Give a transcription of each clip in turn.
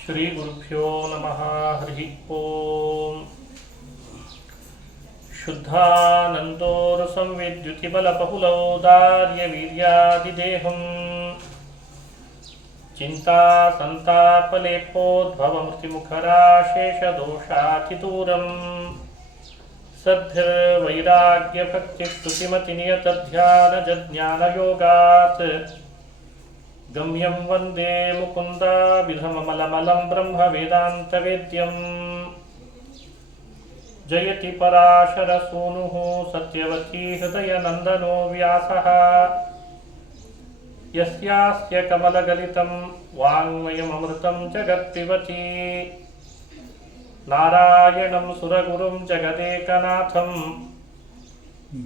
ಶ್ರೀ ಗುರುಭ್ಯೋ ನಮಃ. ಹರಿ ಓಂ. ಶುದ್ಧಾನಂದೋರು ಸಂವಿದ್ಯುತಿಬಲಬಹುಲೌದಾರ್ಯ ವೀರ್ಯಾದಿದೇಹಂ ಚಿಂತಾ ಸಂತಾಪಲೇಪೋದ್ಭವಮೃತಿಮುಖರಾಶೇಷದೋಷಾತಿದೂರಂ ಸದ್ಭಿರ್ವೈರಾಗ್ಯಭಕ್ತಿಸ್ತುತಿಮತಿನಿಯತಧ್ಯಾನಜಜ್ಞಾನಯೋಗಾತ್ ಗಮ್ಯಂ ವಂದೇ ಮುಕುಂದಾಭಿಧಮಮಲಮಲಂ ಬ್ರಹ್ಮವೇದಾಂತವೇದ್ಯಂ ಜಯತಿ ಪರಾಶರಸೂನುಃ ಸತ್ಯವತೀ ಹೃದಯನಂದನೋ ವ್ಯಾಸಃ ಯಸ್ಯಾಸ್ಯ ಕಮಲಗಲಿತಂ ವಾङ्ಮಯಮೃತಂ ಜಗತ್ಪಿಬತಿ ನಾರಾಯಣಂ ಸುರಗುರುಂ ಜಗದೇಕನಾಥಂ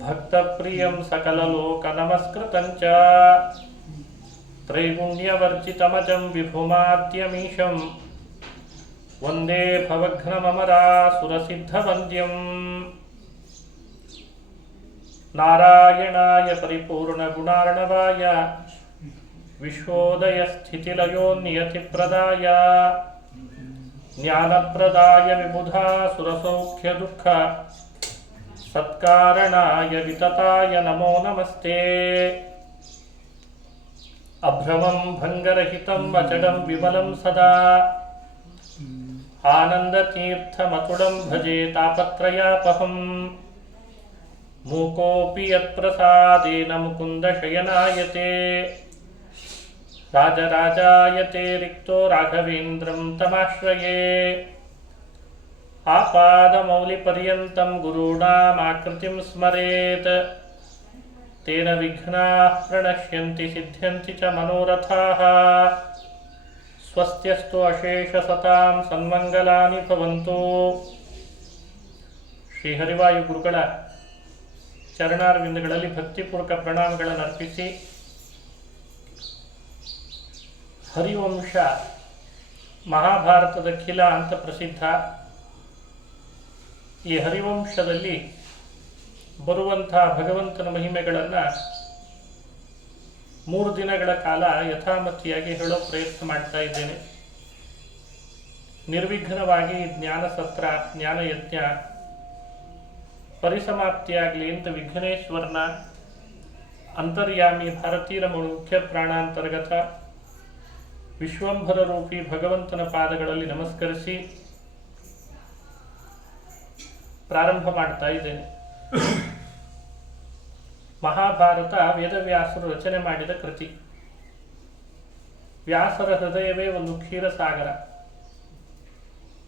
ಭಕ್ತಪ್ರಿಯಂ ಸಕಲಲೋಕನಮಸ್ಕೃತಂ ಚ ತ್ರೈಗುಣ್ಯವರ್ಜಿತಮಜಂ ವಿಭುಮಾದ್ಯಮೀಶಂ ವಂದೇ ಭವಘ್ನಮರಾಸುರಸಿದ್ಧವಂದ್ಯಂ ನಾರಾಯಣಾಯ ಪರಿಪೂರ್ಣಗುಣಾರ್ಣವಾಯ ವಿಶ್ವೋದಯಸ್ಥಿತಿಲಯೋನ್ನಿಯತಿಪ್ರದಾಯ ಜ್ಞಾನಪ್ರದಾಯ ವಿಬುಧಾಸುರಸೌಖ್ಯದುಃಖ ಸತ್ಕಾರಣಾಯ ವಿತತಾಯ ನಮೋ ನಮಸ್ತೆ. ಅಭ್ರಮಂ ಭಂಗರಹಿತಂ ಅಚಡಂ ವಿಮಲಂ ಸದಾ ಆನಂದತೀರ್ಥಮತುಡಂ ಭಜೆ ತಾಪತ್ರಯಾಪಹಂ ಮೂಕೋಪಿ ಯತ್ಪ್ರಸಾದೇನ ಮುಕುಂದಶಯನಾಯತೆ ರಾಜರಾಜಾಯತೆ ರಿಕ್ತೋ ರಾಘವೇಂದ್ರಂ ತಮಾಶ್ರಯೇ ಆಪಾದಮೌಲಿಪರ್ಯಂತಂ ಗುರುಣಾಮಾಕೃತಿಂ ಸ್ಮರೇತ್ ತೇನ ವಿಘ್ನಾಃ ಪ್ರಣಶ್ಯಂತಿ ಸಿದ್ಧ್ಯಂತಿ ಚ ಮನೋರಥಾಃ. ಸ್ವಸ್ತ್ಯಸ್ತು ಅಶೇಷಸತಾಂ ಸನ್ಮಂಗಲಾನಿ ಭವಂತು. ಶ್ರೀ ಹರಿವಾಯು ಗುರುಗಳ ಚರಣಾರವಿಂದಗಳಲ್ಲಿ ಭಕ್ತಿಪೂರ್ವಕ ಪ್ರಣಾಮಗಳನ್ನು ಅರ್ಪಿಸಿ ಹರಿವಂಶ ಮಹಾಭಾರತದ ಖಿಲ ಅಂತ ಪ್ರಸಿದ್ಧ. ಈ ಹರಿವಂಶದಲ್ಲಿ ಬರುವಂತಹ ಭಗವಂತನ ಮಹಿಮೆಗಳನ್ನು 3 ದಿನಗಳ ಕಾಲ ಯಥಾಮತಿಯಾಗಿ ಹೇಳೋ ಪ್ರಯತ್ನ ಮಾಡ್ತಾ ಇದ್ದೇನೆ. ನಿರ್ವಿಘ್ನವಾಗಿ ಜ್ಞಾನಸತ್ರ ಜ್ಞಾನಯಜ್ಞ ಪರಿಸಮಾಪ್ತಿಯಾಗಲಿ ಅಂತ ವಿಘ್ನೇಶ್ವರನ ಅಂತರ್ಯಾಮಿ ಭಾರತೀಯ ಮುಖ್ಯ ಪ್ರಾಣಾಂತರ್ಗತ ವಿಶ್ವಂಭರ ರೂಪಿ ಭಗವಂತನ ಪಾದಗಳಲ್ಲಿ ನಮಸ್ಕರಿಸಿ ಪ್ರಾರಂಭ ಮಾಡ್ತಾ ಇದ್ದೇನೆ. ಮಹಾಭಾರತ ವೇದವ್ಯಾಸರು ರಚನೆ ಮಾಡಿದ ಕೃತಿ. ವ್ಯಾಸರ ಹೃದಯವೇ ಒಂದು ಕ್ಷೀರಸಾಗರ.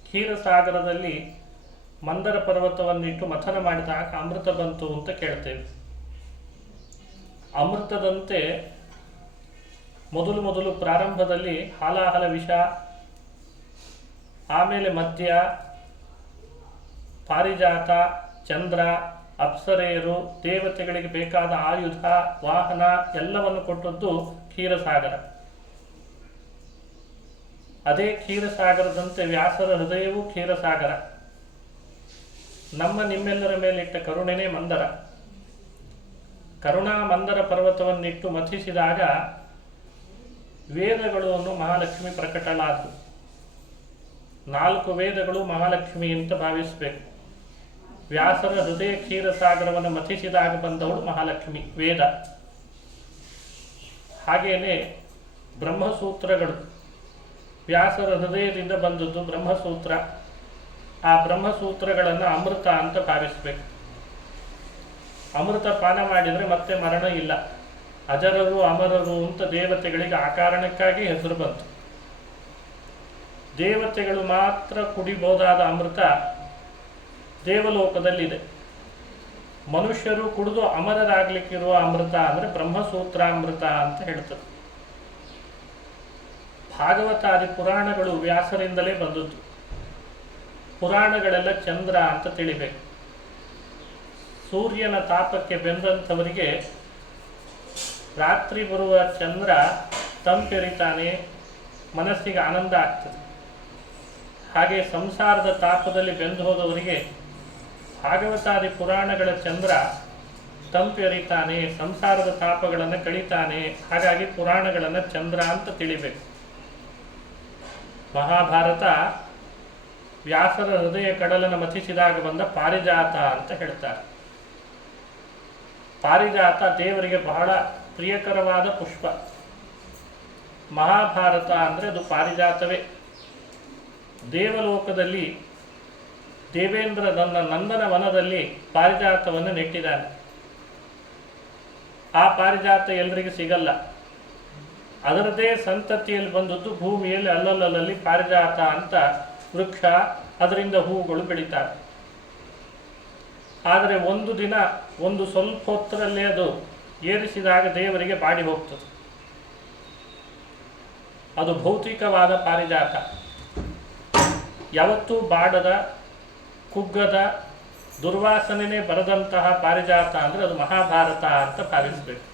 ಕ್ಷೀರಸಾಗರದಲ್ಲಿ ಮಂದರ ಪರ್ವತವನ್ನಿಟ್ಟು ಮಥನ ಮಾಡಿದಾಗ ಅಮೃತ ಬಂತು ಅಂತ ಕೇಳ್ತೇವೆ. ಅಮೃತದಂತೆ ಮೊದಲು ಪ್ರಾರಂಭದಲ್ಲಿ ಹಾಲಾಹಲ ವಿಷ, ಆಮೇಲೆ ಮದ್ಯ, ಪಾರಿಜಾತ, ಚಂದ್ರ, ಅಪ್ಸರೆಯರು, ದೇವತೆಗಳಿಗೆ ಬೇಕಾದ ಆಯುಧ, ವಾಹನ ಎಲ್ಲವನ್ನು ಕೊಟ್ಟದ್ದು ಕ್ಷೀರಸಾಗರ. ಅದೇ ಕ್ಷೀರಸಾಗರದಂತೆ ವ್ಯಾಸರ ಹೃದಯವೂ ಕ್ಷೀರಸಾಗರ. ನಿಮ್ಮೆಲ್ಲರ ಮೇಲಿಟ್ಟ ಕರುಣೆನೇ ಮಂದರ. ಕರುಣಾ ಮಂದರ ಪರ್ವತವನ್ನಿಟ್ಟು ಮಥಿಸಿದಾಗ ವೇದಗಳು ಅನ್ನು ಮಹಾಲಕ್ಷ್ಮಿ ಪ್ರಕಟಳಾದವು. 4 ವೇದಗಳು ಮಹಾಲಕ್ಷ್ಮಿ ಅಂತ ಭಾವಿಸಬೇಕು. ವ್ಯಾಸರ ಹೃದಯ ಕ್ಷೀರಸಾಗರವನ್ನು ಮಥಿಸಿದಾಗ ಬಂದವಳು ಮಹಾಲಕ್ಷ್ಮಿ ವೇದ. ಹಾಗೇನೆ ಬ್ರಹ್ಮಸೂತ್ರಗಳು ವ್ಯಾಸರ ಹೃದಯದಿಂದ ಬಂದದ್ದು ಬ್ರಹ್ಮಸೂತ್ರ. ಆ ಬ್ರಹ್ಮಸೂತ್ರಗಳನ್ನು ಅಮೃತ ಅಂತ ಭಾವಿಸಬೇಕು. ಅಮೃತ ಪಾನ ಮಾಡಿದರೆ ಮತ್ತೆ ಮರಣ ಇಲ್ಲ. ಅಜರರು ಅಮರರು ಅಂತ ದೇವತೆಗಳಿಗೆ ಆ ಕಾರಣಕ್ಕಾಗಿ ಹೆಸರು ಬಂತು. ದೇವತೆಗಳು ಮಾತ್ರ ಕುಡಿಬಹುದಾದ ಅಮೃತ ದೇವಲೋಕದಲ್ಲಿದೆ. ಮನುಷ್ಯರು ಕುಡಿದು ಅಮರರಾಗ್ಲಿಕ್ಕಿರುವ ಅಮೃತ ಅಂದರೆ ಬ್ರಹ್ಮಸೂತ್ರಾಮೃತ ಅಂತ ಹೇಳ್ತದೆ. ಭಾಗವತಾದಿ ಪುರಾಣಗಳು ವ್ಯಾಸರಿಂದಲೇ ಬಂದದ್ದು. ಪುರಾಣಗಳೆಲ್ಲ ಚಂದ್ರ ಅಂತ ತಿಳಿಬೇಕು. ಸೂರ್ಯನ ತಾಪಕ್ಕೆ ಬೆಂದಂಥವರಿಗೆ ರಾತ್ರಿ ಬರುವ ಚಂದ್ರ ತಂಪೆರಿತಾನೆ, ಮನಸ್ಸಿಗೆ ಆನಂದ ಆಗ್ತದೆ. ಹಾಗೆ ಸಂಸಾರದ ತಾಪದಲ್ಲಿ ಬೆಂದು ಹೋದವರಿಗೆ ಭಾಗವತಾದಿ ಪುರಾಣಗಳ ಚಂದ್ರ ತಂಪೆರಿತಾನೆ, ಸಂಸಾರದ ತಾಪಗಳನ್ನು ಕಳೀತಾನೆ. ಹಾಗಾಗಿ ಪುರಾಣಗಳನ್ನು ಚಂದ್ರ ಅಂತ ತಿಳಿಬೇಕು. ಮಹಾಭಾರತ ವ್ಯಾಸರ ಹೃದಯ ಕಡಲನ್ನು ಮಥಿಸಿದಾಗ ಬಂದ ಪಾರಿಜಾತ ಅಂತ ಹೇಳ್ತಾರೆ. ಪಾರಿಜಾತ ದೇವರಿಗೆ ಬಹಳ ಪ್ರಿಯಕರವಾದ ಪುಷ್ಪ. ಮಹಾಭಾರತ ಅಂದರೆ ಅದು ಪಾರಿಜಾತವೇ. ದೇವಲೋಕದಲ್ಲಿ ದೇವೇಂದ್ರ ನನ್ನ ನಂದನ ವನದಲ್ಲಿ ಪಾರಿಜಾತವನ್ನು ನೆಟ್ಟಿದ್ದಾನೆ. ಆ ಪಾರಿಜಾತ ಎಲ್ರಿಗೂ ಸಿಗಲ್ಲ. ಅದರದೇ ಸಂತತಿಯಲ್ಲಿ ಬಂದದ್ದು ಭೂಮಿಯಲ್ಲಿ ಅಲ್ಲಲ್ಲಲ್ಲಿ ಪಾರಿಜಾತ ಅಂತ ವೃಕ್ಷ, ಅದರಿಂದ ಹೂಗಳು ಬೆಳೀತಾರೆ. ಆದರೆ ಒಂದು ದಿನ ಒಂದು ಸ್ವಲ್ಪ ಹೊತ್ತರಲ್ಲೇ ಅದು ಏರಿಸಿದಾಗ ದೇವರಿಗೆ ಬಾಡಿ ಹೋಗ್ತದೆ. ಅದು ಭೌತಿಕವಾದ ಪಾರಿಜಾತ. ಯಾವತ್ತೂ ಬಾಡದ, ಕುಗ್ಗದ, ದುರ್ವಾಸನೆ ಬರದಂತಹ ಪಾರಿಜಾತ ಅಂದರೆ ಅದು ಮಹಾಭಾರತ ಅಂತ ಭಾವಿಸಬೇಕು.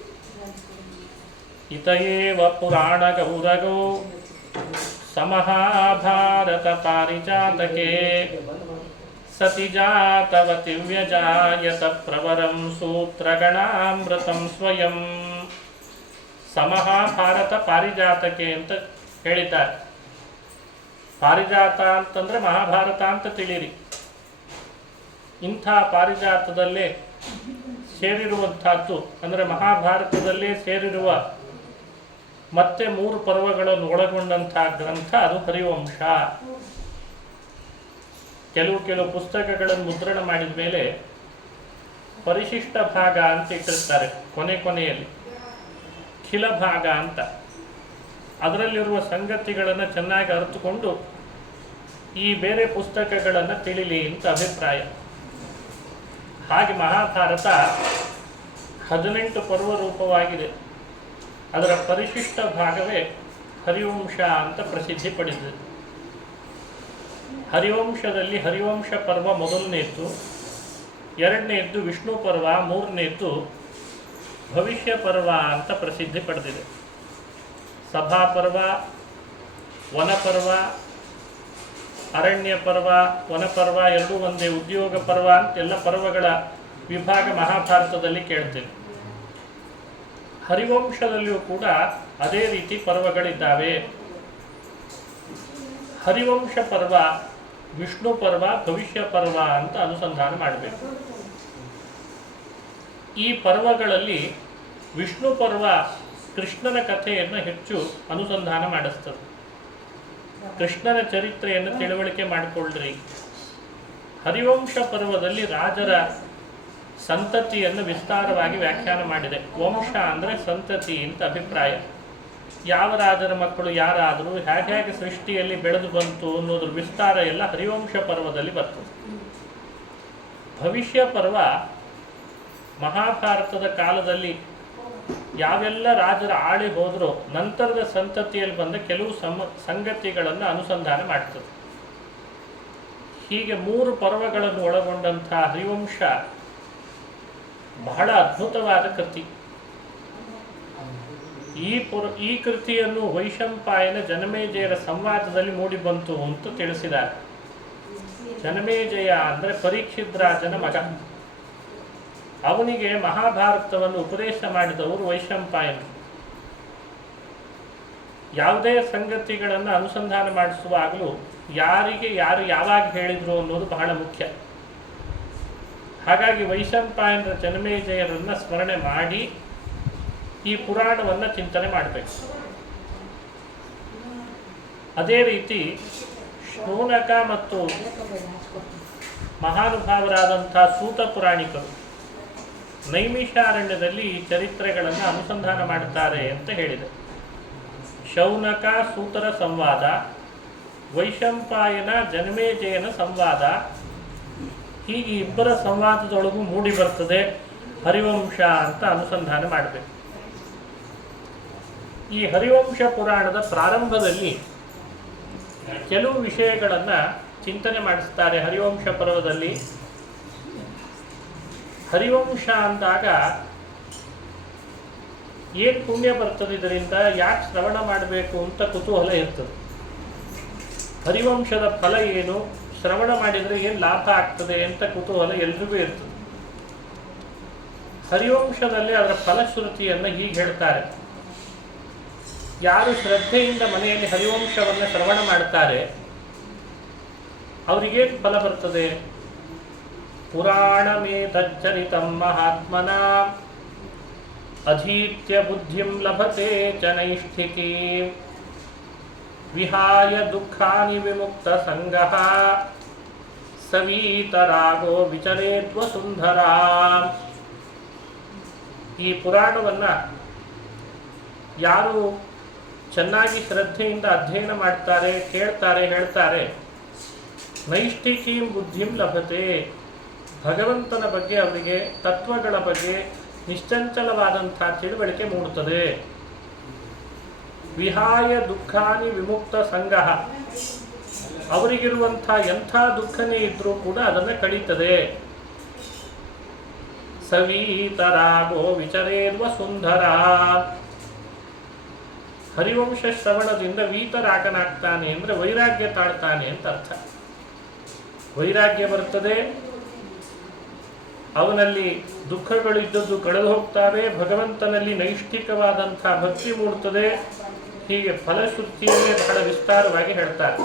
ಇತಯೇವ ಪುರಾಣ ಗೌರಗೋ ಸಮಹಾಭಾರತ ಪಾರಿಜಾತಕೆ ಸತಿಜಾತವತಿ ವ್ಯಜಾಯತ ಪ್ರವರಂ ಸೂತ್ರಗಣಾಮೃತಂ ಸ್ವಯಂ. ಸಮಹಾಭಾರತ ಪಾರಿಜಾತಕೆ ಅಂತ ಹೇಳಿದ್ದಾರೆ. ಪಾರಿಜಾತ ಅಂತಂದ್ರೆ ಮಹಾಭಾರತ ಅಂತ ತಿಳಿಯಿರಿ. ಇಂಥ ಪಾರಿಜಾತದಲ್ಲೇ ಸೇರಿರುವಂತಹದ್ದು ಅಂದರೆ ಮಹಾಭಾರತದಲ್ಲೇ ಸೇರಿರುವ ಮತ್ತೆ 3 ಪರ್ವಗಳನ್ನು ಒಳಗೊಂಡಂತಹ ಗ್ರಂಥ ಅದು ಹರಿವಂಶ. ಕೆಲವು ಪುಸ್ತಕಗಳನ್ನು ಮುದ್ರಣ ಮಾಡಿದ ಮೇಲೆ ಪರಿಶಿಷ್ಟ ಭಾಗ ಅಂತ ಇಟ್ಟಿರ್ತಾರೆ. ಕೊನೆಯಲ್ಲಿ ಖಿಲ ಭಾಗ ಅಂತ ಅದರಲ್ಲಿರುವ ಸಂಗತಿಗಳನ್ನು ಚೆನ್ನಾಗಿ ಅರಿತುಕೊಂಡು ಈ ಬೇರೆ ಪುಸ್ತಕಗಳನ್ನು ತಿಳಿಲಿ ಅಂತ ಅಭಿಪ್ರಾಯ. ಹಾಗೆ ಮಹಾಭಾರತ 18 ಪರ್ವ ರೂಪವಾಗಿದೆ. ಅದರ ಪರಿಶಿಷ್ಟ ಭಾಗವೇ ಹರಿವಂಶ ಅಂತ ಪ್ರಸಿದ್ಧಿ ಪಡೆದಿದೆ. ಹರಿವಂಶದಲ್ಲಿ ಹರಿವಂಶ ಪರ್ವ ಮೊದಲನೇದ್ದು, 2ನೇದ್ದು ವಿಷ್ಣು ಪರ್ವ, 3ನೇದ್ದು ಭವಿಷ್ಯ ಪರ್ವ ಅಂತ ಪ್ರಸಿದ್ಧಿ ಪಡೆದಿದೆ. ಸಭಾಪರ್ವ, ವನಪರ್ವ, ಅರಣ್ಯ ಪರ್ವ, ವನಪರ್ವ ಎರಡೂ ಒಂದೇ. ಉದ್ಯೋಗ ಪರ್ವ ಅಂತೆಲ್ಲ ಪರ್ವಗಳ ವಿಭಾಗ ಮಹಾಭಾರತದಲ್ಲಿ ಕೇಳ್ತೇವೆ. ಹರಿವಂಶದಲ್ಲಿಯೂ ಕೂಡ ಅದೇ ರೀತಿ ಪರ್ವಗಳಿದ್ದಾವೆ. ಹರಿವಂಶ ಪರ್ವ, ವಿಷ್ಣು ಪರ್ವ, ಭವಿಷ್ಯ ಪರ್ವ ಅಂತ ಅನುಸಂಧಾನ ಮಾಡಬೇಕು. ಈ ಪರ್ವಗಳಲ್ಲಿ ವಿಷ್ಣು ಪರ್ವ ಕೃಷ್ಣನ ಕಥೆಯನ್ನು ಹೆಚ್ಚು ಅನುಸಂಧಾನ ಮಾಡಿಸ್ತದೆ. ಕೃಷ್ಣನ ಚರಿತ್ರೆಯನ್ನು ತಿಳುವಳಿಕೆ ಮಾಡಿಕೊಳ್ಳ್ರಿ. ಹರಿವಂಶ ಪರ್ವದಲ್ಲಿ ರಾಜರ ಸಂತತಿಯನ್ನು ವಿಸ್ತಾರವಾಗಿ ವ್ಯಾಖ್ಯಾನ ಮಾಡಿದೆ. ವಂಶ ಅಂದರೆ ಸಂತತಿ ಅಂತ ಅಭಿಪ್ರಾಯ. ಯಾವ ರಾಜರ ಮಕ್ಕಳು ಯಾರಾದರೂ ಹೇಗೆ ಸೃಷ್ಟಿಯಲ್ಲಿ ಬೆಳೆದು ಬಂತು ಅನ್ನೋದ್ರ ವಿಸ್ತಾರ ಎಲ್ಲ ಹರಿವಂಶ ಪರ್ವದಲ್ಲಿ ಬರ್ತದೆ. ಭವಿಷ್ಯ ಪರ್ವ ಮಹಾಭಾರತದ ಕಾಲದಲ್ಲಿ ಯಾವೆಲ್ಲ ರಾಜರ ಆಳಿ ಹೋದರೂ ನಂತರದ ಸಂತತಿಯಲ್ಲಿ ಬಂದ ಕೆಲವು ಸಂಗತಿಗಳನ್ನು ಅನುಸಂಧಾನ ಮಾಡ್ತದೆ. ಹೀಗೆ 3 ಪರ್ವಗಳನ್ನು ಒಳಗೊಂಡಂತಹ ಹರಿವಂಶ ಬಹಳ ಅದ್ಭುತವಾದ ಕೃತಿ. ಈ ಕೃತಿಯನ್ನು ವೈಶಂಪಾಯನ ಜನಮೇಜಯರ ಸಂವಾದದಲ್ಲಿ ಮೂಡಿಬಂತು ಅಂತ ತಿಳಿಸಿದ್ದಾರೆ. ಜನಮೇಜಯ ಅಂದರೆ ಪರೀಕ್ಷಿತ್ ರಾಜನ ಮಗ. ಅವನಿಗೆ ಮಹಾಭಾರತವನ್ನು ಉಪದೇಶ ಮಾಡಿದವರು ವೈಶಂಪಾಯನರು. ಯಾವುದೇ ಸಂಗತಿಗಳನ್ನು ಅನುಸಂಧಾನ ಮಾಡಿಸುವಾಗಲೂ ಯಾರಿಗೆ ಯಾರು ಯಾವಾಗ ಹೇಳಿದ್ರು ಅನ್ನೋದು ಬಹಳ ಮುಖ್ಯ. ಹಾಗಾಗಿ ವೈಶಂಪಾಯನರ ಜನಮೇಜಯರನ್ನು ಸ್ಮರಣೆ ಮಾಡಿ ಈ ಪುರಾಣವನ್ನು ಚಿಂತನೆ ಮಾಡಬೇಕು. ಅದೇ ರೀತಿ ಶೌನಕ ಮತ್ತು ಮಹಾನುಭಾವರಾದಂಥ ಸೂತ ಪುರಾಣಿಕರು ನೈಮಿಷಾರಣ್ಯದಲ್ಲಿ ಈ ಚರಿತ್ರೆಗಳನ್ನು ಅನುಸಂಧಾನ ಮಾಡುತ್ತಾರೆ ಅಂತ ಹೇಳಿದೆ. ಶೌನಕ ಸೂತರ ಸಂವಾದ, ವೈಶಂಪಾಯನ ಜನಮೇಜಯನ ಸಂವಾದ, ಹೀಗೆ ಇಬ್ಬರ ಸಂವಾದದೊಳಗೂ ಮೂಡಿ ಬರ್ತದೆ ಹರಿವಂಶ ಅಂತ ಅನುಸಂಧಾನ ಮಾಡಬೇಕು. ಈ ಹರಿವಂಶ ಪುರಾಣದ ಪ್ರಾರಂಭದಲ್ಲಿ ಕೆಲವು ವಿಷಯಗಳನ್ನು ಚಿಂತನೆ ಮಾಡಿಸ್ತಾರೆ. ಹರಿವಂಶ ಪರ್ವದಲ್ಲಿ ಹರಿವಂಶ ಅಂದಾಗ ಏನು ಪುಣ್ಯ ಬರ್ತದೆ, ಇದರಿಂದ ಯಾಕೆ ಶ್ರವಣ ಮಾಡಬೇಕು ಅಂತ ಕುತೂಹಲ ಇರ್ತದೆ. ಹರಿವಂಶದ ಫಲ ಏನು, ಶ್ರವಣ ಮಾಡಿದರೆ ಏನು ಲಾಭ ಆಗ್ತದೆ ಅಂತ ಕುತೂಹಲ ಎಲ್ರಿಗೂ ಇರ್ತದೆ. ಹರಿವಂಶದಲ್ಲಿ ಅದರ ಫಲಶ್ರುತಿಯನ್ನು ಹೀಗೆ ಹೇಳ್ತಾರೆ. ಯಾರು ಶ್ರದ್ಧೆಯಿಂದ ಮನೆಯಲ್ಲಿ ಹರಿವಂಶವನ್ನು ಶ್ರವಣ ಮಾಡ್ತಾರೆ ಅವರಿಗೆ ಫಲ ಬರ್ತದೆ. ಪುರಾಣಮೇತಚ್ಚರಿತಂ ಮಹಾತ್ಮನ ಅಧೀತ್ಯ ಬುದ್ಧಿಂ ಲಭತೆ ಚ ನೈಷ್ಠಿಕೀಂ ವಿಹಾಯ ದುಃಖಾನಿ ವಿಮುಕ್ತ ಸಂಗಃ ಸವೀತರಾಗೋ ವಿಚರೇದ್ವಸುಂಧರಾ. ಈ ಪುರಾಣವನ್ನು ಯಾರು ಚೆನ್ನಾಗಿ ಶ್ರದ್ಧೆಯಿಂದ ಅಧ್ಯಯನ ಮಾಡ್ತಾರೆ, ಕೇಳ್ತಾರೆ, ಹೇಳ್ತಾರೆ, ನೈಷ್ಠಿಕೀಂ ಬುದ್ಧಿಂ ಲಭತೆ, ಭಗವಂತನ ಬಗ್ಗೆ ಅವರಿಗೆ ತತ್ವಗಳ ಬಗ್ಗೆ ನಿಶ್ಚಂಚಲವಾದಂಥ ತಿಳುವಳಿಕೆ ಮೂಡುತ್ತದೆ. ವಿಹಾಯ ದುಃಖಾನಿ ವಿಮುಕ್ತ ಸಂಗಃ, ಅವರಿಗಿರುವಂಥ ಎಂಥ ದುಃಖನೇ ಇದ್ರೂ ಕೂಡ ಅದನ್ನು ಕಳೀತದೆ. ಸವೀತರಾಗೋ ವಿಚರೇದ್ವ ಸುಂದರ, ಹರಿವಂಶ ಶ್ರವಣದಿಂದ ವೀತರಾಗನಾಗ್ತಾನೆ ಅಂದರೆ ವೈರಾಗ್ಯ ತಾಳ್ತಾನೆ ಅಂತ ಅರ್ಥ. ವೈರಾಗ್ಯ ಬರ್ತದೆ, ಅವನಲ್ಲಿ ದುಃಖಗಳು ಇದ್ದದ್ದು ಕಳೆದು ಹೋಗ್ತವೆ, ಭಗವಂತನಲ್ಲಿ ನೈಷ್ಠಿಕವಾದಂಥ ಭಕ್ತಿ ಮೂಡುತ್ತದೆ. ಹೀಗೆ ಫಲಶ್ರುತಿಯನ್ನೇ ಬಹಳ ವಿಸ್ತಾರವಾಗಿ ಹೇಳ್ತಾರೆ.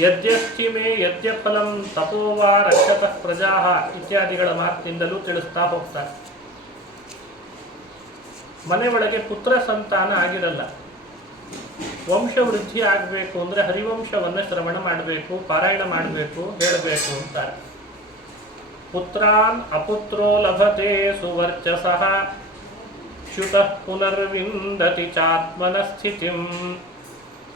ಯದ್ಯಸ್ತಿ ಮೇ ಯದ್ಯ ಫಲಂ ತಪೋವಾ ರಕ್ಷತಃ ಪ್ರಜಾ ಇತ್ಯಾದಿಗಳ ಮಾತಿನಿಂದಲೂ ತಿಳಿಸ್ತಾ ಹೋಗ್ತಾರೆ. ಮನೆ ಒಳಗೆ ಪುತ್ರ ಸಂತಾನ ಆಗಿರಲ್ಲ, ವಂಶ ವೃದ್ಧಿ ಆಗಬೇಕು ಅಂದರೆ ಹರಿವಂಶವನ್ನು ಶ್ರವಣ ಮಾಡಬೇಕು, ಪಾರಾಯಣ ಮಾಡಬೇಕು, ಹೇಳಬೇಕು ಅಂತಾರೆ. ಪುತ್ರಾನ್ ಅಪುತ್ರೋ ಲಭತೆ ಸುವರ್ಚಸಃ ಶ್ಯುತಃ ಪುನರ್ವಿಂದತಿ ಚಾತ್ಮನ ಸ್ಥಿತಿಂ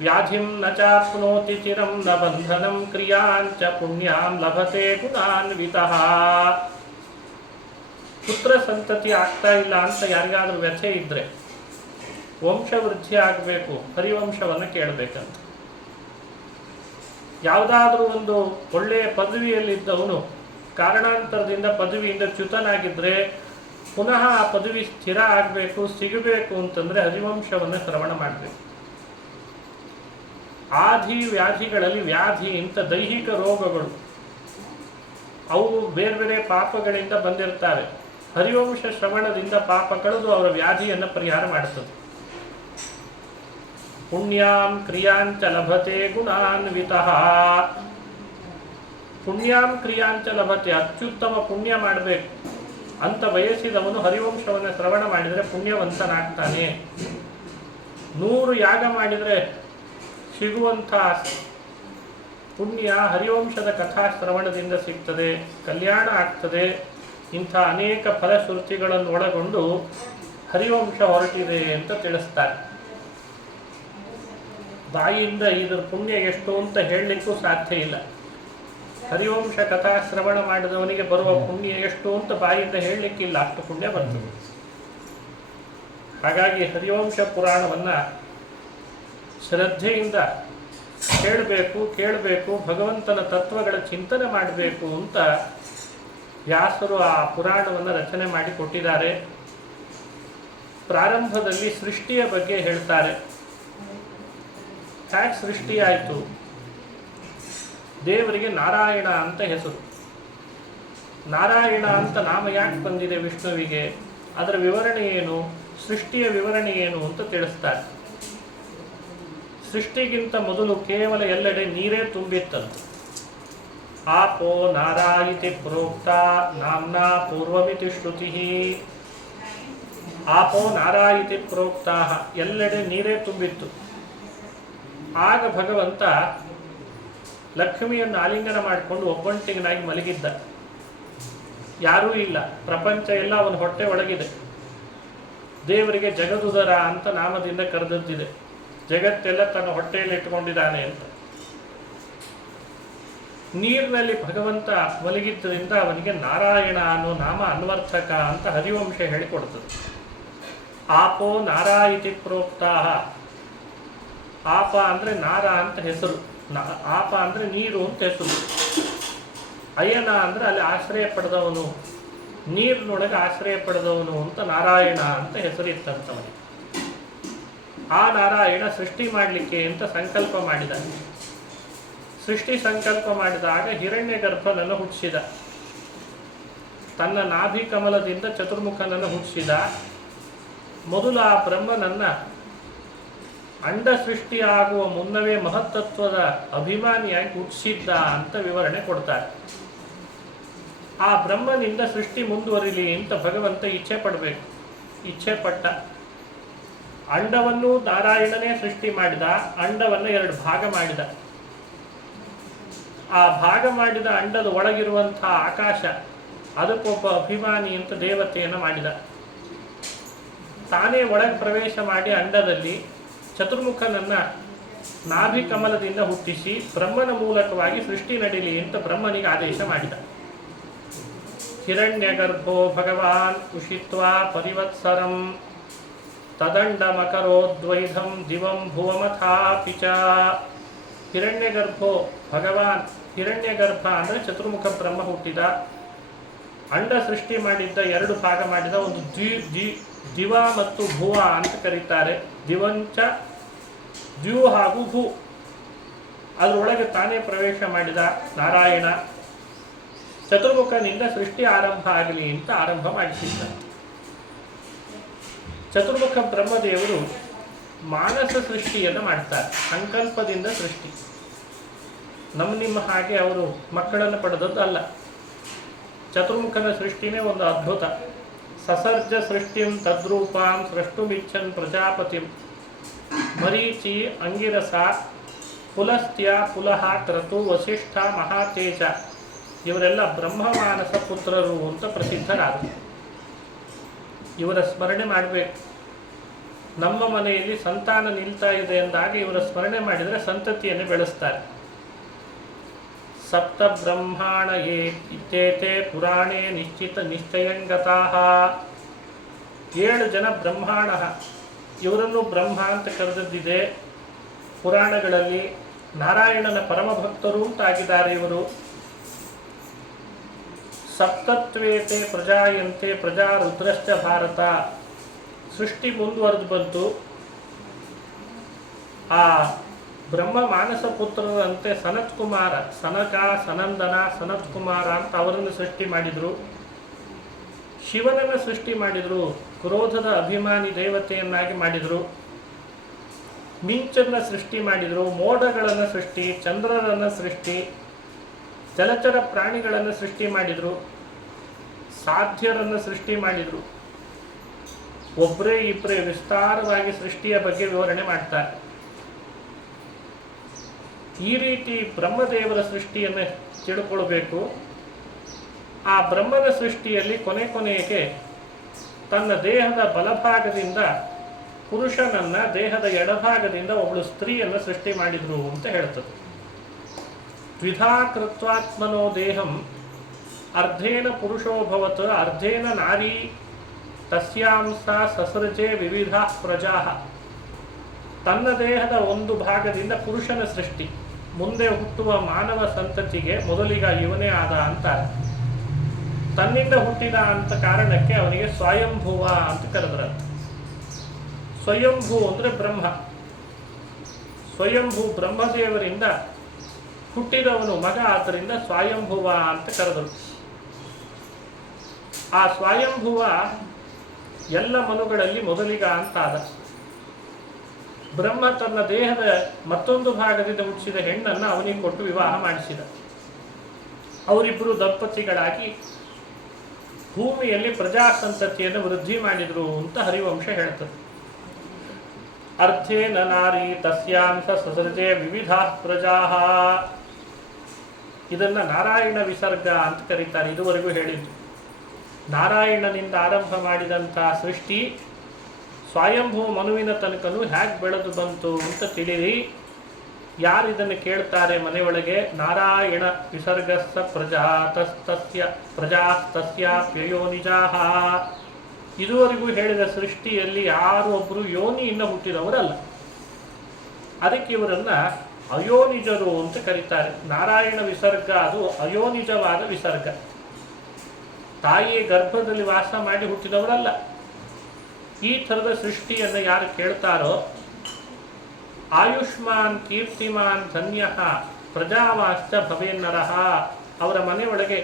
ವ್ಯಾಧಿಂ ನ ಚಾಪ್ನೋತಿ ಚಿರಂ ನ ಬಂಧನಂ ಕ್ರಿಯಾಂಚ ಪುಣ್ಯಾಂ ಲಭತೆ ಗುಣಾನ್ವಿತಃ. ಪುತ್ರ ಸಂತತಿ ಆಗ್ತಾ ಇಲ್ಲ ಅಂತ ಯಾರಿಗಾದ್ರೂ ವ್ಯಥೆ ಇದ್ರೆ, ವಂಶವೃದ್ಧಿ ಆಗಬೇಕು, ಹರಿವಂಶವನ್ನು ಕೇಳಬೇಕಂತ. ಯಾವುದಾದ್ರೂ ಒಂದು ಒಳ್ಳೆಯ ಪದವಿಯಲ್ಲಿದ್ದವನು ಕಾರಣಾಂತರದಿಂದ ಪದವಿಯಿಂದ ಚ್ಯುತನಾಗಿದ್ದರೆ ಪುನಃ ಆ ಪದವಿ ಸ್ಥಿರ ಆಗಬೇಕು, ಸಿಗಬೇಕು ಅಂತಂದರೆ ಹರಿವಂಶವನ್ನು ಶ್ರವಣ ಮಾಡಬೇಕು. ಆಧಿ ವ್ಯಾಧಿಗಳಲ್ಲಿ ವ್ಯಾಧಿ ಇಂಥ ದೈಹಿಕ ರೋಗಗಳು ಅವು ಬೇರೆ ಬೇರೆ ಪಾಪಗಳಿಂದ ಬಂದಿರ್ತಾವೆ. ಹರಿವಂಶ ಶ್ರವಣದಿಂದ ಪಾಪ ಕಳೆದು ಅವರ ವ್ಯಾಧಿಯನ್ನು ಪರಿಹಾರ ಮಾಡುತ್ತದೆ. ಪುಣ್ಯಾಂ ಕ್ರಿಯಾಂಚ ಲಭತೆ ಗುಣಾನ್ವಿತಃ. ಪುಣ್ಯಾಂ ಕ್ರಿಯಾಂಚ ಲಭತೆ, ಅತ್ಯುತ್ತಮ ಪುಣ್ಯ ಮಾಡಬೇಕು ಅಂತ ಬಯಸಿದವನು ಹರಿವಂಶವನ್ನು ಶ್ರವಣ ಮಾಡಿದರೆ ಪುಣ್ಯವಂತನಾಗ್ತಾನೆ. 100 ಯಾಗ ಮಾಡಿದರೆ ಸಿಗುವಂಥ ಪುಣ್ಯ ಹರಿವಂಶದ ಕಥಾ ಶ್ರವಣದಿಂದ ಸಿಗ್ತದೆ, ಕಲ್ಯಾಣ ಆಗ್ತದೆ. ಇಂಥ ಅನೇಕ ಫಲಶ್ರುತಿಗಳನ್ನು ಒಳಗೊಂಡು ಹರಿವಂಶ ಹೊರಟಿದೆ ಅಂತ ತಿಳಿಸ್ತಾರೆ. ಬಾಯಿಯಿಂದ ಇದರ ಪುಣ್ಯ ಎಷ್ಟು ಅಂತ ಹೇಳಲಿಕ್ಕೂ ಸಾಧ್ಯ ಇಲ್ಲ. ಹರಿವಂಶ ಕಥಾ ಶ್ರವಣ ಮಾಡಿದವನಿಗೆ ಬರುವ ಪುಣ್ಯ ಎಷ್ಟು ಅಂತ ಬಾಯಿಯಿಂದ ಹೇಳಲಿಕ್ಕಿಲ್ಲ, ಅಷ್ಟು ಪುಣ್ಯ ಬರ್ತದೆ. ಹಾಗಾಗಿ ಹರಿವಂಶ ಪುರಾಣವನ್ನು ಶ್ರದ್ಧೆಯಿಂದ ಕೇಳಬೇಕು, ಭಗವಂತನ ತತ್ವಗಳ ಚಿಂತನೆ ಮಾಡಬೇಕು ಅಂತ ವ್ಯಾಸರು ಆ ಪುರಾಣವನ್ನು ರಚನೆ ಮಾಡಿ ಕೊಟ್ಟಿದ್ದಾರೆ. ಪ್ರಾರಂಭದಲ್ಲಿ ಸೃಷ್ಟಿಯ ಬಗ್ಗೆ ಹೇಳ್ತಾರೆ. ಹ್ಯಾಕ್ ಸೃಷ್ಟಿಯಾಯಿತು? ದೇವರಿಗೆ ನಾರಾಯಣ ಅಂತ ಹೆಸರು. ನಾರಾಯಣ ಅಂತ ನಾಮ ಯಾಕೆ ಬಂದಿದೆ ವಿಷ್ಣುವಿಗೆ, ಅದರ ವಿವರಣೆ ಏನು, ಸೃಷ್ಟಿಯ ವಿವರಣೆ ಏನು ಅಂತ ತಿಳಿಸ್ತಾರೆ. ಸೃಷ್ಟಿಗಿಂತ ಮೊದಲು ಕೇವಲ ಎಲ್ಲೆಡೆ ನೀರೇ ತುಂಬಿತ್ತಂತೆ. ಆಪೋ ನಾರಾಯಿತಿ ಪ್ರೋಕ್ತ ನಾಮ್ನಾ ಪೂರ್ವಮಿತಿ ಶ್ರುತಿ. ಆಪೋ ನಾರಾಯಿತಿ ಪ್ರೋಕ್ತ, ಎಲ್ಲೆಡೆ ನೀರೇ ತುಂಬಿತ್ತು. ಆಗ ಭಗವಂತ ಲಕ್ಷ್ಮಿಯನ್ನು ಆಲಿಂಗನ ಮಾಡಿಕೊಂಡು ಒಬ್ಬಂಟಿಗನಾಗಿ ಮಲಗಿದ್ದ. ಯಾರೂ ಇಲ್ಲ, ಪ್ರಪಂಚ ಎಲ್ಲ ಅವನ ಹೊಟ್ಟೆ ಒಳಗಿದೆ. ದೇವರಿಗೆ ಜಗದುದರ ಅಂತ ನಾಮದಿಂದ ಕರೆದದ್ದಿದೆ. ಜಗತ್ತೆಲ್ಲ ತನ್ನ ಹೊಟ್ಟೆಯಲ್ಲಿ ಇಟ್ಟುಕೊಂಡಿದ್ದಾನೆ ಅಂತ. ನೀರಿನಲ್ಲಿ ಭಗವಂತ ಮಲಗಿದ್ದರಿಂದ ಅವನಿಗೆ ನಾರಾಯಣ ಅನ್ನೋ ನಾಮ ಅನ್ವರ್ಥಕ ಅಂತ ಹರಿವಂಶ ಹೇಳಿಕೊಡ್ತದೆ. ಆಪೋ ನಾರಾಯಿತಿ ಪ್ರೋಕ್ತಾ. ಆಪ ಅಂದರೆ ನಾರ ಅಂತ ಹೆಸರು, ಆಪ ಅಂದರೆ ನೀರು ಅಂತ ಹೆಸರು. ಅಯನ ಅಂದರೆ ಅಲ್ಲಿ ಆಶ್ರಯ ಪಡೆದವನು, ನೀರಿನೊಳಗೆ ಆಶ್ರಯ ಪಡೆದವನು ಅಂತ ನಾರಾಯಣ ಅಂತ ಹೆಸರಿತ್ತಂತವನಿಗೆ. ಆ ನಾರಾಯಣ ಸೃಷ್ಟಿ ಮಾಡಲಿಕ್ಕೆ ಅಂತ ಸಂಕಲ್ಪ ಮಾಡಿದ. ಸೃಷ್ಟಿ ಸಂಕಲ್ಪ ಮಾಡಿದಾಗ ಹಿರಣ್ಯ ಗರ್ಭನನ್ನು ಹುಟ್ಟಿಸಿದ. ತನ್ನ ನಾಭಿ ಕಮಲದಿಂದ ಚತುರ್ಮುಖನನ್ನು ಹುಟ್ಟಿಸಿದ. ಮೊದಲು ಆ ಬ್ರಹ್ಮನನ್ನ ಅಂಡ ಸೃಷ್ಟಿಯಾಗುವ ಮುನ್ನವೇ ಮಹತ್ತತ್ವದ ಅಭಿಮಾನಿಯಾಗಿ ಹುಟ್ಟಿಸಿದ್ದ ಅಂತ ವಿವರಣೆ ಕೊಡ್ತಾರೆ. ಆ ಬ್ರಹ್ಮನಿಂದ ಸೃಷ್ಟಿ ಮುಂದುವರಿಲಿ ಅಂತ ಭಗವಂತ ಇಚ್ಛೆ ಪಡಬೇಕು. ಇಚ್ಛೆ ಪಟ್ಟ. ಅಂಡವನ್ನು ನಾರಾಯಣನೇ ಸೃಷ್ಟಿ ಮಾಡಿದ. ಅಂಡವನ್ನು 2 ಭಾಗ ಮಾಡಿದ. ಆ ಭಾಗ ಮಾಡಿದ ಅಂಡದ ಒಳಗಿರುವಂತಹ ಆಕಾಶ, ಅದಕ್ಕೊಬ್ಬ ಅಭಿಮಾನಿ ಅಂತ ದೇವತೆಯನ್ನು ಮಾಡಿದ. ತಾನೇ ಒಳಗೆ ಪ್ರವೇಶ ಮಾಡಿ ಅಂಡದಲ್ಲಿ ಚತುರ್ಮುಖನನ್ನ ನಾಭಿ ಕಮಲದಿಂದ ಹುಟ್ಟಿಸಿ ಬ್ರಹ್ಮನ ಮೂಲಕವಾಗಿ ಸೃಷ್ಟಿ ನಡೀಲಿ ಅಂತ ಬ್ರಹ್ಮನಿಗೆ ಆದೇಶ ಮಾಡಿದ. ಹಿರಣ್ಯ ಗರ್ಭೋ ಭಗವಾನ್ ಉಷಿತ್ವಾ ಪರಿವತ್ಸರಂ ತದಂಡಮಕರೋದ್ವೈಧಂ ದಿವಂ ಭುವಮಥಾಪಿ ಚ. ಹಿರಣ್ಯಗರ್ಭೋ ಭಗವಾನ್, ಹಿರಣ್ಯಗರ್ಭ ಅಂದರೆ ಚತುರ್ಮುಖ ಬ್ರಹ್ಮ ಹುಟ್ಟಿದ. ಅಂಡ ಸೃಷ್ಟಿ ಮಾಡಿದ್ದ 2 ಭಾಗ ಮಾಡಿದ. ಒಂದು ದಿವ ಮತ್ತು ಭುವ ಅಂತ ಕರೀತಾರೆ. ದಿವಂಚ ದ್ಯು ಹಾಗೂ ಭೂ. ಅದರೊಳಗೆ ತಾನೇ ಪ್ರವೇಶ ಮಾಡಿದ ನಾರಾಯಣ. ಚತುರ್ಮುಖನಿಂದ ಸೃಷ್ಟಿ ಆರಂಭ ಆಗಲಿ ಅಂತ ಆರಂಭ ಮಾಡಿಸಿದ್ದ. ಚತುರ್ಮುಖ ಬ್ರಹ್ಮದೇವರು ಮಾನಸ ಸೃಷ್ಟಿಯನ್ನು ಮಾಡ್ತಾರೆ. ಸಂಕಲ್ಪದಿಂದ ಸೃಷ್ಟಿ. ನಿಮ್ಮ ಹಾಗೆ ಅವರು ಮಕ್ಕಳನ್ನು ಪಡೆದದ್ದು ಅಲ್ಲ. ಚತುರ್ಮುಖನ ಸೃಷ್ಟಿನೇ ಒಂದು ಅದ್ಭುತ. ಸಸರ್ಜ ಸೃಷ್ಟಿಂ ತದ್ರೂಪಾಂ ಸೃಷ್ಟುಮಿಚ್ಛನ್ ಪ್ರಜಾಪತಿಂ ಮರೀಚಿ ಅಂಗಿರಸ ಪುಲಸ್ತ್ಯ ಪುಲಹ ಕ್ರತು ವಸಿಷ್ಠ ಮಹಾತೇಜ ಇವರೆಲ್ಲ ಬ್ರಹ್ಮಮಾನಸ ಪುತ್ರರು ಅಂತ ಪ್ರಸಿದ್ಧರಾದರು. ಇವರ ಸ್ಮರಣೆ ಮಾಡಬೇಕು. ನಮ್ಮ ಮನೆಯಲ್ಲಿ ಸಂತಾನ ನಿಲ್ತಾ ಇದೆ ಎಂದಾಗ ಇವರ ಸ್ಮರಣೆ ಮಾಡಿದರೆ ಸಂತತಿಯನ್ನು ಬೆಳೆಸ್ತಾರೆ. ಸಪ್ತ ಬ್ರಹ್ಮಾಣ ಇತ್ಯೇತೆ ಪುರಾಣೇ ನಿಶ್ಚಯಂಗತಾಃ. 7 ಜನ ಬ್ರಹ್ಮಾಣ, ಇವರನ್ನು ಬ್ರಹ್ಮ ಅಂತ ಕರೆದಿದ್ದಿದೆ ಪುರಾಣಗಳಲ್ಲಿ. ನಾರಾಯಣನ ಪರಮಭಕ್ತರು ಅಂತಾಗಿದ್ದಾರೆ ಇವರು. ಸಪ್ತತ್ವೇತೆ ಪ್ರಜಾಯಂತೆ ಪ್ರಜಾ ರುದ್ರಶ್ಚ ಭಾರತ. ಸೃಷ್ಟಿ ಮುಂದುವರೆದು ಬಂತು. ಆ ಬ್ರಹ್ಮ ಮಾನಸ ಪುತ್ರರಂತೆ ಸನತ್ ಕುಮಾರ, ಸನಕ, ಸನಂದನ, ಸನತ್ ಕುಮಾರ ಅಂತ ಅವರನ್ನು ಸೃಷ್ಟಿ ಮಾಡಿದರು. ಶಿವನನ್ನು ಸೃಷ್ಟಿ ಮಾಡಿದರು. ಕ್ರೋಧದ ಅಭಿಮಾನಿ ದೇವತೆಯನ್ನಾಗಿ ಮಾಡಿದರು. ಮಿಂಚನ್ನು ಸೃಷ್ಟಿ ಮಾಡಿದರು. ಮೋಡಗಳನ್ನು ಸೃಷ್ಟಿ, ಚಂದ್ರರನ್ನು ಸೃಷ್ಟಿ, ಜಲಚರ ಪ್ರಾಣಿಗಳನ್ನು ಸೃಷ್ಟಿ ಮಾಡಿದರು. ಸಾಧ್ಯರನ್ನು ಸೃಷ್ಟಿ ಮಾಡಿದರು. ಒಬ್ಬರೇ ಇಬ್ಬರೇ ವಿಸ್ತಾರವಾಗಿ ಸೃಷ್ಟಿಯ ಬಗ್ಗೆ ವಿವರಣೆ ಮಾಡ್ತಾರೆ. ಈ ರೀತಿ ಬ್ರಹ್ಮದೇವರ ಸೃಷ್ಟಿಯನ್ನು ತಿಳ್ಕೊಳ್ಬೇಕು. ಆ ಬ್ರಹ್ಮನ ಸೃಷ್ಟಿಯಲ್ಲಿ ಕೊನೆಗೆ ತನ್ನ ದೇಹದ ಬಲಭಾಗದಿಂದ ಪುರುಷನನ್ನ, ದೇಹದ ಎಡಭಾಗದಿಂದ ಒಬ್ಬಳು ಸ್ತ್ರೀಯನ್ನು ಸೃಷ್ಟಿ ಮಾಡಿದ್ರು ಅಂತ ಹೇಳ್ತದೆ. ದ್ವಿಧಾ ಕೃತ್ವಾತ್ಮನೋ ದೇಹಂ ಅರ್ಧೇನ ಪುರುಷೋಭವತ್ ಅರ್ಧೇನ ನಾರಿ ತಸ್ಯಾಂಸ ಸಸೃಜೆ ವಿವಿಧ ಪ್ರಜಾ. ತನ್ನ ದೇಹದ ಒಂದು ಭಾಗದಿಂದ ಪುರುಷನ ಸೃಷ್ಟಿ, ಮುಂದೆ ಹುಟ್ಟುವ ಮಾನವ ಸಂತತಿಗೆ ಮೊದಲಿಗ ಇವನೇ ಆದ ಅಂತಾರೆ. ತನ್ನಿಂದ ಹುಟ್ಟಿದ ಅಂತ ಕಾರಣಕ್ಕೆ ಅವನಿಗೆ ಸ್ವಯಂಭುವ ಅಂತ ಕರೆದ್ರಂತೆ. ಸ್ವಯಂಭೂ ಅಂದರೆ ಬ್ರಹ್ಮ. ಸ್ವಯಂಭೂ ಬ್ರಹ್ಮದೇವರಿಂದ ಹುಟ್ಟಿದವನು ಮಗ, ಆದ್ದರಿಂದ ಸ್ವಯಂಭುವ ಅಂತ ಕರೆದರು. ಆ ಸ್ವಯಂಭುವ ಎಲ್ಲ ಮನುಗಳಲ್ಲಿ ಮೊದಲಿಗ ಅಂತಾದ. ಬ್ರಹ್ಮ ತನ್ನ ದೇಹದ ಮತ್ತೊಂದು ಭಾಗದಿಂದ ಹುಟ್ಟಿಸಿದ ಹೆಣ್ಣನ್ನು ಅವನಿಗೆ ಕೊಟ್ಟು ವಿವಾಹ ಮಾಡಿಸಿದ. ಅವರಿಬ್ಬರು ದಂಪತಿಗಳಾಗಿ ಭೂಮಿಯಲ್ಲಿ ಪ್ರಜಾಸಂತತಿಯನ್ನು ವೃದ್ಧಿ ಮಾಡಿದರು ಅಂತ ಹರಿವಂಶ ಹೇಳ್ತದೆ. ಅರ್ಥೇನ ನಾರಿ ತಸ್ಯಾಂಸ ಸಸೃಜೆ ವಿವಿಧ ಪ್ರಜಾ. ಇದನ್ನು ನಾರಾಯಣ ವಿಸರ್ಗ ಅಂತ ಕರೀತಾರೆ. ಇದುವರೆಗೂ ಹೇಳಿದ್ದು ನಾರಾಯಣನಿಂದ ಆರಂಭ ಮಾಡಿದಂತಹ ಸೃಷ್ಟಿ ಸ್ವಯಂಭೂ ಮನುವಿನ ತನಕನೂ ಹೇಗೆ ಬೆಳೆದು ಬಂತು ಅಂತ ತಿಳಿರಿ. ಯಾರು ಇದನ್ನು ಕೇಳ್ತಾರೆ ಮನೆಯೊಳಗೆ, ನಾರಾಯಣ ವಿಸರ್ಗಸ್ಸ ಪ್ರಜಾಸ್ತಸ್ಯಾಪ್ಯಯೋ ನಿಜಾಹ. ಇದುವರೆಗೂ ಹೇಳಿದ ಸೃಷ್ಟಿಯಲ್ಲಿ ಯಾರು ಒಬ್ಬರು ಯೋನಿಯಿಂದ ಹುಟ್ಟಿದವರಲ್ಲ. ಅದಕ್ಕೆ ಇವರನ್ನ ಅಯೋನಿಜರು ಅಂತ ಕರೀತಾರೆ. ನಾರಾಯಣ ವಿಸರ್ಗ ಅದು ಅಯೋನಿಜವಾದ ವಿಸರ್ಗ. ತಾಯಿಯ ಗರ್ಭದಲ್ಲಿ ವಾಸ ಮಾಡಿ ಹುಟ್ಟಿದವರಲ್ಲ. ಈ ಥರದ ಸೃಷ್ಟಿಯನ್ನು ಯಾರು ಕೇಳ್ತಾರೋ ಆಯುಷ್ಮಾನ್ ಕೀರ್ತಿಮಾನ್ ಧನ್ಯ ಪ್ರಜಾವಾಶ್ಚ ಭವೇನ್ನರಃ. ಅವರ ಮನೆಯೊಳಗೆ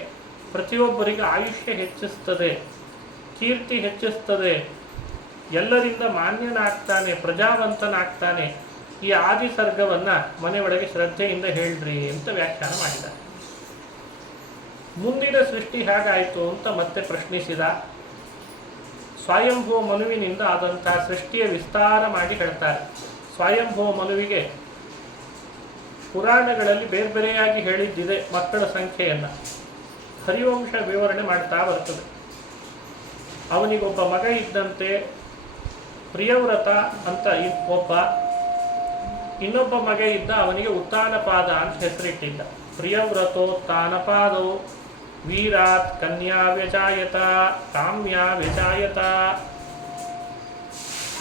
ಪ್ರತಿಯೊಬ್ಬರಿಗೆ ಆಯುಷ್ಯ ಹೆಚ್ಚಿಸ್ತದೆ, ಕೀರ್ತಿ ಹೆಚ್ಚಿಸ್ತದೆ, ಎಲ್ಲರಿಂದ ಮಾನ್ಯನಾಗ್ತಾನೆ, ಪ್ರಜಾವಂತನಾಗ್ತಾನೆ. ಈ ಆದಿ ಸರ್ಗವನ್ನು ಮನೆಯೊಳಗೆ ಶ್ರದ್ಧೆಯಿಂದ ಹೇಳ್ರಿ ಅಂತ ವ್ಯಾಖ್ಯಾನ ಮಾಡಿದ. ಮುಂದಿನ ಸೃಷ್ಟಿ ಹೇಗಾಯಿತು ಅಂತ ಮತ್ತೆ ಪ್ರಶ್ನಿಸಿದ. ಸ್ವಯಂಭೂ ಮನುವಿನಿಂದ ಆದಂತಹ ಸೃಷ್ಟಿಯ ವಿಸ್ತಾರ ಮಾಡಿ ಹೇಳ್ತಾರೆ. ಸ್ವಯಂಭೂ ಮನುವಿಗೆ ಪುರಾಣಗಳಲ್ಲಿ ಬೇರೆ ಬೇರೆಯಾಗಿ ಹೇಳಿದ್ದಿದೆ ಮಕ್ಕಳ ಸಂಖ್ಯೆಯನ್ನು. ಹರಿವಂಶ ವಿವರಣೆ ಮಾಡ್ತಾ ಬರ್ತದೆ. ಅವನಿಗೊಬ್ಬ ಮಗ ಇದ್ದಂತೆ, ಪ್ರಿಯವ್ರತ ಅಂತ ಒಬ್ಬ, ಇನ್ನೊಬ್ಬ ಮಗ ಇದ್ದ, ಅವನಿಗೆ ಉತ್ತಾನಪಾದ ಅಂತ ಹೆಸರಿಟ್ಟಿದ್ದ. ಪ್ರಿಯವ್ರತೋತ್ತಾನಪಾದೋ ವೀರಾತ್ ಕನ್ಯಾ ವ್ಯಜಾಯತ ಕಾಮ್ಯಾ ವ್ಯಜಾಯತ.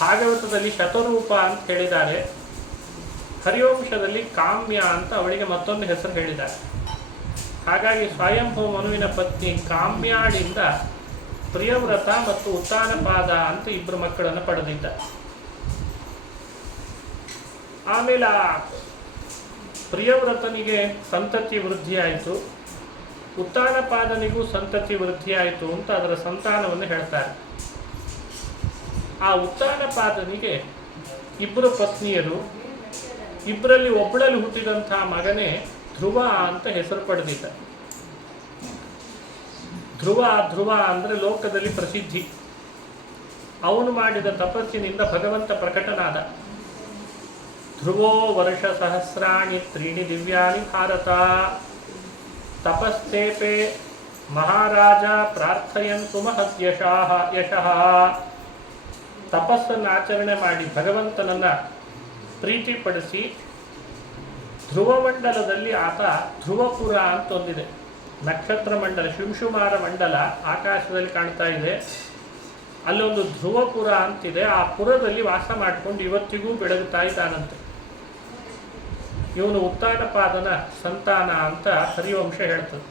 ಭಾಗವತದಲ್ಲಿ ಶತರೂಪ ಅಂತ ಹೇಳಿದ್ದಾರೆ, ಹರಿವಂಶದಲ್ಲಿ ಕಾಮ್ಯ ಅಂತ ಅವಳಿಗೆ ಮತ್ತೊಂದು ಹೆಸರು ಹೇಳಿದ್ದಾರೆ. ಹಾಗಾಗಿ ಸ್ವಯಂಭೂ ಮನುವಿನ ಪತ್ನಿ ಕಾಮ್ಯಾಳಿಂದ ಪ್ರಿಯವ್ರತ ಮತ್ತು ಉತ್ತಾನಪಾದ ಅಂತ ಇಬ್ಬರು ಮಕ್ಕಳನ್ನು ಪಡೆದಿದ್ದ. ಆಮೇಲೆ ಆ ಪ್ರಿಯವ್ರತನಿಗೆ ಸಂತತಿ ವೃದ್ಧಿಯಾಯಿತು, ಉತ್ತಾನಪಾದನಿಗೂ ಸಂತತಿ ವೃದ್ಧಿಯಾಯಿತು ಅಂತ ಅದರ ಸಂತಾನವನ್ನು ಹೇಳ್ತಾರೆ. ಆ ಉತ್ತಾನಪಾದನಿಗೆ ಇಬ್ಬರು ಪತ್ನಿಯರು, ಇಬ್ಬರಲ್ಲಿ ಒಬ್ಬಳಲ್ಲಿ ಹುಟ್ಟಿದಂತಹ ಮಗನೇ ಧ್ರುವ ಅಂತ ಹೆಸರು ಪಡೆದಿದ್ದ. ಧ್ರುವ ಅಂದರೆ ಲೋಕದಲ್ಲಿ ಪ್ರಸಿದ್ಧಿ. ಅವನು ಮಾಡಿದ ತಪಸ್ಸಿನಿಂದ ಭಗವಂತ ಪ್ರಕಟನಾದ. ಧ್ರುವೋ ವರ್ಷ ಸಹಸ್ರಾಣಿ ತ್ರೀಣಿ ದಿವ್ಯಾನಿ ಭಾರತ ತಪಸ್ತೇಪೆ ಮಹಾರಾಜ ಪ್ರಾರ್ಥಯಂತು ಯಶಃ. ತಪಸ್ಸನ್ನು ಆಚರಣೆ ಮಾಡಿ ಭಗವಂತನನ್ನು ಪ್ರೀತಿಪಡಿಸಿ ಧ್ರುವಮಂಡಲದಲ್ಲಿ ಆತ ಧ್ರುವಪುರ ಅಂತ ಒಂದಿದೆ. ನಕ್ಷತ್ರ ಮಂಡಲ, ಶಿಂಶುಮಾರ ಮಂಡಲ ಆಕಾಶದಲ್ಲಿ ಕಾಣ್ತಾ ಇದೆ. ಅಲ್ಲೊಂದು ಧ್ರುವಪುರ ಅಂತಿದೆ. ಆ ಪುರದಲ್ಲಿ ವಾಸ ಮಾಡಿಕೊಂಡು ಇವತ್ತಿಗೂ ಬೆಳಗುತ್ತಾ ಇದ್ದಾನಂತೆ. ಇವನು ಉತ್ತಾನಪಾದನ ಸಂತಾನ ಅಂತ ಹರಿವಂಶ ಹೇಳ್ತದೆ.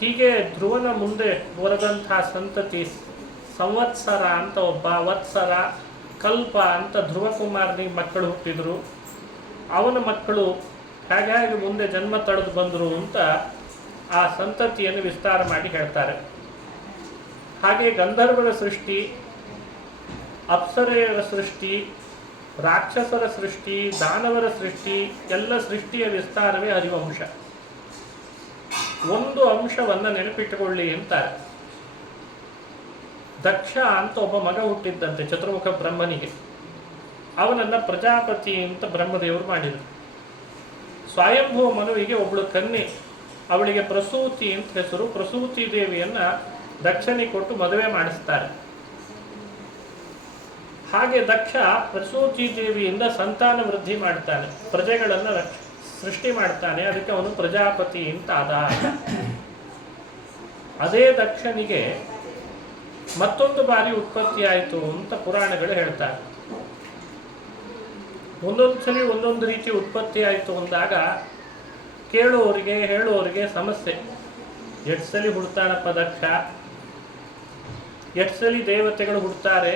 ಹೀಗೆ ಧ್ರುವನ ಮುಂದೆ ಬರೆದಂತಹ ಸಂತತಿ ಸಂವತ್ಸರ ಅಂತ ಒಬ್ಬ, ವತ್ಸರ, ಕಲ್ಪ ಅಂತ ಧ್ರುವಕುಮಾರನಿಗೆ ಮಕ್ಕಳು ಹುಟ್ಟಿದ್ರು. ಅವನ ಮಕ್ಕಳು ಹೇಗೆ ಮುಂದೆ ಜನ್ಮ ತಳೆದು ಬಂದರು ಅಂತ ಆ ಸಂತತಿಯನ್ನು ವಿಸ್ತಾರ ಮಾಡಿ ಹೇಳ್ತಾರೆ. ಹಾಗೆ ಗಂಧರ್ವರ ಸೃಷ್ಟಿ, ಅಪ್ಸರೆಯರ ಸೃಷ್ಟಿ, ರಾಕ್ಷಸರ ಸೃಷ್ಟಿ, ದಾನವರ ಸೃಷ್ಟಿ, ಎಲ್ಲ ಸೃಷ್ಟಿಯ ವಿಸ್ತಾರವೇ ಹರಿವಂಶ. ಒಂದು ಅಂಶವನ್ನು ನೆನಪಿಟ್ಟುಕೊಳ್ಳಿ ಅಂತಾರೆ. ದಕ್ಷ ಅಂತ ಒಬ್ಬ ಮಗ ಹುಟ್ಟಿದ್ದಂತೆ ಚತುರ್ಮುಖ ಬ್ರಹ್ಮನಿಗೆ. ಅವನನ್ನು ಪ್ರಜಾಪತಿ ಅಂತ ಬ್ರಹ್ಮದೇವರು ಮಾಡಿದರು. ಸ್ವಯಂಭೂ ಮನುವಿಗೆ ಒಬ್ಬಳು ಕನ್ಯೆ, ಅವಳಿಗೆ ಪ್ರಸೂತಿ ಅಂತ ಹೆಸರು. ಪ್ರಸೂತಿ ದೇವಿಯನ್ನು ದಕ್ಷನಿಗೆ ಕೊಟ್ಟು ಮದುವೆ ಮಾಡಿಸ್ತಾರೆ. ಹಾಗೆ ದಕ್ಷ ಪ್ರಸೂತಿ ದೇವಿಯಿಂದ ಸಂತಾನ ವೃದ್ಧಿ ಮಾಡ್ತಾನೆ, ಪ್ರಜೆಗಳನ್ನು ಸೃಷ್ಟಿ ಮಾಡ್ತಾನೆ. ಅದಕ್ಕೆ ಅವನು ಪ್ರಜಾಪತಿ ಅಂತ ಆದ. ಅದೇ ದಕ್ಷನಿಗೆ ಮತ್ತೊಂದು ಬಾರಿ ಉತ್ಪತ್ತಿ ಆಯಿತು ಅಂತ ಪುರಾಣಗಳು ಹೇಳ್ತಾರೆ. ಒಂದೊಂದು ಸಲ ಒಂದೊಂದು ರೀತಿ ಉತ್ಪತ್ತಿ ಆಯಿತು ಅಂದಾಗ ಕೇಳುವವರಿಗೆ ಹೇಳುವವರಿಗೆ ಸಮಸ್ಯೆ. ಎಷ್ಟು ಸಲ ಹುಡ್ತಾನಪ್ಪ ದಕ್ಷ, ಎಷ್ಟು ಸಲ ದೇವತೆಗಳು ಹುಡ್ತಾರೆ.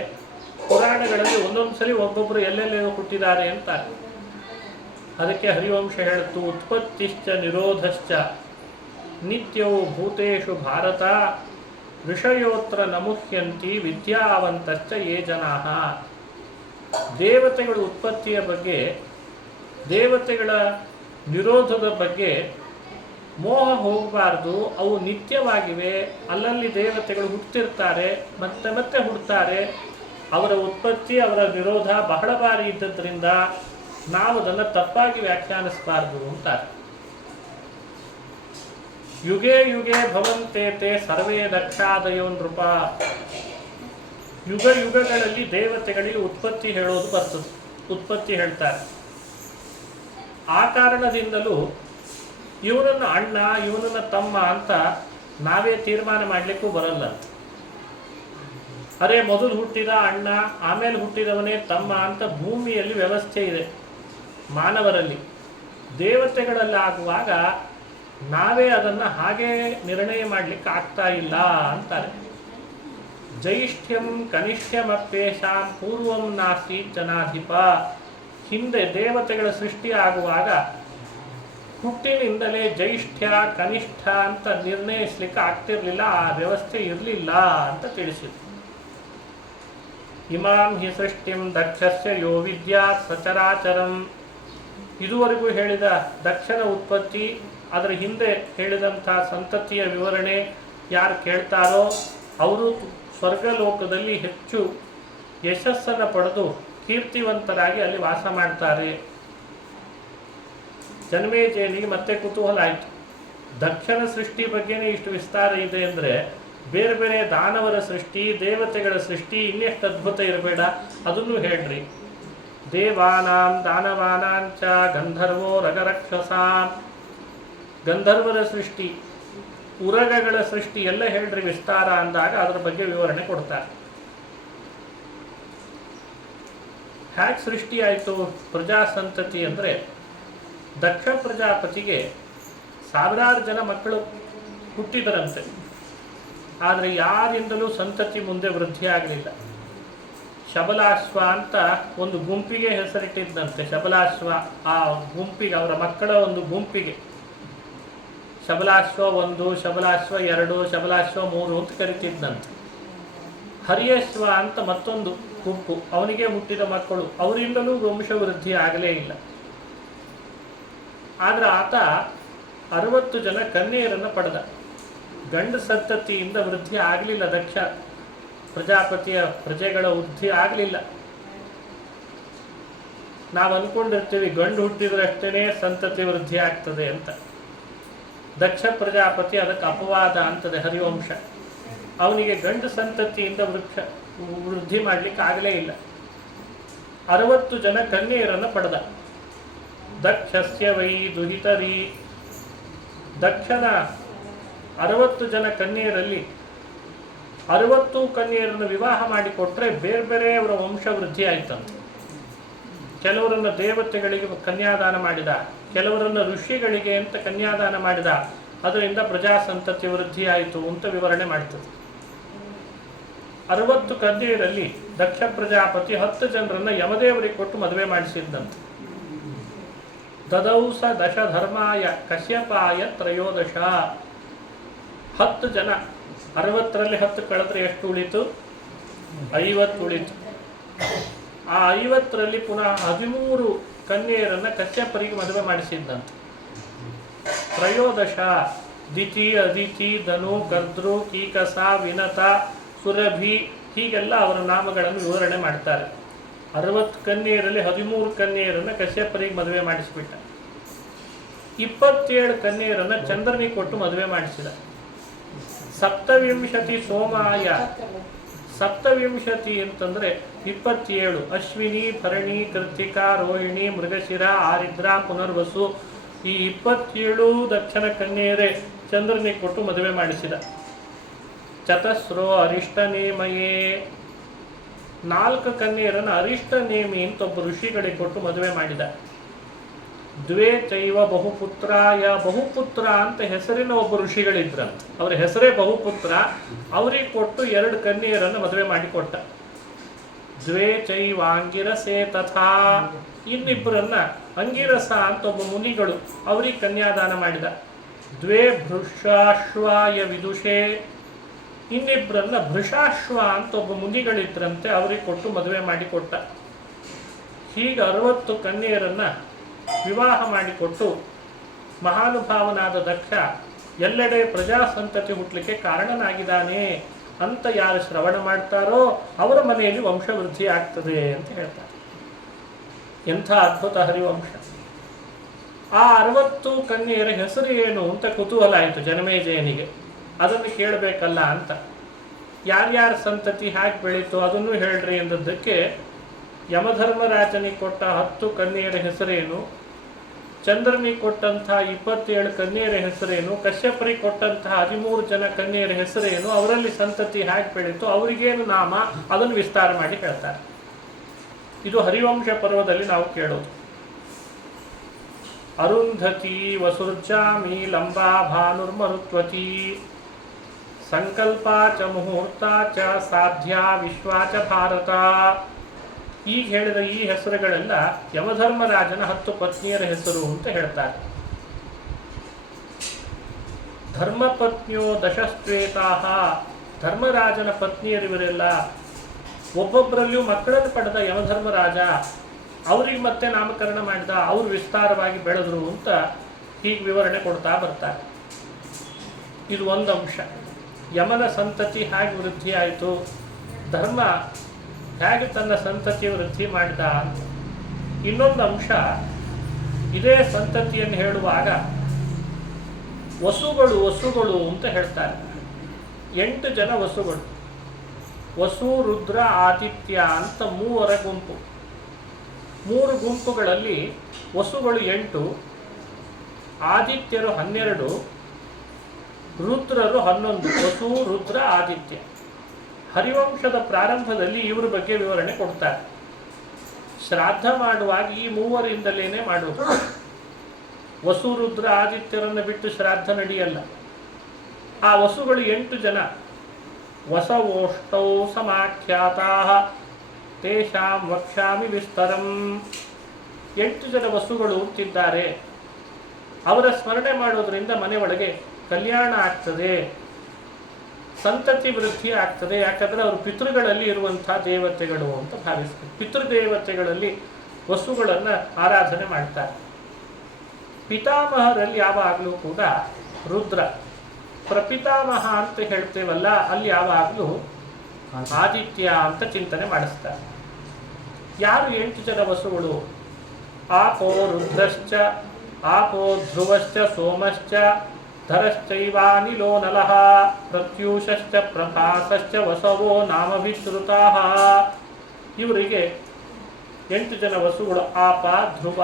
ಪುರಾಣಗಳಲ್ಲಿ ಒಂದೊಂದು ಸಲ ಒಬ್ಬೊಬ್ಬರು ಎಲ್ಲೆಲ್ಲೋ ಹುಟ್ಟಿದ್ದಾರೆ ಅಂತಾರೆ. ಅದಕ್ಕೆ ಹರಿವಂಶ ಹೇಳುತ್ತು, ಉತ್ಪತ್ತಿಶ್ಚ ನಿರೋಧಶ್ಚ ನಿತ್ಯವು ಭೂತೇಶು ಭಾರತ ವಿಷಯೋತ್ರ ನಮುಹ್ಯಂತಿ ವಿದ್ಯಾವಂತಶ್ಚ ಯೇ ಜನಾಃ. ದೇವತೆಗಳ ಉತ್ಪತ್ತಿಯ ಬಗ್ಗೆ, ದೇವತೆಗಳ ನಿರೋಧದ ಬಗ್ಗೆ ಮೋಹ ಹೋಗಬಾರ್ದು. ಅವು ನಿತ್ಯವಾಗಿವೆ. ಅಲ್ಲಲ್ಲಿ ದೇವತೆಗಳು ಹುಟ್ಟುತ್ತಿರ್ತಾರೆ, ಮತ್ತೆ ಮತ್ತೆ ಹುಡ್ತಾರೆ. ಅವರ ಉತ್ಪತ್ತಿ, ಅವರ ವಿರೋಧ ಬಹಳ ಬಾರಿ ಇದ್ದದ್ರಿಂದ ನಾವು ಅದನ್ನು ತಪ್ಪಾಗಿ ವ್ಯಾಖ್ಯಾನಿಸಬಾರ್ದು ಅಂತಾರೆ. ಯುಗೇ ಯುಗೇ ಭವಂತೇತೆ ಸರ್ವೇ ದಕ್ಷಾದಯೋ ನೃಪ. ಯುಗ ಯುಗಗಳಲ್ಲಿ ದೇವತೆಗಳಿಗೆ ಉತ್ಪತ್ತಿ ಹೇಳೋದು ಬರ್ತದೆ, ಉತ್ಪತ್ತಿ ಹೇಳ್ತಾರೆ. ಆ ಕಾರಣದಿಂದಲೂ ಇವನನ್ನು ಅಣ್ಣ, ಇವನನ್ನು ತಮ್ಮ ಅಂತ ನಾವೇ ತೀರ್ಮಾನ ಮಾಡಲಿಕ್ಕೂ ಬರಲ್ಲ. ಅರೆ ಮೊದಲು ಹುಟ್ಟಿದ ಅಣ್ಣ, ಆಮೇಲೆ ಹುಟ್ಟಿದವನೇ ತಮ್ಮ ಅಂತ ಭೂಮಿಯಲ್ಲಿ ವ್ಯವಸ್ಥೆ ಇದೆ, ಮಾನವರಲ್ಲಿ. ದೇವತೆಗಳಲ್ಲಾಗುವಾಗ ನಾವೇ ಅದನ್ನು ಹಾಗೇ ನಿರ್ಣಯ ಮಾಡಲಿಕ್ಕೆ ಆಗ್ತಾ ಇಲ್ಲ ಅಂತಾರೆ. ಜೈಷ್ಠ್ಯಂ ಕನಿಷ್ಠ್ಯಮಪ್ಪೇಶಾಂ ಪೂರ್ವಂ ನಾಸ್ತಿ ಜನಾಧಿಪ. ಹಿಂದೆ ದೇವತೆಗಳ ಸೃಷ್ಟಿ ಆಗುವಾಗ ಹುಟ್ಟಿನಿಂದಲೇ ಜೈಷ್ಠ್ಯ ಕನಿಷ್ಠ ಅಂತ ನಿರ್ಣಯಿಸ್ಲಿಕ್ಕೆ ಆಗ್ತಿರ್ಲಿಲ್ಲ, ಆ ವ್ಯವಸ್ಥೆ ಇರಲಿಲ್ಲ ಅಂತ ತಿಳಿಸಿದ್ರು. ಇಮಾಂ ಹಿ ಸೃಷ್ಟಿಂ ದಕ್ಷಸ್ಯ ಯೋ ವಿದ್ಯಾತ್ ಸಚರಾಚರಂ. ಇದುವರೆಗೂ ಹೇಳಿದ ದಕ್ಷನ ಉತ್ಪತ್ತಿ, ಅದರ ಹಿಂದೆ ಹೇಳಿದಂಥ ಸಂತತಿಯ ವಿವರಣೆ ಯಾರು ಕೇಳ್ತಾರೋ ಅವರು ಸ್ವರ್ಗಲೋಕದಲ್ಲಿ ಹೆಚ್ಚು ಯಶಸ್ಸನ್ನು ಪಡೆದು ಕೀರ್ತಿವಂತರಾಗಿ ಅಲ್ಲಿ ವಾಸ ಮಾಡ್ತಾರೆ. ಜನಮೇಜಯನಿಗೆ ಮತ್ತೆ ಕುತೂಹಲ ಆಯಿತು. ದಕ್ಷನ ಸೃಷ್ಟಿ ಬಗ್ಗೆನೇ ಇಷ್ಟು ವಿಸ್ತಾರ ಇದೆ ಅಂದರೆ ಬೇರೆ ಬೇರೆ ದಾನವರ ಸೃಷ್ಟಿ, ದೇವತೆಗಳ ಸೃಷ್ಟಿ ಇನ್ನೆಷ್ಟು ಅದ್ಭುತ ಇರಬೇಡ, ಅದನ್ನು ಹೇಳ್ರಿ. ದೇವಾನಾಂ ದಾನವಾನಾಂಚ ಗಂಧರ್ವೋ ರಗರಕ್ಷಸಾಂ. ಗಂಧರ್ವರ ಸೃಷ್ಟಿ, ಉರಗಗಳ ಸೃಷ್ಟಿ ಎಲ್ಲ ಹೇಳ್ರಿ ವಿಸ್ತಾರ ಅಂದಾಗ ಅದರ ಬಗ್ಗೆ ವಿವರಣೆ ಕೊಡ್ತಾರೆ. ಹ್ಯಾಕ್ ಸೃಷ್ಟಿ ಆಯಿತು ಪ್ರಜಾಸಂತತಿ ಅಂದರೆ, ದಕ್ಷ ಪ್ರಜಾಪತಿಗೆ ಸಾವಿರಾರು ಜನ ಮಕ್ಕಳು ಹುಟ್ಟಿದರಂತೆ. ಆದರೆ ಯಾರಿಂದಲೂ ಸಂತತಿ ಮುಂದೆ ವೃದ್ಧಿ ಆಗಲಿಲ್ಲ. ಶಬಲಾಶ್ವ ಅಂತ ಒಂದು ಗುಂಪಿಗೆ ಹೆಸರಿಟ್ಟಿದ್ದಂತೆ. ಶಬಲಾಶ್ವ, ಆ ಗುಂಪಿಗೆ, ಅವರ ಮಕ್ಕಳ ಒಂದು ಗುಂಪಿಗೆ ಶಬಲಾಶ್ವ 1, ಶಬಲಾಶ್ವ 2, ಶಬಲಾಶ್ವ 3 ಅಂತ ಕರಿತಿದ್ದಂತೆ. ಹರಿಯಶ್ವ ಅಂತ ಮತ್ತೊಂದು ಗುಂಪು, ಅವನಿಗೆ ಹುಟ್ಟಿದ ಮಕ್ಕಳು, ಅವರಿಂದಲೂ ವಂಶವೃದ್ಧಿ ಆಗಲೇ ಇಲ್ಲ. ಆದರೆ ಆತ 60 ಜನ ಕನ್ಯೆಯರನ್ನು ಪಡೆದ. ಗಂಡು ಸಂತತಿಯಿಂದ ವೃದ್ಧಿ ಆಗಲಿಲ್ಲ. ದಕ್ಷ ಪ್ರಜಾಪತಿಯ ಪ್ರಜೆಗಳ ವೃದ್ಧಿ ಆಗಲಿಲ್ಲ. ನಾವು ಅಂದ್ಕೊಂಡಿರ್ತೀವಿ ಗಂಡು ಹುಟ್ಟಿದ್ರಷ್ಟೇ ಸಂತತಿ ವೃದ್ಧಿ ಆಗ್ತದೆ ಅಂತ. ದಕ್ಷ ಪ್ರಜಾಪತಿ ಅದಕ್ಕೆ ಅಪವಾದ ಅಂತದೆ ಹರಿವಂಶ. ಅವನಿಗೆ ಗಂಡು ಸಂತತಿಯಿಂದ ವೃದ್ಧಿ ಮಾಡಲಿಕ್ಕೆ ಆಗಲೇ ಇಲ್ಲ. 60 ಜನ ಕನ್ಯೆಯರನ್ನು ಪಡೆದ. ದಕ್ಷಸ್ಯ ವೈ ದುಹಿತರಿ. ದಕ್ಷನ 60 ಜನ ಕನ್ಯೆಯರಲ್ಲಿ 60 ಕನ್ಯೆಯರನ್ನು ವಿವಾಹ ಮಾಡಿಕೊಟ್ರೆ ಬೇರೆ ಬೇರೆ ಅವರ ವಂಶವೃದ್ಧಿ ಆಯ್ತಂತೆ. ಕೆಲವರನ್ನು ದೇವತೆಗಳಿಗೆ ಕನ್ಯಾದಾನ ಮಾಡಿದ, ಕೆಲವರನ್ನು ಋಷಿಗಳಿಗೆ ಅಂತ ಕನ್ಯಾದಾನ ಮಾಡಿದ. ಅದರಿಂದ ಪ್ರಜಾಸಂತತಿ ವೃದ್ಧಿ ಆಯಿತು ಅಂತ ವಿವರಣೆ ಮಾಡ್ತದೆ. 60 ಕನ್ಯೆಯರಲ್ಲಿ ದಕ್ಷ ಪ್ರಜಾಪತಿ 10 ಜನರನ್ನು ಯಮದೇವರಿಗೆ ಕೊಟ್ಟು ಮದುವೆ ಮಾಡಿಸಿದ್ದಂತೆ. ದದೌಸ ದಶ ಧರ್ಮಾಯ ಕಶ್ಯಪಾಯ 13. 10 ಜನ, 60ರಲ್ಲಿ 10 ಕಳೆದ್ರೆ ಎಷ್ಟು ಉಳಿತು? 50 ಉಳಿತು. ಆ 50ರಲ್ಲಿ ಪುನಃ 13 ಕನ್ಯೆಯರನ್ನು ಕಶ್ಯಪರಿಗೆ ಮದುವೆ ಮಾಡಿಸಿದ್ದಂತೆ. 13 ದಿತಿ, ಅದಿತಿ, ಧನು, ಕರ್ದ್ರು, ಕೀಕಸ, ವಿನತ, ಸುರಭಿ, ಹೀಗೆಲ್ಲ ಅವರ ನಾಮಗಳನ್ನು ವಿವರಣೆ ಮಾಡ್ತಾರೆ. 60 ಕನ್ಯೆಯರಲ್ಲಿ 13 ಕನ್ಯೆಯರನ್ನು ಕಶ್ಯಪರಿಗೆ ಮದುವೆ ಮಾಡಿಸಿಬಿಟ್ಟ. 27 ಕನ್ಯೆಯರನ್ನು ಚಂದ್ರನಿಗೆ ಕೊಟ್ಟು ಮದುವೆ ಮಾಡಿಸಿದ. 27 ಸೋಮಾಯ. 27 ಅಂತಂದರೆ 27 ಅಶ್ವಿನಿ, ಭರಣಿ, ಕೃತಿಕಾ, ರೋಹಿಣಿ, ಮೃಗಶಿರ, ಆರಿದ್ರ, ಪುನರ್ವಸು, ಈ 27 ದಕ್ಷಿಣ ಕನ್ಯೆಯರೇ ಚಂದ್ರನಿಗೆ ಕೊಟ್ಟು ಮದುವೆ ಮಾಡಿಸಿದ. ಚತಸ್ರೋ ಅರಿಷ್ಟನೇಮಯೇ. 4 ಕನ್ಯೆಯರನ್ನು ಅರಿಷ್ಟನೇಮಿ ಅಂತ ಒಬ್ಬ ಋಷಿಗಳಿಗೆ ಕೊಟ್ಟು ಮದುವೆ ಮಾಡಿದ. ದ್ವೇ ಚೈವ ಬಹುಪುತ್ರಾಯ. ಬಹುಪುತ್ರ ಅಂತ ಹೆಸರಿನ ಒಬ್ಬ ಋಷಿಗಳಿದ್ರಂತೆ, ಅವರ ಹೆಸರೇ ಬಹುಪುತ್ರ. ಅವರಿಗೆ ಕೊಟ್ಟು 2 ಕನ್ಯೆಯರನ್ನು ಮದುವೆ ಮಾಡಿಕೊಟ್ಟ. ದ್ವೇ ಚೈವಾಂಗಿರಸೇ ತಥಾ. ಇನ್ನಿಬ್ಬರನ್ನ ಅಂಗಿರಸ ಅಂತ ಒಬ್ಬ ಮುನಿಗಳು, ಅವರಿಗೆ ಕನ್ಯಾದಾನ ಮಾಡಿದ. ದ್ವೇ ಭೃಷಾಶ್ವಾಯ ವಿದುಷೆ. ಇನ್ನಿಬ್ಬರನ್ನ ಭೃಷಾಶ್ವ ಅಂತ ಒಬ್ಬ ಮುನಿಗಳಿದ್ರಂತೆ, ಅವರಿಗೆ ಕೊಟ್ಟು ಮದುವೆ ಮಾಡಿಕೊಟ್ಟ. ಹೀಗೆ 60 ಕನ್ಯೆಯರನ್ನ ವಿವಾಹ ಮಾಡಿಕೊಟ್ಟು ಮಹಾನುಭಾವನಾದ ದಕ್ಷ ಎಲ್ಲೆಡೆ ಪ್ರಜಾಸಂತತಿ ಹುಟ್ಟಲಿಕ್ಕೆ ಕಾರಣನಾಗಿದ್ದಾನೆ ಅಂತ ಯಾರು ಶ್ರವಣ ಮಾಡ್ತಾರೋ ಅವರ ಮನೆಯಲ್ಲಿ ವಂಶವೃದ್ಧಿ ಆಗ್ತದೆ ಅಂತ ಹೇಳ್ತಾರೆ. ಎಂಥ ಅದ್ಭುತ ಹರಿವಂಶ. ಆ 60 ಕನ್ಯೆಯರ ಹೆಸರು ಏನು ಅಂತ ಕುತೂಹಲ ಆಯಿತು ಜನಮೇಜಯನಿಗೆ. ಅದನ್ನು ಕೇಳಬೇಕಲ್ಲ ಅಂತ. ಯಾರ್ಯಾರ ಸಂತತಿ ಹೇಗೆ ಬೆಳೀತು ಅದನ್ನು ಹೇಳ್ರಿ ಎಂದದ್ದಕ್ಕೆ ಯಮಧರ್ಮರಾಜನಿಗೆ ಕೊಟ್ಟ 10 ಕನ್ಯೆಯರ ಹೆಸರೇನು, ಚಂದ್ರನಿಗೆ ಕೊಟ್ಟಂತಹ 27 ಕನ್ಯೆಯರ ಹೆಸರೇನು, ಕಶ್ಯಪರಿಗೆ ಕೊಟ್ಟಂತಹ 13 ಜನ ಕನ್ಯೆಯರ ಹೆಸರೇನು, ಅವರಲ್ಲಿ ಸಂತತಿ ಹೇಗೆ ಬೆಳೀತು, ಅವರಿಗೇನು ನಾಮ, ಅದನ್ನು ವಿಸ್ತಾರ ಮಾಡಿ ಹೇಳ್ತಾರೆ. ಇದು ಹರಿವಂಶ ಪರ್ವದಲ್ಲಿ ನಾವು ಕೇಳೋದು. ಅರುಂಧತಿ ವಸುರ್ಜಾಮಿ ಲಂಬಾ ಭಾನುರ್ಮರುತ್ವತಿ ಸಂಕಲ್ಪ ಚ ಮುಹೂರ್ತ ಚ ಸಾಧ್ಯ ವಿಶ್ವಾ ಚ ಭಾರತ. ಈಗ ಹೇಳಿದ ಈ ಹೆಸರುಗಳೆಲ್ಲ ಯಮಧರ್ಮರಾಜನ 10 ಪತ್ನಿಯರ ಹೆಸರು ಅಂತ ಹೇಳ್ತಾರೆ. ಧರ್ಮಪತ್ನಿಯೋ ದಶಶ್ವೇತಾ. ಧರ್ಮರಾಜನ ಪತ್ನಿಯರಿವರೆಲ್ಲ ಒಬ್ಬೊಬ್ಬರಲ್ಲಿಯೂ ಮಕ್ಕಳನ್ನು ಪಡೆದ ಯಮಧರ್ಮರಾಜ, ಅವ್ರಿಗೆ ಮತ್ತೆ ನಾಮಕರಣ ಮಾಡಿದ, ಅವರು ವಿಸ್ತಾರವಾಗಿ ಬೆಳೆದ್ರು ಅಂತ ಹೀಗೆ ವಿವರಣೆ ಕೊಡ್ತಾ ಬರ್ತಾರೆ. ಇದು ಒಂದು ಅಂಶ. ಯಮನ ಸಂತತಿ ಹೇಗೆ ವೃದ್ಧಿ ಆಯಿತು, ಧರ್ಮ ಹೇಗೆ ತನ್ನ ಸಂತತಿ ವೃದ್ಧಿ ಮಾಡಿದ ಅಂತ. ಇನ್ನೊಂದು ಅಂಶ, ಇದೇ ಸಂತತಿಯನ್ನು ಹೇಳುವಾಗ ವಸುಗಳು ಅಂತ ಹೇಳ್ತಾರೆ. 8 ಜನ ವಸುಗಳು, ವಸು, ರುದ್ರ, ಆದಿತ್ಯ ಅಂತ 3 ಗುಂಪು. 3 ಗುಂಪುಗಳಲ್ಲಿ ವಸುಗಳು 8, ಆದಿತ್ಯರು 12, ರುದ್ರರು 11. ವಸು, ರುದ್ರ, ಆದಿತ್ಯ. ಹರಿವಂಶದ ಪ್ರಾರಂಭದಲ್ಲಿ ಇವರ ಬಗ್ಗೆ ವಿವರಣೆ ಕೊಡ್ತಾರೆ. ಶ್ರಾದ್ದ ಮಾಡುವಾಗ ಈ 3ರಿಂದಲೇ ಮಾಡೋದು. ವಸು, ರುದ್ರ, ಆದಿತ್ಯರನ್ನು ಬಿಟ್ಟು ಶ್ರಾದ್ದ ನಡೆಯಲ್ಲ. ಆ ವಸುಗಳು 8 ಜನ. ವಸವೋಷ್ಟೌ ಸಮಾಖ್ಯಾತಾ ತೇಷಾಂ ವಕ್ಷ್ಯಾಮಿ ವಿಸ್ತರಂ. 8 ಜನ ವಸುಗಳು ಅಂತಿದ್ದಾರೆ. ಅವರ ಸ್ಮರಣೆ ಮಾಡೋದ್ರಿಂದ ಮನೆ ಒಳಗೆ ಕಲ್ಯಾಣ ಆಗ್ತದೆ, ಸಂತತಿ ವೃದ್ಧಿ ಆಗ್ತದೆ. ಯಾಕಂದರೆ ಅವರು ಪಿತೃಗಳಲ್ಲಿ ಇರುವಂಥ ದೇವತೆಗಳು ಅಂತ ಭಾವಿಸ್ತಾರೆ. ಪಿತೃದೇವತೆಗಳಲ್ಲಿ ವಸುಗಳನ್ನು ಆರಾಧನೆ ಮಾಡ್ತಾರೆ. ಪಿತಾಮಹರಲ್ಲಿ ಯಾವಾಗಲೂ ಕೂಡ ರುದ್ರ, ಪ್ರಪಿತಾಮಹ ಅಂತ ಹೇಳ್ತೇವಲ್ಲ, ಅಲ್ಲಿ ಯಾವಾಗಲೂ ಆದಿತ್ಯ ಅಂತ ಚಿಂತನೆ ಮಾಡಿಸ್ತಾರೆ. ಯಾರು 8 ಜನ ವಸುಗಳು? ಆಪೋ ರುದ್ರಶ್ಚ, ಆಪೋ ಧ್ರುವಶ್ಚ, ಸೋಮಶ್ಚ, ಧರಶ್ಚೈವಾನಿಲೋ ನಲಃ, ಪ್ರತ್ಯೂಷಶ್ಚ, ಪ್ರಭಾಸಶ್ಚ, ವಸವೋ ನಾಮಭಿಶ್ರುತಾಃ. ಇವರಿಗೆ 8 ಜನ ವಸುಗಳು. ಆಪ, ಧ್ರುವ,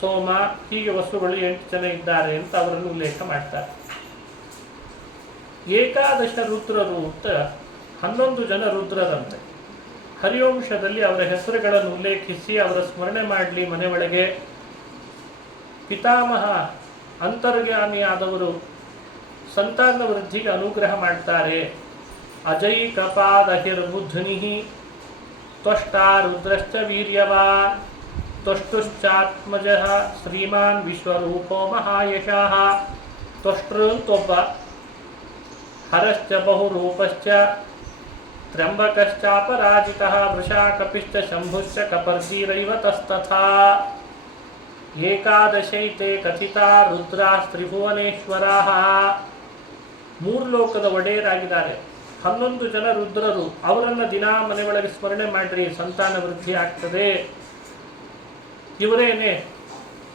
ಸೋಮ, ಹೀಗೆ ವಸುಗಳು 8 ಜನ ಇದ್ದಾರೆ ಅಂತ ಅವರನ್ನು ಉಲ್ಲೇಖ ಮಾಡ್ತಾರೆ. ಏಕಾದಶ ರುದ್ರರು ಅಂತ 11 ಜನ ರುದ್ರರಂತೆ. ಹರಿವಂಶದಲ್ಲಿ ಅವರ ಹೆಸರುಗಳನ್ನು ಉಲ್ಲೇಖಿಸಿ ಅವರ ಸ್ಮರಣೆ ಮಾಡಲಿ ಮನೆ ಒಳಗೆ. ಪಿತಾಮಹ ಅಂತರ್ಯಾಮಿಯಾದವರು ಸಂತಾನ ವೃದ್ಧಿಗೆ ಅನುಗ್ರಹ ಮಾಡ್ತಾರೆ. ಅಜೈ ಕಪಾದಹಿರ್ಬುಧ್ನಿ ತ್ವಷ್ಟಾ ರುದ್ರಶ್ಚ ವೀರ್ಯವಾನ್ ತ್ವಷ್ಟುಶ್ಚಾತ್ಮಜ ಶ್ರೀಮಾನ್ ವಿಶ್ವರೂಪೋ ಮಹಾಯಶಃ. ತ್ವಷ್ಟೃ ಅಂತೊಬ್ಬ, ಹರಶ್ಚ ಬಹುರೂಪಶ್ಚ, ತ್ರ್ಯಂಬಕಶ್ಚಾಪರಾಜಿತಃ, ವೃಷಾ ಕಪಿಶ್ಚ ಶಂಭುಶ್ಚ ಕಪರ್ದೀರೈವ ತಸ್ತಥಾ. ಏಕಾದಶೈತೆ ಕಥಿತಾ ರುದ್ರಾ ತ್ರಿಭುವನೇಶ್ವರಾಃ. 3 ಲೋಕದ ಒಡೆಯರಾಗಿದ್ದಾರೆ 11 ಜನ ರುದ್ರರು. ಅವರನ್ನು ದಿನಾ ಮನೆ ಒಳಗೆ ಸ್ಮರಣೆ ಮಾಡ್ರಿ, ಸಂತಾನ ವೃದ್ಧಿ ಆಗ್ತದೆ. ಇವರೇನೆ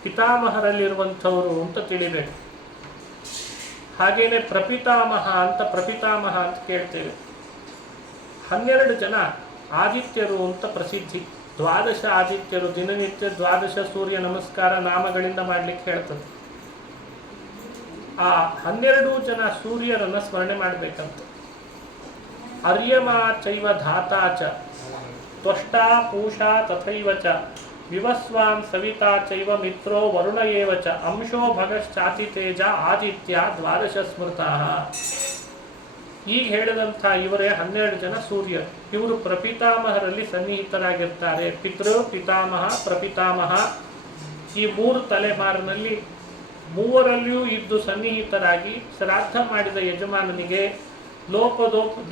ಪಿತಾಮಹರಲ್ಲಿರುವಂಥವರು ಅಂತ ತಿಳಿಬೇಕು. ಹಾಗೇನೆ ಪ್ರಪಿತಾಮಹ ಅಂತ ಕೇಳ್ತೇವೆ. 12 ಜನ ಆದಿತ್ಯರು ಅಂತ ಪ್ರಸಿದ್ಧಿ. 12 ಆದಿತ್ಯರು, ದಿನನಿತ್ಯ 12 ಸೂರ್ಯ ನಮಸ್ಕಾರ ನಾಮಗಳಿಂದ ಮಾಡಲಿಕ್ಕೆ ಹೇಳ್ತದೆ. ಆ 12 ಜನ ಸೂರ್ಯರನ್ನು ಸ್ಮರಣೆ ಮಾಡಬೇಕಂತ. ಅರ್ಯಮಾ ಚೈವ ಧಾತಾ ಚ, ತ್ವಷ್ಟಾ ಪೂಷಾ ತಥೈವ ಚ, ವಿವಸ್ವಾನ್ ಸವಿತಾ ಚೈವ ಮಿತ್ರೋ ವರುಣ ಏವ ಚ, ಅಂಶೋ ಭಗಶ್ಚಾತಿತೇಜ ಆದಿತ್ಯ 12 ಸ್ಮೃತಃ. ಈಗ ಹೇಳಿದಂಥ ಇವರೇ 12 ಜನ ಸೂರ್ಯರು. ಇವರು ಪ್ರಪಿತಾಮಹರಲ್ಲಿ ಸನ್ನಿಹಿತರಾಗಿರ್ತಾರೆ. ಪಿತೃ, ಪಿತಾಮಹ, ಪ್ರಪಿತಾಮಹ, ಈ 3 ತಲೆಮಾರಿನಲ್ಲಿ 3ರಲ್ಲಿಯೂ ಇದ್ದು ಸನ್ನಿಹಿತರಾಗಿ ಶ್ರಾದ್ದ ಮಾಡಿದ ಯಜಮಾನನಿಗೆ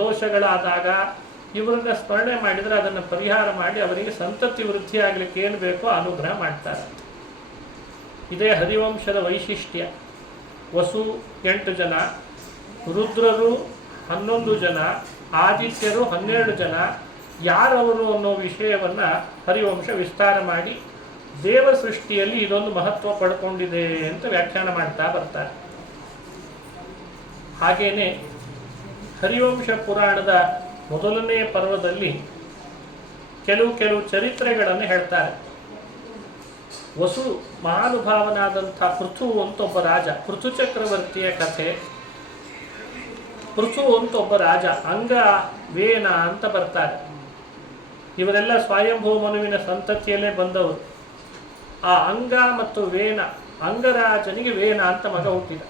ದೋಷಗಳಾದಾಗ ಇವರನ್ನ ಸ್ಮರಣೆ ಮಾಡಿದರೆ ಅದನ್ನು ಪರಿಹಾರ ಮಾಡಿ ಅವರಿಗೆ ಸಂತತಿ ವೃದ್ಧಿ ಆಗಲಿಕ್ಕೆ ಏನು ಬೇಕೋ ಅನುಗ್ರಹ ಮಾಡ್ತಾರೆ. ಇದೇ ಹರಿವಂಶದ ವೈಶಿಷ್ಟ್ಯ. ವಸು 8 ಜನ, ರುದ್ರರು 11 ಜನ, ಆದಿತ್ಯರು 12 ಜನ. ಯಾರವರು ಅನ್ನೋ ವಿಷಯವನ್ನು ಹರಿವಂಶ ವಿಸ್ತಾರ ಮಾಡಿ ದೇವ ಸೃಷ್ಟಿಯಲ್ಲಿ ಇದೊಂದು ಮಹತ್ವ ಪಡ್ಕೊಂಡಿದೆ ಅಂತ ವ್ಯಾಖ್ಯಾನ ಮಾಡ್ತಾ ಬರ್ತಾರೆ. ಹಾಗೇನೆ ಹರಿವಂಶ ಪುರಾಣದ ಮೊದಲನೇ ಪರ್ವದಲ್ಲಿ ಕೆಲವು ಚರಿತ್ರೆಗಳನ್ನು ಹೇಳ್ತಾರೆ. ವಸು ಮಹಾನುಭಾವನಾದಂಥ ಪೃಥು ಅಂತ ಒಬ್ಬ ರಾಜ, ಪೃಥು ಚಕ್ರವರ್ತಿಯ ಕಥೆ. ಪೃಥು ಅಂತ ಒಬ್ಬ ರಾಜ, ಅಂಗ, ವೇನ ಅಂತ ಬರ್ತಾರೆ. ಇವರೆಲ್ಲ ಸ್ವಯಂಭೂ ಮನುವಿನ ಸಂತತಿಯಲ್ಲೇ ಬಂದವರು. ಆ ಅಂಗ ಮತ್ತು ವೇನ, ಅಂಗರಾಜನಿಗೆ ವೇನ ಅಂತ ಮಗ ಹುಟ್ಟಿದ.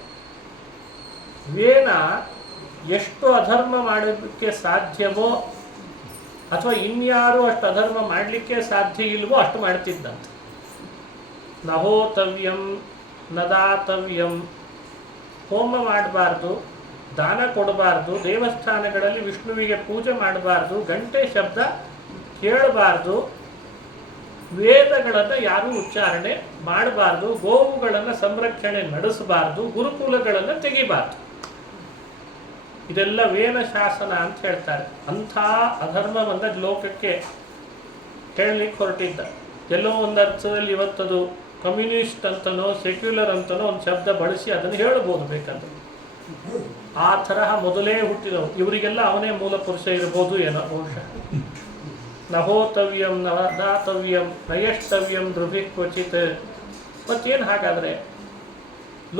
ವೇನ ಎಷ್ಟು ಅಧರ್ಮ ಮಾಡೋದಕ್ಕೆ ಸಾಧ್ಯವೋ ಅಥವಾ ಇನ್ಯಾರು ಅಷ್ಟು ಅಧರ್ಮ ಮಾಡಲಿಕ್ಕೆ ಸಾಧ್ಯ ಇಲ್ವೋ ಅಷ್ಟು ಮಾಡ್ತಿದ್ದಂತೆ. ನಹೋತವ್ಯಂ ನದಾತವ್ಯಂ, ಹೋಮ ಮಾಡಬಾರ್ದು, ದಾನ ಕೊಡಬಾರ್ದು, ದೇವಸ್ಥಾನಗಳಲ್ಲಿ ವಿಷ್ಣುವಿಗೆ ಪೂಜೆ ಮಾಡಬಾರ್ದು, ಗಂಟೆ ಶಬ್ದ ಕೇಳಬಾರ್ದು, ವೇದಗಳನ್ನು ಯಾರೂ ಉಚ್ಚಾರಣೆ ಮಾಡಬಾರ್ದು, ಗೋವುಗಳನ್ನು ಸಂರಕ್ಷಣೆ ನಡೆಸಬಾರ್ದು, ಗುರುಕುಲಗಳನ್ನು ತೆಗಿಬಾರ್ದು. ಇದೆಲ್ಲ ವೇದ ಶಾಸನ ಅಂತ ಹೇಳ್ತಾರೆ. ಅಂಥ ಅಧರ್ಮವನ್ನು ಲೋಕಕ್ಕೆ ಹೇಳಲಿಕ್ಕೆ ಹೊರಟಿದ್ದ. ಎಲ್ಲೋ ಒಂದು ಅರ್ಥದಲ್ಲಿ ಇವತ್ತದು ಕಮ್ಯುನಿಸ್ಟ್ ಅಂತನೋ ಸೆಕ್ಯುಲರ್ ಅಂತನೋ ಒಂದು ಶಬ್ದ ಬಳಸಿ ಅದನ್ನು ಹೇಳ್ಬೋದು ಬೇಕಂದ್ರೆ. ಆ ತರಹ ಮೊದಲೇ ಹುಟ್ಟಿದವು. ಇವರಿಗೆಲ್ಲ ಅವನೇ ಮೂಲ ಪುರುಷ ಇರ್ಬೋದು ಏನೋ ಬಹುಶಃ. ನಹೋತವ್ಯಂ ನದಾತವ್ಯಂ ನಯಷ್ಟವ್ಯಂ ಧ್ರುವಿ ಕ್ವಚಿತ್. ಮತ್ತೇನು ಹಾಗಾದರೆ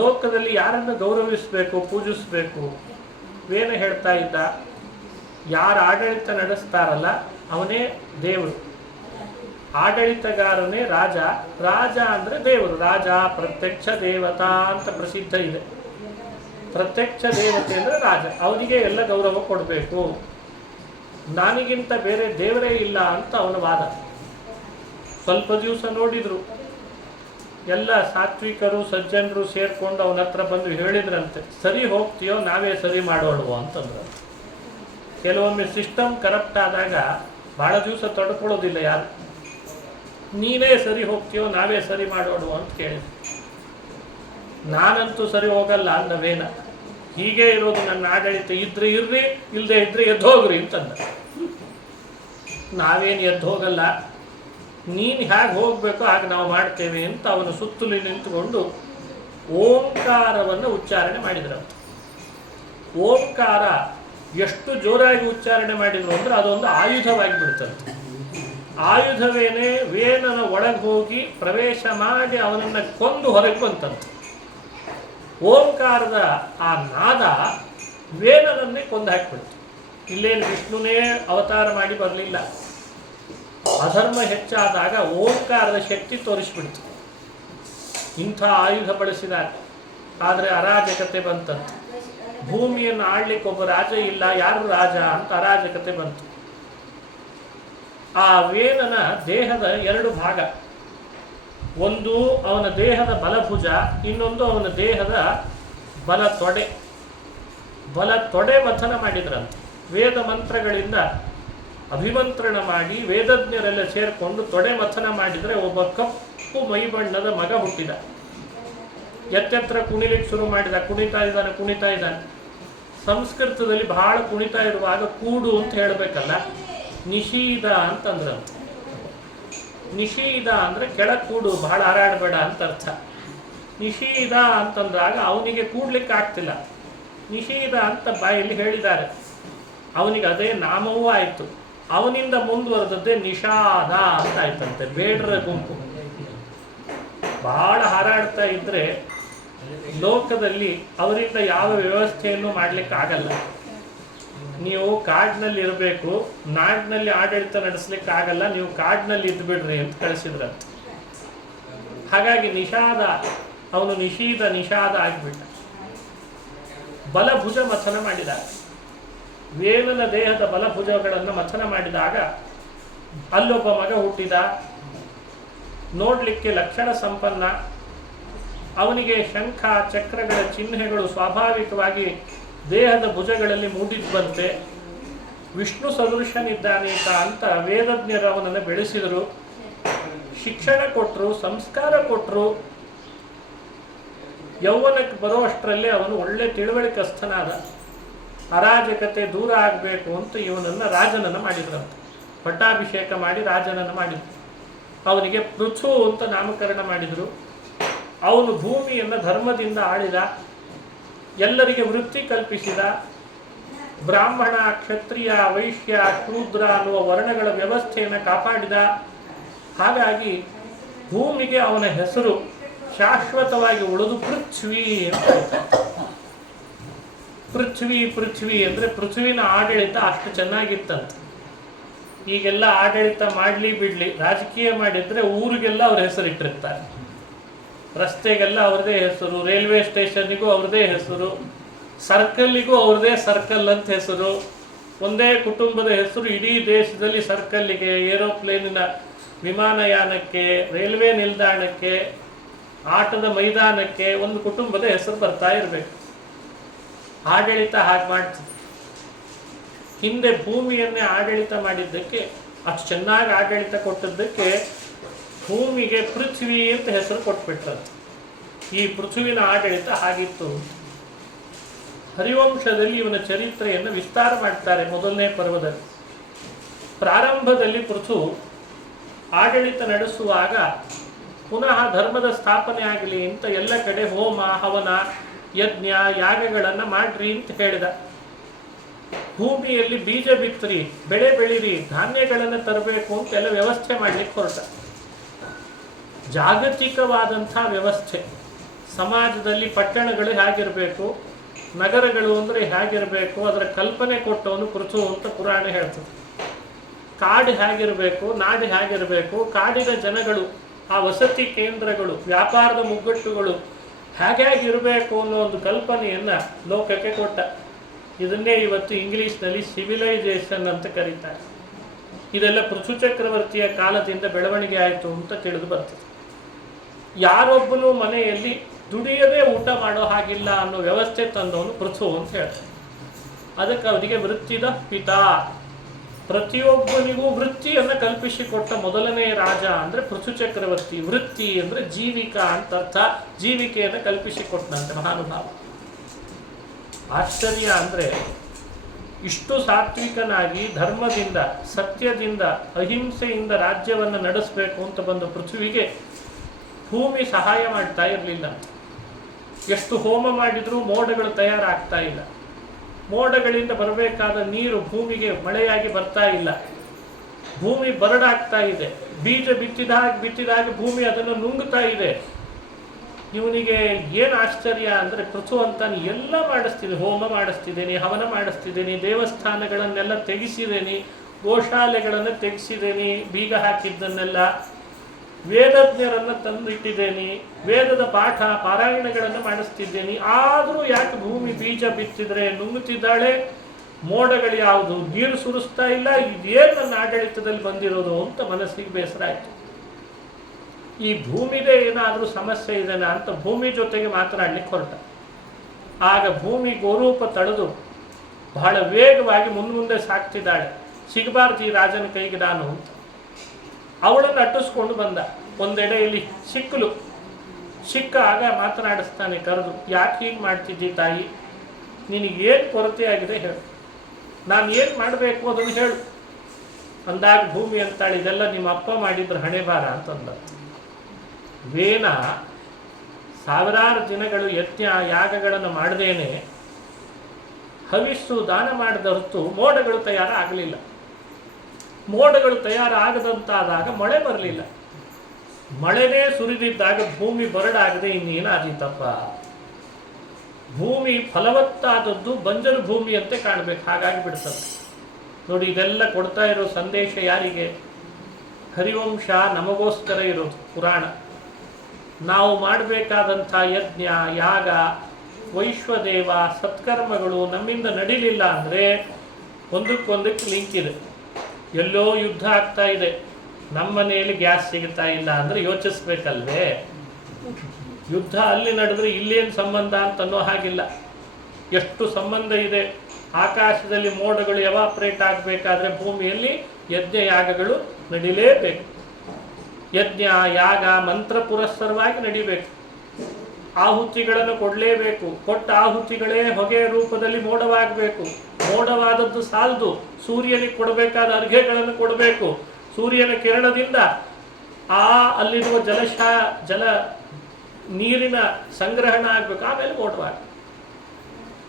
ಲೋಕದಲ್ಲಿ ಯಾರನ್ನು ಗೌರವಿಸಬೇಕು, ಪೂಜಿಸಬೇಕು? ವೇದ ಹೇಳ್ತಾ ಇದ್ದ, ಯಾರು ಆಡಳಿತ ನಡೆಸ್ತಾರಲ್ಲ ಅವನೇ ದೇವರು, ಆಡಳಿತಗಾರನೇ ರಾಜ, ರಾಜ ಅಂದರೆ ದೇವರು. ರಾಜ ಪ್ರತ್ಯಕ್ಷ ದೇವತಾ ಅಂತ ಪ್ರಸಿದ್ಧ ಇದೆ. ಪ್ರತ್ಯಕ್ಷ ದೇವತೆ ಅಂದರೆ ರಾಜ, ಅವನಿಗೆ ಎಲ್ಲ ಗೌರವ ಕೊಡಬೇಕು, ನಾನಿಗಿಂತ ಬೇರೆ ದೇವರೇ ಇಲ್ಲ ಅಂತ ಅವನ ವಾದ. ಸ್ವಲ್ಪ ದಿವಸ ನೋಡಿದ್ರು, ಎಲ್ಲ ಸಾತ್ವಿಕರು ಸಜ್ಜನರು ಸೇರ್ಕೊಂಡು ಅವನ ಹತ್ರ ಬಂದು ಹೇಳಿದ್ರಂತೆ, ಸರಿ ಹೋಗ್ತೀಯೋ ನಾವೇ ಸರಿ ಮಾಡೋಣವೋ ಅಂತಂದ್ರು. ಕೆಲವೊಮ್ಮೆ ಸಿಸ್ಟಮ್ ಕರಪ್ಟ್ ಆದಾಗ ಭಾಳ ದಿವಸ ತಡ್ಕೊಳ್ಳೋದಿಲ್ಲ ಯಾರು. ನೀವೇ ಸರಿ ಹೋಗ್ತೀಯೋ ನಾವೇ ಸರಿ ಮಾಡೋಣವೋ ಅಂತ ಕೇಳಿದ್ರು. ನಾನಂತೂ ಸರಿ ಹೋಗಲ್ಲ ಅಂದವೇನ, ಹೀಗೆ ಇರೋದು ನನ್ನ ಆಡಳಿತ, ಇದ್ರೆ ಇರ್ರಿ ಇಲ್ಲದೆ ಇದ್ರೆ ಎದ್ದು ಹೋಗ್ರಿ ಅಂತಂದ. ನಾವೇನು ಎದ್ದು ಹೋಗಲ್ಲ, ನೀನು ಹೇಗೆ ಹೋಗಬೇಕು ಹಾಗೆ ನಾವು ಮಾಡ್ತೇವೆ ಅಂತ ಅವನು ಸುತ್ತಲೂ ನಿಂತುಕೊಂಡು ಓಂಕಾರವನ್ನು ಉಚ್ಚಾರಣೆ ಮಾಡಿದ್ರು. ಓಂಕಾರ ಎಷ್ಟು ಜೋರಾಗಿ ಉಚ್ಚಾರಣೆ ಮಾಡಿದ್ರು ಅಂದರೆ ಅದೊಂದು ಆಯುಧವಾಗಿ ಬಿಡ್ತಂತೆ. ಆಯುಧವೇನೆ ವೇನನ ಒಳಗೆ ಹೋಗಿ ಪ್ರವೇಶ ಮಾಡಿ ಅವನನ್ನು ಕೊಂದು ಹೊರಗೆ ಬಂತಂತೆ. ಓಂಕಾರದ ಆ ನಾದ ವೇನನನ್ನೇ ಕೊಂದು ಹಾಕಿಬಿಡ್ತು. ಇಲ್ಲೇನು ವಿಷ್ಣುನೇ ಅವತಾರ ಮಾಡಿ ಬರಲಿಲ್ಲ. ಅಧರ್ಮ ಹೆಚ್ಚಾದಾಗ ಓಂಕಾರದ ಶಕ್ತಿ ತೋರಿಸ್ಬಿಡ್ತು. ಇಂಥ ಆಯುಧ ಬಳಸಿದ್ದಾರೆ. ಆದರೆ ಅರಾಜಕತೆ ಬಂತಂತೆ. ಭೂಮಿಯನ್ನು ಆಳ್ಲಿಕ್ಕೆ ಒಬ್ಬ ರಾಜ ಇಲ್ಲ, ಯಾರು ರಾಜ ಅಂತ ಅರಾಜಕತೆ ಬಂತು. ಆ ವೇನನ ದೇಹದ ಎರಡು ಭಾಗ, ಒಂದು ಅವನ ದೇಹದ ಬಲಭುಜ, ಇನ್ನೊಂದು ಅವನ ದೇಹದ ಬಲ ತೊಡೆ. ಬಲ ತೊಡೆ ಮಥನ ಮಾಡಿದ್ರಂತೆ. ವೇದ ಮಂತ್ರಗಳಿಂದ ಅಭಿಮಂತ್ರಣ ಮಾಡಿ ವೇದಜ್ಞರೆಲ್ಲ ಸೇರಿಕೊಂಡು ತೊಡೆ ಮಥನ ಮಾಡಿದರೆ ಒಬ್ಬ ಕಪ್ಪು ಮೈಬಣ್ಣದ ಮಗ ಹುಟ್ಟಿದ. ಎತ್ತೆತ್ರ ಕುಣಿಲಿಕ್ಕೆ ಶುರು ಮಾಡಿದ. ಕುಣಿತಾ ಇದ್ದಾನೆ. ಸಂಸ್ಕೃತದಲ್ಲಿ ಬಹಳ ಕುಣಿತಾ ಇರುವಾಗ ಕೂಡು ಅಂತ ಹೇಳಬೇಕಲ್ಲ, ನಿಷೀದ ಅಂತಂದ್ರಂತೆ. ನಿಷೀದ ಅಂದರೆ ಕೆಳಗೆ ಕೂಡು, ಬಹಳ ಹಾರಾಡಬೇಡ ಅಂತ ಅರ್ಥ. ನಿಷೀದ ಅಂತಂದಾಗ ಅವನಿಗೆ ಕೂಡ್ಲಿಕ್ಕೆ ಆಗ್ತಿಲ್ಲ. ನಿಷೀದ ಅಂತ ಬಾಯಲ್ಲಿ ಹೇಳಿದ್ದಾರೆ. ಅವನಿಗೆ ಅದೇ ನಾಮವೂ ಆಯಿತು. ಅವನಿಂದ ಮುಂದುವರೆದದ್ದೇ ನಿಷಾದ ಅಂತ ಆಯ್ತಂತೆ, ಬೇಡರ ಗುಂಪು. ಬಹಳ ಹಾರಾಡ್ತಾ ಇದ್ರೆ ಲೋಕದಲ್ಲಿ ಅವರಿಂದ ಯಾವ ವ್ಯವಸ್ಥೆಯನ್ನು ಮಾಡಲಿಕ್ಕೆ ಆಗಲ್ಲ. ನೀವು ಕಾಡಿನಲ್ಲಿ ಇರಬೇಕು, ನಾಡಿನಲ್ಲಿ ಆಡಳಿತ ನಡೆಸಲಿಕ್ಕೆ ಆಗಲ್ಲ, ನೀವು ಕಾಡಿನಲ್ಲಿ ಇದ್ದು ಬಿಡ್ರಿ ಅಂತ ಕಳಿಸಿದ್ರ. ಹಾಗಾಗಿ ನಿಷಾದ, ಅವನು ನಿಷಾದ ಆಗಿಬಿಟ್ಟ. ಬಲಭುಜ ಮಥನ ಮಾಡಿದ. ವೇನನ ದೇಹದ ಬಲಭುಜಗಳನ್ನು ಮಥನ ಮಾಡಿದಾಗ ಅಲ್ಲೊಬ್ಬ ಮಗ ಹುಟ್ಟಿದ. ನೋಡಲಿಕ್ಕೆ ಲಕ್ಷಣ ಸಂಪನ್ನ. ಅವನಿಗೆ ಶಂಖ ಚಕ್ರಗಳ ಚಿಹ್ನೆಗಳು ಸ್ವಾಭಾವಿಕವಾಗಿ ದೇಹದ ಭುಜಗಳಲ್ಲಿ ಮೂಡಿದ್ವಂತೆ. ವಿಷ್ಣು ಸದೃಶನಿದ್ದಾನೆ ಅಂತ ವೇದಜ್ಞರು ಅವನನ್ನು ಬೆಳೆಸಿದರು, ಶಿಕ್ಷಣ ಕೊಟ್ಟರು, ಸಂಸ್ಕಾರ ಕೊಟ್ಟರು. ಯೌವನಕ್ಕೆ ಬರುವಷ್ಟರಲ್ಲೇ ಅವನು ಒಳ್ಳೆ ತಿಳುವಳಿಕಸ್ಥನಾದ. ಅರಾಜಕತೆ ದೂರ ಆಗಬೇಕು ಅಂತ ಇವನನ್ನು ರಾಜನನ್ನು ಮಾಡಿದ್ರಂತೆ. ಪಟ್ಟಾಭಿಷೇಕ ಮಾಡಿ ರಾಜನನ್ನು ಮಾಡಿದ್ರು. ಅವನಿಗೆ ಪೃಥು ಅಂತ ನಾಮಕರಣ ಮಾಡಿದರು. ಅವನು ಭೂಮಿಯನ್ನು ಧರ್ಮದಿಂದ ಆಳಿದ, ಎಲ್ಲರಿಗೆ ವೃತ್ತಿ ಕಲ್ಪಿಸಿದ. ಬ್ರಾಹ್ಮಣ, ಕ್ಷತ್ರಿಯ, ವೈಶ್ಯ, ಶೂದ್ರ ಅನ್ನುವ ವರ್ಣಗಳ ವ್ಯವಸ್ಥೆಯನ್ನು ಕಾಪಾಡಿದ. ಹಾಗಾಗಿ ಭೂಮಿಗೆ ಅವನ ಹೆಸರು ಶಾಶ್ವತವಾಗಿ ಉಳಿದು ಪೃಥ್ವಿ ಅಂತ. ಪೃಥ್ವಿ ಅಂದರೆ ಪೃಥ್ವಿನ ಆಡಳಿತ ಅಷ್ಟು ಚೆನ್ನಾಗಿತ್ತಂತೆ. ಈಗೆಲ್ಲ ಆಡಳಿತ ಮಾಡಲಿ ಬಿಡಲಿ, ರಾಜಕೀಯ ಮಾಡಿದರೆ ಊರಿಗೆಲ್ಲ ಅವ್ರ ಹೆಸರಿಟ್ಟಿರ್ತಾರೆ. ರಸ್ತೆಗೆಲ್ಲ ಅವ್ರದೇ ಹೆಸರು, ರೈಲ್ವೆ ಸ್ಟೇಷನ್ನಿಗೂ ಅವ್ರದೇ ಹೆಸರು, ಸರ್ಕಲ್ಲಿಗೂ ಅವ್ರದೇ ಸರ್ಕಲ್ ಅಂತ ಹೆಸರು. ಒಂದೇ ಕುಟುಂಬದ ಹೆಸರು ಇಡೀ ದೇಶದಲ್ಲಿ ಸರ್ಕಲ್ಲಿಗೆ, ಏರೋಪ್ಲೇನಿನ ವಿಮಾನಯಾನಕ್ಕೆ, ರೈಲ್ವೆ ನಿಲ್ದಾಣಕ್ಕೆ, ಆಟದ ಮೈದಾನಕ್ಕೆ ಒಂದು ಕುಟುಂಬದ ಹೆಸರು ಬರ್ತಾ ಇರಬೇಕು. ಆಡಳಿತ ಹಾಗೆ ಮಾಡ್ತದೆ. ಹಿಂದೆ ಭೂಮಿಯನ್ನೇ ಆಡಳಿತ ಮಾಡಿದ್ದಕ್ಕೆ, ಅಷ್ಟು ಚೆನ್ನಾಗಿ ಆಡಳಿತ ಕೊಟ್ಟದ್ದಕ್ಕೆ ಭೂಮಿಗೆ ಪೃಥ್ವಿ ಅಂತ ಹೆಸರು ಕೊಟ್ಬಿಟ್ರಂತೆ. ಈ ಪೃಥ್ವಿನ ಆಡಳಿತ ಹಾಗಿತ್ತು. ಹರಿವಂಶದಲ್ಲಿ ಇವನ ಚರಿತ್ರೆಯನ್ನು ವಿಸ್ತಾರ ಮಾಡ್ತಾರೆ. ಮೊದಲನೇ ಪರ್ವದಲ್ಲಿ ಪ್ರಾರಂಭದಲ್ಲಿ ಪೃಥು ಆಡಳಿತ ನಡೆಸುವಾಗ ಪುನಃ ಧರ್ಮದ ಸ್ಥಾಪನೆ ಆಗಲಿ ಅಂತ ಎಲ್ಲ ಕಡೆ ಹೋಮ ಹವನ ಯಜ್ಞ ಯಾಗಗಳನ್ನು ಮಾಡ್ರಿ ಅಂತ ಹೇಳಿದ. ಭೂಮಿಯಲ್ಲಿ ಬೀಜ ಬಿತ್ತರಿ, ಬೆಳೆ ಬೆಳೀರಿ, ಧಾನ್ಯಗಳನ್ನು ತರಬೇಕು ಅಂತ ಎಲ್ಲ ವ್ಯವಸ್ಥೆ ಮಾಡಲಿಕ್ಕೆ ಹೊರಟ. ಜಾಗತಿಕವಾದಂಥ ವ್ಯವಸ್ಥೆ, ಸಮಾಜದಲ್ಲಿ ಪಟ್ಟಣಗಳು ಹೇಗಿರಬೇಕು, ನಗರಗಳು ಅಂದರೆ ಹೇಗಿರಬೇಕು, ಅದರ ಕಲ್ಪನೆ ಕೊಟ್ಟವನು ಪೃಥು ಅಂತ ಪುರಾಣ ಹೇಳ್ತದೆ. ಕಾಡು ಹೇಗಿರಬೇಕು, ನಾಡು ಹೇಗಿರಬೇಕು, ಕಾಡಿನ ಜನಗಳು, ಆ ವಸತಿ ಕೇಂದ್ರಗಳು, ವ್ಯಾಪಾರದ ಮುಗ್ಗಟ್ಟುಗಳು ಹೇಗಿರಬೇಕು ಅನ್ನೋ ಒಂದು ಕಲ್ಪನೆಯನ್ನು ಲೋಕಕ್ಕೆ ಕೊಟ್ಟ. ಇದನ್ನೇ ಇವತ್ತು ಇಂಗ್ಲೀಷ್ನಲ್ಲಿ ಸಿವಿಲೈಸೇಷನ್ ಅಂತ ಕರೀತಾರೆ. ಇದೆಲ್ಲ ಪೃಥು ಚಕ್ರವರ್ತಿಯ ಕಾಲದಿಂದ ಬೆಳವಣಿಗೆ ಆಯಿತು ಅಂತ ತಿಳಿದು ಬರ್ತದೆ. ಯಾರೊಬ್ಬನು ಮನೆಯಲ್ಲಿ ದುಡಿಯದೇ ಊಟ ಮಾಡೋ ಹಾಗಿಲ್ಲ ಅನ್ನೋ ವ್ಯವಸ್ಥೆ ತಂದವನು ಪೃಥು ಅಂತ ಹೇಳ್ತಾರೆ. ಅದಕ್ಕೆ ಅವರಿಗೆ ವೃತ್ತಿದ ಪಿತಾ, ಪ್ರತಿಯೊಬ್ಬನಿಗೂ ವೃತ್ತಿಯನ್ನು ಕಲ್ಪಿಸಿಕೊಟ್ಟ ಮೊದಲನೇ ರಾಜ ಅಂದರೆ ಪೃಥು ಚಕ್ರವರ್ತಿ. ವೃತ್ತಿ ಅಂದರೆ ಜೀವಿಕಾ ಅಂತ ಅರ್ಥ, ಜೀವಿಕೆಯನ್ನು ಕಲ್ಪಿಸಿಕೊಟ್ಟನಂತೆ ಮಹಾನುಭಾವ. ಆಶ್ಚರ್ಯ ಅಂದರೆ ಇಷ್ಟು ಸಾತ್ವಿಕನಾಗಿ ಧರ್ಮದಿಂದ ಸತ್ಯದಿಂದ ಅಹಿಂಸೆಯಿಂದ ರಾಜ್ಯವನ್ನು ನಡೆಸಬೇಕು ಅಂತ ಬಂದ ಪೃಥ್ವಿಗೆ ಭೂಮಿ ಸಹಾಯ ಮಾಡ್ತಾ ಇರಲಿಲ್ಲ. ಎಷ್ಟು ಹೋಮ ಮಾಡಿದರೂ ಮೋಡಗಳು ತಯಾರಾಗ್ತಾ ಇಲ್ಲ. ಮೋಡಗಳಿಂದ ಬರಬೇಕಾದ ನೀರು ಭೂಮಿಗೆ ಮಳೆಯಾಗಿ ಬರ್ತಾ ಇಲ್ಲ. ಭೂಮಿ ಬರಡಾಗ್ತಾ ಇದೆ. ಬೀಜ ಬಿತ್ತಿದಾಗ ಭೂಮಿ ಅದನ್ನು ನುಂಗ್ತಾ ಇದೆ. ಇವನಿಗೆ ಏನು ಆಶ್ಚರ್ಯ ಅಂದರೆ ಪೃಥು ಅಂತಾನೆ ಎಲ್ಲ ಮಾಡಿಸ್ತೀನಿ, ಹೋಮ ಮಾಡಿಸ್ತಿದ್ದೀನಿ, ಹವನ ಮಾಡಿಸ್ತಿದ್ದೀನಿ, ದೇವಸ್ಥಾನಗಳನ್ನೆಲ್ಲ ತೆಗೆಸಿದ್ದೀನಿ, ಗೋಶಾಲೆಗಳನ್ನು ತೆಗೆಸಿದ್ದೀನಿ, ಬೀಗ ಹಾಕಿದ್ದನ್ನೆಲ್ಲ, ವೇದಜ್ಞರನ್ನು ತಂದಿಟ್ಟಿದ್ದೇನೆ, ವೇದದ ಪಾಠ ಪಾರಾಯಣಗಳನ್ನು ಮಾಡಿಸ್ತಿದ್ದೇನೆ. ಆದರೂ ಯಾಕೆ ಭೂಮಿ ಬೀಜ ಬಿತ್ತಿದ್ರೆ ನುಂಗುತ್ತಿದ್ದಾಳೆ, ಮೋಡಗಳು ಯಾವುದು ನೀರು ಸುರಿಸ್ತಾ ಇಲ್ಲ, ಇದೇನು ನನ್ನ ಆಡಳಿತದಲ್ಲಿ ಬಂದಿರೋದು ಅಂತ ಮನಸ್ಸಿಗೆ ಬೇಸರ ಆಯಿತು. ಈ ಭೂಮಿದೇ ಏನಾದರೂ ಸಮಸ್ಯೆ ಇದೆನಾ ಅಂತ ಭೂಮಿ ಜೊತೆಗೆ ಮಾತನಾಡಲಿಕ್ಕೆ ಹೊರಟ. ಆಗ ಭೂಮಿ ಗೋರೂಪ ತಡೆದು ಬಹಳ ವೇಗವಾಗಿ ಮುಂದೆ ಸಾಕ್ತಿದ್ದಾಳೆ. ಸಿಗಬಾರ್ದು ಈ ರಾಜನ ಕೈಗೆ ನಾನು ಅಂತ ಅವಳನ್ನು ಅಟ್ಟಿಸ್ಕೊಂಡು ಬಂದ. ಒಂದೆಡೆಯಲ್ಲಿ ಸಿಕ್ಕಾಗ ಮಾತನಾಡಿಸ್ತಾನೆ ಕರೆದು, ಯಾಕೆ ಹೀಗೆ ಮಾಡ್ತಿದ್ದಿ ತಾಯಿ, ನಿನಗೇನು ಕೊರತೆ ಆಗಿದೆ ಹೇಳು, ನಾನು ಏನು ಮಾಡಬೇಕು ಅದನ್ನು ಹೇಳು ಅಂದಾಗ ಭೂಮಿ ಅಂತಾಳೆ, ಇದೆಲ್ಲ ನಿಮ್ಮ ಅಪ್ಪ ಮಾಡಿದ್ರು ಹಣೆ ಬಾರ ಅಂತಂದ. ವೇನ ಸಾವಿರಾರು ದಿನಗಳು ಯಜ್ಞ ಯಾಗಗಳನ್ನು ಮಾಡದೇನೆ ಹವಿಸ್ಸು ದಾನ ಮಾಡಿದ ಹೊರತು ಮೋಡಗಳು ತಯಾರಾಗಲಿಲ್ಲ. ಮೋಡಗಳು ತಯಾರಾಗದಂತಾದಾಗ ಮಳೆ ಬರಲಿಲ್ಲ. ಮಳೆನೇ ಸುರಿದಿದ್ದಾಗ ಭೂಮಿ ಬರಡಾಗದೆ ಇನ್ನೇನಾದೀತಪ್ಪ. ಭೂಮಿ ಫಲವತ್ತಾದದ್ದು ಬಂಜರು ಭೂಮಿಯಂತೆ ಕಾಣಬೇಕು, ಹಾಗಾಗಿ ಬಿಡ್ತದೆ. ನೋಡಿ, ಇದೆಲ್ಲ ಕೊಡ್ತಾ ಇರೋ ಸಂದೇಶ ಯಾರಿಗೆ? ಹರಿವಂಶ ನಮಗೋಸ್ಕರ ಇರೋದು ಪುರಾಣ. ನಾವು ಮಾಡಬೇಕಾದಂಥ ಯಜ್ಞ ಯಾಗ ವೈಶ್ವದೇವ ಸತ್ಕರ್ಮಗಳು ನಮ್ಮಿಂದ ನಡೀಲಿಲ್ಲ ಅಂದರೆ ಒಂದಕ್ಕೊಂದಕ್ಕೆ ಲಿಂಕ್ ಇದೆ. ಎಲ್ಲೋ ಯುದ್ಧ ಆಗ್ತಾ ಇದೆ, ನಮ್ಮ ಮನೆಯಲ್ಲಿ ಗ್ಯಾಸ್ ಸಿಗ್ತಾ ಇಲ್ಲ ಅಂದರೆ ಯೋಚಿಸ್ಬೇಕಲ್ವೇ? ಯುದ್ಧ ಅಲ್ಲಿ ನಡೆದ್ರೆ ಇಲ್ಲೇನು ಸಂಬಂಧ ಅಂತನ್ನೋ ಹಾಗಿಲ್ಲ. ಎಷ್ಟು ಸಂಬಂಧ ಇದೆ. ಆಕಾಶದಲ್ಲಿ ಮೋಡಗಳು ಎವಾಪ್ರೇಟ್ ಆಗಬೇಕಾದ್ರೆ ಭೂಮಿಯಲ್ಲಿ ಯಜ್ಞ ಯಾಗಗಳು ನಡೀಲೇಬೇಕು. ಯಜ್ಞ ಯಾಗ ಮಂತ್ರ ಪುರಸ್ಸರವಾಗಿ ನಡಿಬೇಕು. ಆಹುತಿಗಳನ್ನು ಕೊಡಲೇಬೇಕು. ಕೊಟ್ಟ ಆಹುತಿಗಳೇ ಹೊಗೆಯ ರೂಪದಲ್ಲಿ ಮೋಡವಾಗಬೇಕು. ಮೋಡವಾದದ್ದು ಸಾಲದು, ಸೂರ್ಯನಿಗೆ ಕೊಡಬೇಕಾದ ಅರ್ಘ್ಯಗಳನ್ನು ಕೊಡಬೇಕು. ಸೂರ್ಯನ ಕಿರಣದಿಂದ ಅಲ್ಲಿರುವ ಜಲ ನೀರಿನ ಸಂಗ್ರಹಣ ಆಗಬೇಕು, ಆಮೇಲೆ ಮೋಡವಾಗ.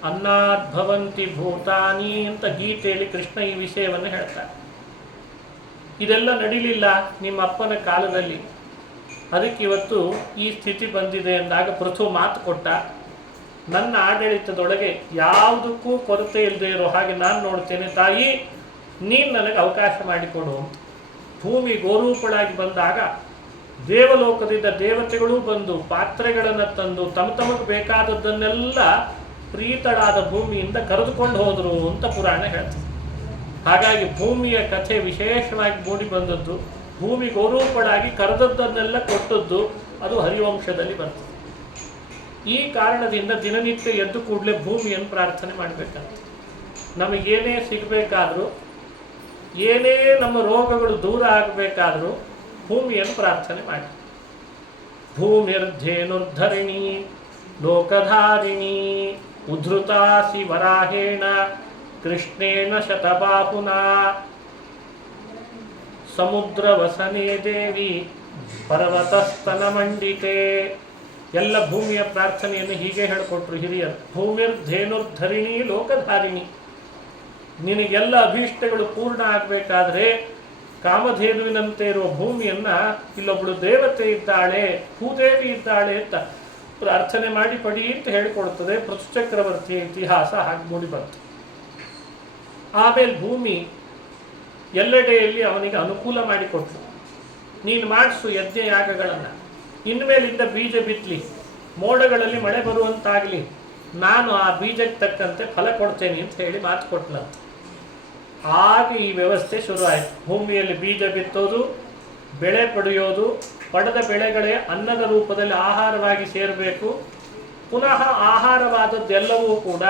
ಅನ್ನದ್ಭವಂತಿ ಭೂತಾನಿ ಅಂತ ಗೀತೆಯಲ್ಲಿ ಕೃಷ್ಣ ಈ ವಿಷಯವನ್ನು ಹೇಳ್ತಾರೆ. ಇದೆಲ್ಲ ನಡೀಲಿಲ್ಲ ನಿಮ್ಮ ಅಪ್ಪನ ಕಾಲದಲ್ಲಿ, ಅದಕ್ಕೆ ಇವತ್ತು ಈ ಸ್ಥಿತಿ ಬಂದಿದೆ ಅಂದಾಗ ಪೃಥು ಮಾತು ಕೊಟ್ಟ, ನನ್ನ ಆಡಳಿತದೊಳಗೆ ಯಾವುದಕ್ಕೂ ಕೊರತೆ ಇಲ್ಲದೆ ಇರೋ ಹಾಗೆ ನಾನು ನೋಡ್ತೇನೆ ತಾಯಿ, ನೀನು ನನಗೆ ಅವಕಾಶ ಮಾಡಿಕೊಡು. ಭೂಮಿ ಗೋರೂಪಳಾಗಿ ಬಂದಾಗ ದೇವಲೋಕದಿಂದ ದೇವತೆಗಳು ಬಂದು ಪಾತ್ರೆಗಳನ್ನು ತಂದು ತಮಗೆ ಬೇಕಾದದ್ದನ್ನೆಲ್ಲ ಪ್ರೀತಳಾದ ಭೂಮಿಯಿಂದ ಕರೆದುಕೊಂಡು ಹೋದರು ಅಂತ ಪುರಾಣ ಹೇಳ್ತದೆ. ಹಾಗಾಗಿ ಭೂಮಿಯ ಕಥೆ ವಿಶೇಷವಾಗಿ ಮೂಡಿ ಬಂದದ್ದು, ಭೂಮಿ ಗೋರೂಪಳಾಗಿ ಕರೆದದ್ದನ್ನೆಲ್ಲ ಕೊಟ್ಟದ್ದು ಅದು ಹರಿವಂಶದಲ್ಲಿ ಬರ್ತದೆ. ಈ ಕಾರಣದಿಂದ ದಿನನಿತ್ಯ ಎದ್ದು ಕೂಡಲೇ ಭೂಮಿಯನ್ನು ಪ್ರಾರ್ಥನೆ ಮಾಡಬೇಕಂತ. ನಮಗೇನೇ ಸಿಗಬೇಕಾದ್ರೂ, ಏನೇ ನಮ್ಮ ರೋಗಗಳು ದೂರ ಆಗಬೇಕಾದ್ರೂ ಭೂಮಿಯನ್ನು ಪ್ರಾರ್ಥನೆ ಮಾಡಿ. ಭೂಮಿರ್ಧೇನುರ್ಧರಿಣಿ ಲೋಕಧಾರಿಣಿ ಉದ್ಧೃತಾಸಿ ವರಾಹೇಣ ಕೃಷ್ಣೇನ ಶತಬಾಹುನಾ ಸಮುದ್ರ ವಸನೆ ದೇವಿ ಪರ್ವತಸ್ತನ ಮಂಡಿತೆ. ಎಲ್ಲ ಭೂಮಿಯ ಪ್ರಾರ್ಥನೆಯನ್ನು ಹೀಗೆ ಹೇಳಿಕೊಟ್ರು ಹಿರಿಯರು. ಭೂಮಿರ್ಧೇನುರ್ಧರಿಣಿ ಲೋಕಧಾರಿಣಿ. ನಿನಗೆಲ್ಲ ಅಭೀಷ್ಟಗಳು ಪೂರ್ಣ ಆಗಬೇಕಾದ್ರೆ ಕಾಮಧೇನುವಿನಂತೆ ಇರುವ ಭೂಮಿಯನ್ನ ಇಲ್ಲೊಬ್ಬಳು ದೇವತೆ ಇದ್ದಾಳೆ, ಭೂದೇವಿ ಇದ್ದಾಳೆ ಅಂತ ಪ್ರಾರ್ಥನೆ ಮಾಡಿ ಪಡಿ ಅಂತ ಹೇಳಿಕೊಡ್ತದೆ ಪೃಥು ಚಕ್ರವರ್ತಿಯ ಇತಿಹಾಸ. ಹಾಗೆ ಮೂಡಿ ಬಂತು. ಆಮೇಲೆ ಭೂಮಿ ಎಲ್ಲೆಡೆಯಲ್ಲಿ ಅವನಿಗೆ ಅನುಕೂಲ ಮಾಡಿಕೊಟ್ರು. ನೀನು ಮಾಡಿಸು ಯಜ್ಞ ಯಾಗಗಳನ್ನು, ಇನ್ಮೇಲಿಂದ ಬೀಜ ಬಿತ್ತಲಿ, ಮೋಡಗಳಲ್ಲಿ ಮಳೆ ಬರುವಂತಾಗಲಿ, ನಾನು ಆ ಬೀಜಕ್ಕೆ ತಕ್ಕಂತೆ ಫಲ ಕೊಡ್ತೇನೆ ಅಂತ ಹೇಳಿ ಮಾತು ಕೊಟ್ಲಂತ. ಆಗ ಈ ವ್ಯವಸ್ಥೆ ಶುರು ಆಯಿತು. ಭೂಮಿಯಲ್ಲಿ ಬೀಜ ಬಿತ್ತೋದು, ಬೆಳೆ ಪಡೆಯೋದು, ಪಡೆದ ಬೆಳೆಗಳೇ ಅನ್ನದ ರೂಪದಲ್ಲಿ ಆಹಾರವಾಗಿ ಸೇರಬೇಕು. ಪುನಃ ಆಹಾರವಾದದ್ದೆಲ್ಲವೂ ಕೂಡ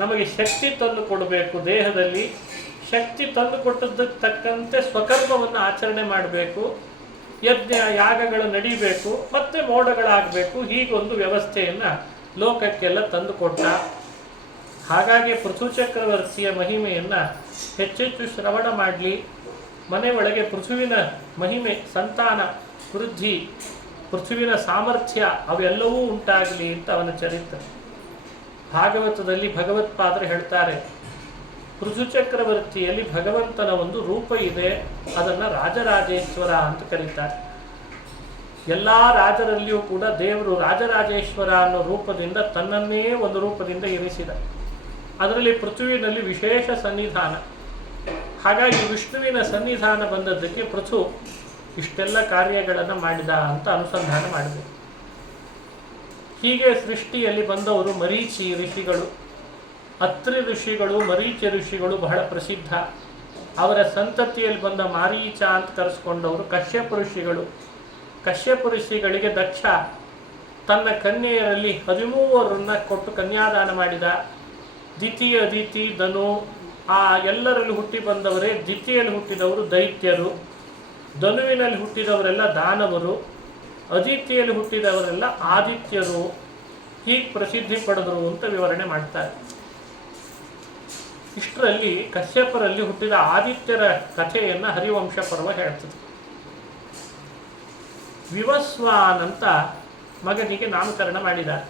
ನಮಗೆ ಶಕ್ತಿ ತಂದು ಕೊಡಬೇಕು. ದೇಹದಲ್ಲಿ ಶಕ್ತಿ ತಂದು ಕೊಟ್ಟದ್ದಕ್ಕೆ ತಕ್ಕಂತೆ ಸ್ವಕರ್ಮವನ್ನು ಆಚರಣೆ ಮಾಡಬೇಕು. ಯಜ್ಞ ಯಾಗಗಳು ನಡೀಬೇಕು, ಮತ್ತೆ ಮೋಡಗಳಾಗಬೇಕು. ಹೀಗೊಂದು ವ್ಯವಸ್ಥೆಯನ್ನು ಲೋಕಕ್ಕೆಲ್ಲ ತಂದುಕೊಟ್ಟ. ಹಾಗಾಗಿ ಪೃಥು ಚಕ್ರವರ್ತಿಯ ಮಹಿಮೆಯನ್ನು ಹೆಚ್ಚೆಚ್ಚು ಶ್ರವಣ ಮಾಡಲಿ. ಮನೆ ಒಳಗೆ ಪೃಥುವಿನ ಮಹಿಮೆ, ಸಂತಾನ ವೃದ್ಧಿ, ಪೃಥುವಿನ ಸಾಮರ್ಥ್ಯ ಅವೆಲ್ಲವೂ ಉಂಟಾಗಲಿ ಅಂತ ಅವನ ಚರಿತ್ರೆ. ಭಾಗವತದಲ್ಲಿ ಭಗವತ್ಪಾದರು ಹೇಳ್ತಾರೆ, ಪೃಥು ಚಕ್ರವರ್ತಿಯಲ್ಲಿ ಭಗವಂತನ ಒಂದು ರೂಪ ಇದೆ, ಅದನ್ನು ರಾಜರಾಜೇಶ್ವರ ಅಂತ ಕರೀತಾರೆ. ಎಲ್ಲ ರಾಜರಲ್ಲಿಯೂ ಕೂಡ ದೇವರು ರಾಜರಾಜೇಶ್ವರ ಅನ್ನೋ ರೂಪದಿಂದ ತನ್ನನ್ನೇ ಒಂದು ರೂಪದಿಂದ ಇರಿಸಿದ. ಅದರಲ್ಲಿ ಪೃಥ್ವಿನಲ್ಲಿ ವಿಶೇಷ ಸನ್ನಿಧಾನ. ಹಾಗಾಗಿ ವಿಷ್ಣುವಿನ ಸನ್ನಿಧಾನ ಬಂದದ್ದಕ್ಕೆ ಪೃಥು ಇಷ್ಟೆಲ್ಲ ಕಾರ್ಯಗಳನ್ನು ಮಾಡಿದ ಅಂತ ಅನುಸಂಧಾನ ಮಾಡಬೇಕು. ಹೀಗೆ ಸೃಷ್ಟಿಯಲ್ಲಿ ಬಂದವರು ಮರೀಚಿ ಋಷಿಗಳು. ಅತ್ರಿ ಋಷಿಗಳು, ಮರೀಚಿ ಋಷಿಗಳು ಬಹಳ ಪ್ರಸಿದ್ಧ. ಅವರ ಸಂತತಿಯಲ್ಲಿ ಬಂದ ಮಾರೀಚ ಅಂತ ಕರೆಸ್ಕೊಂಡವರು ಕಶ್ಯಪ ಋಷಿಗಳು. ಕಶ್ಯಪ ಋಷಿಗಳಿಗೆ ದಕ್ಷ ತನ್ನ ಕನ್ಯೆಯರಲ್ಲಿ 13 ಕೊಟ್ಟು ಕನ್ಯಾದಾನ ಮಾಡಿದ. ದಿತಿ, ಅದಿತಿ, ಧನು ಆ ಎಲ್ಲರಲ್ಲಿ ಹುಟ್ಟಿ ಬಂದವರೇ. ದಿತಿಯಲ್ಲಿ ಹುಟ್ಟಿದವರು ದೈತ್ಯರು, ಧನುವಿನಲ್ಲಿ ಹುಟ್ಟಿದವರೆಲ್ಲ ದಾನವರು, ಅದಿತಿಯಲ್ಲಿ ಹುಟ್ಟಿದವರೆಲ್ಲ ಆದಿತ್ಯರು. ಹೀಗೆ ಪ್ರಸಿದ್ಧಿ ಪಡೆದರು ಅಂತ ವಿವರಣೆ ಮಾಡ್ತಾರೆ. ಇಷ್ಟರಲ್ಲಿ ಕಶ್ಯಪರಲ್ಲಿ ಹುಟ್ಟಿದ ಆದಿತ್ಯರ ಕಥೆಯನ್ನು ಹರಿವಂಶ ಪರ್ವ ಹೇಳ್ತದೆ. ವಿವಸ್ವಾನ್ ಅಂತ ಮಗನಿಗೆ ನಾಮಕರಣ ಮಾಡಿದ್ದಾರೆ.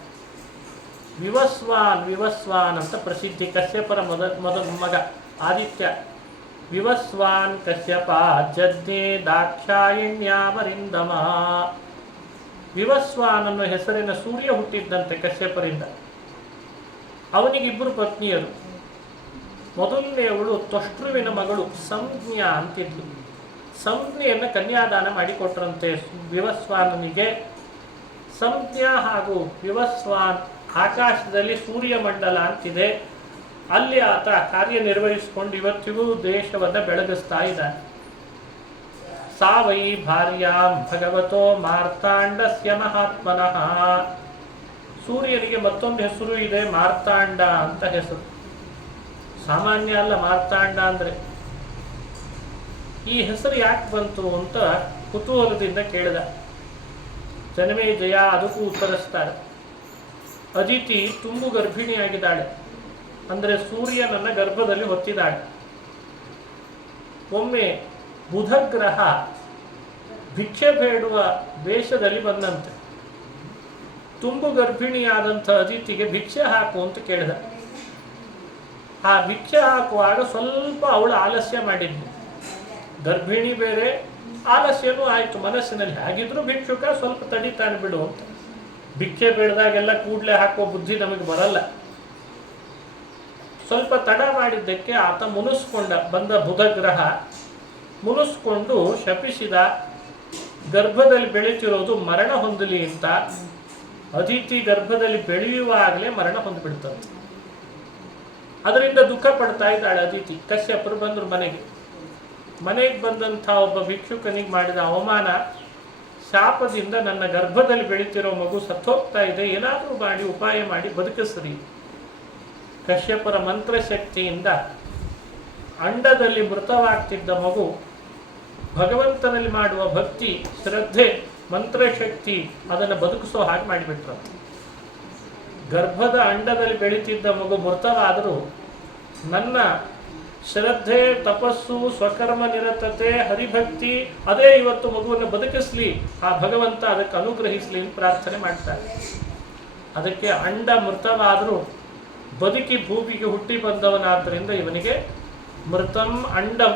ವಿವಸ್ವಾನ್ ಅಂತ ಪ್ರಸಿದ್ಧಿ. ಕಶ್ಯಪರ ಮಗ ಆದಿತ್ಯ. ವಿವಸ್ವಾನ್ ಕಶ್ಯಪ ಜಜ್ಞೆ ದಾಕ್ಷಾಯಿಣ್ಯಾಮರಿಂದಮ. ವಿವಸ್ವಾನ್ ಅನ್ನೋ ಹೆಸರಿನ ಸೂರ್ಯ ಹುಟ್ಟಿದ್ದಂತೆ ಕಶ್ಯಪರಿಂದ. ಅವನಿಗಿಬ್ಬರು ಪತ್ನಿಯರು. ಮೊದಲನೆಯವಳು ತ್ವಷ್ಟೃವಿನ ಮಗಳು ಸಂಜ್ಞಾ ಅಂತಿದ್ಲು. ಸಂಜ್ಞೆಯನ್ನು ಕನ್ಯಾದಾನ ಮಾಡಿಕೊಟ್ರಂತೆ ವಿವಸ್ವಾನನಿಗೆ. ಸಂಜ್ಞಾ ಹಾಗೂ ವಿವಸ್ವಾನ್ ಆಕಾಶದಲ್ಲಿ ಸೂರ್ಯಮಂಡಲ ಅಂತಿದೆ, ಅಲ್ಲಿ ಆತ ಕಾರ್ಯನಿರ್ವಹಿಸಿಕೊಂಡು ಇವತ್ತಿಗೂ ದೇಶವನ್ನು ಬೆಳಗಿಸ್ತಾ ಇದ್ದಾನೆ. ಸಾವೈ ಭಾರ್ಯಾಂ ಭಗವತೋ ಮಾರ್ತಾಂಡಸ್ಯ ಮಹಾತ್ಮನಃ. ಸೂರ್ಯನಿಗೆ ಮತ್ತೊಂದು ಹೆಸರು ಇದೆ, ಮಾರ್ತಾಂಡ ಅಂತ ಹೆಸರು. ಸಾಮಾನ್ಯ ಅಲ್ಲ ಮಾರ್ತಾಂಡ ಅಂದರೆ. ಈ ಹೆಸರು ಯಾಕೆ ಬಂತು ಅಂತ ಕುತೂಹಲದಿಂದ ಕೇಳಿದ ಜನಮೇಜಯ. ಅದಕ್ಕೂ ಉತ್ತರಿಸ್ತಾರೆ. ಅದಿತಿ ತುಂಬು ಗರ್ಭಿಣಿಯಾಗಿದ್ದಾಳೆ, ಅಂದರೆ ಸೂರ್ಯನನ್ನ ಗರ್ಭದಲ್ಲಿ ಹೊತ್ತಿದ್ದಾಳೆ. ಒಮ್ಮೆ ಬುಧಗ್ರಹ ಭಿಕ್ಷೆ ಬೇಡುವ ವೇಷದಲ್ಲಿ ಬಂದಂತೆ. ತುಂಬು ಗರ್ಭಿಣಿಯಾದಂಥ ಅದಿತಿಗೆ ಭಿಕ್ಷೆ ಹಾಕು ಅಂತ ಕೇಳಿದ. ಆ ಭಿಕ್ಷೆ ಹಾಕುವಾಗ ಸ್ವಲ್ಪ ಅವಳು ಆಲಸ್ಯ ಮಾಡಿದ್ಲು. ಗರ್ಭಿಣಿ ಬೇರೆ, ಆಲಸ್ಯನೂ ಆಯಿತು ಮನಸ್ಸಿನಲ್ಲಿ. ಹಾಗಿದ್ರೂ ಭಿಕ್ಷುಕ ಸ್ವಲ್ಪ ತಡಿತಾನೆ ಬಿಡು ಅಂತ. ಭಿಕ್ಷೆ ಬೇಡದಾಗೆಲ್ಲ ಕೂಡಲೇ ಹಾಕುವ ಬುದ್ಧಿ ನಮಗೆ ಬರಲ್ಲ. ಸ್ವಲ್ಪ ತಡ ಮಾಡಿದ್ದಕ್ಕೆ ಆತ ಮುನಿಸ್ಕೊಂಡ. ಬಂದ ಬುಧಗ್ರಹ ಮುನಿಸ್ಕೊಂಡು ಶಪಿಸಿದ. ಗರ್ಭದಲ್ಲಿ ಬೆಳೀತಿರೋದು ಮರಣ ಹೊಂದಲಿ ಅಂತ. ಅದಿತಿ ಗರ್ಭದಲ್ಲಿ ಬೆಳೆಯುವಾಗಲೇ ಮರಣ ಹೊಂದ್ಬಿಡ್ತಂತೆ. ಅದರಿಂದ ದುಃಖ ಪಡ್ತಾ ಇದ್ದಾಳೆ ಅದಿತಿ. ಕಶ್ಯಪರು ಬಂದರು ಮನೆಗೆ ಬಂದಂಥ ಒಬ್ಬ ಭಿಕ್ಷುಕನಿಗೆ ಮಾಡಿದ ಅವಮಾನ ಶಾಪದಿಂದ ನನ್ನ ಗರ್ಭದಲ್ಲಿ ಬೆಳೀತಿರೋ ಮಗು ಸತ್ತೋಗ್ತಾ ಇದೆ, ಏನಾದರೂ ಮಾಡಿ ಉಪಾಯ ಮಾಡಿ ಬದುಕಿಸ್ರಿ. ಕಶ್ಯಪರ ಮಂತ್ರಶಕ್ತಿಯಿಂದ ಅಂಡದಲ್ಲಿ ಮೃತವಾಗ್ತಿದ್ದ ಮಗು ಭಗವಂತನಲ್ಲಿ ಮಾಡುವ ಭಕ್ತಿ, ಶ್ರದ್ಧೆ, ಮಂತ್ರಶಕ್ತಿ ಅದನ್ನು ಬದುಕಿಸೋ ಹಾಗೆ ಮಾಡಿಬಿಟ್ರು. ಗರ್ಭದ ಅಂಡದಲ್ಲಿ ಬೆಳೀತಿದ್ದ ಮಗು ಮೃತವಾದರೂ ನನ್ನ ಶ್ರದ್ಧೆ, ತಪಸ್ಸು, ಸ್ವಕರ್ಮ ನಿರತತೆ, ಹರಿಭಕ್ತಿ ಅದೇ ಇವತ್ತು ಮಗುವನ್ನು ಬದುಕಿಸ್ಲಿ, ಆ ಭಗವಂತ ಅದಕ್ಕೆ ಅನುಗ್ರಹಿಸಲಿ ಅಂತ ಪ್ರಾರ್ಥನೆ ಮಾಡ್ತಾರೆ. ಅದಕ್ಕೆ ಅಂಡ ಮೃತವಾದರೂ ಬದುಕಿ ಭೂಮಿಗೆ ಹುಟ್ಟಿ ಬಂದವನಾದ್ದರಿಂದ ಇವನಿಗೆ ಮೃತಂ ಅಂಡಂ.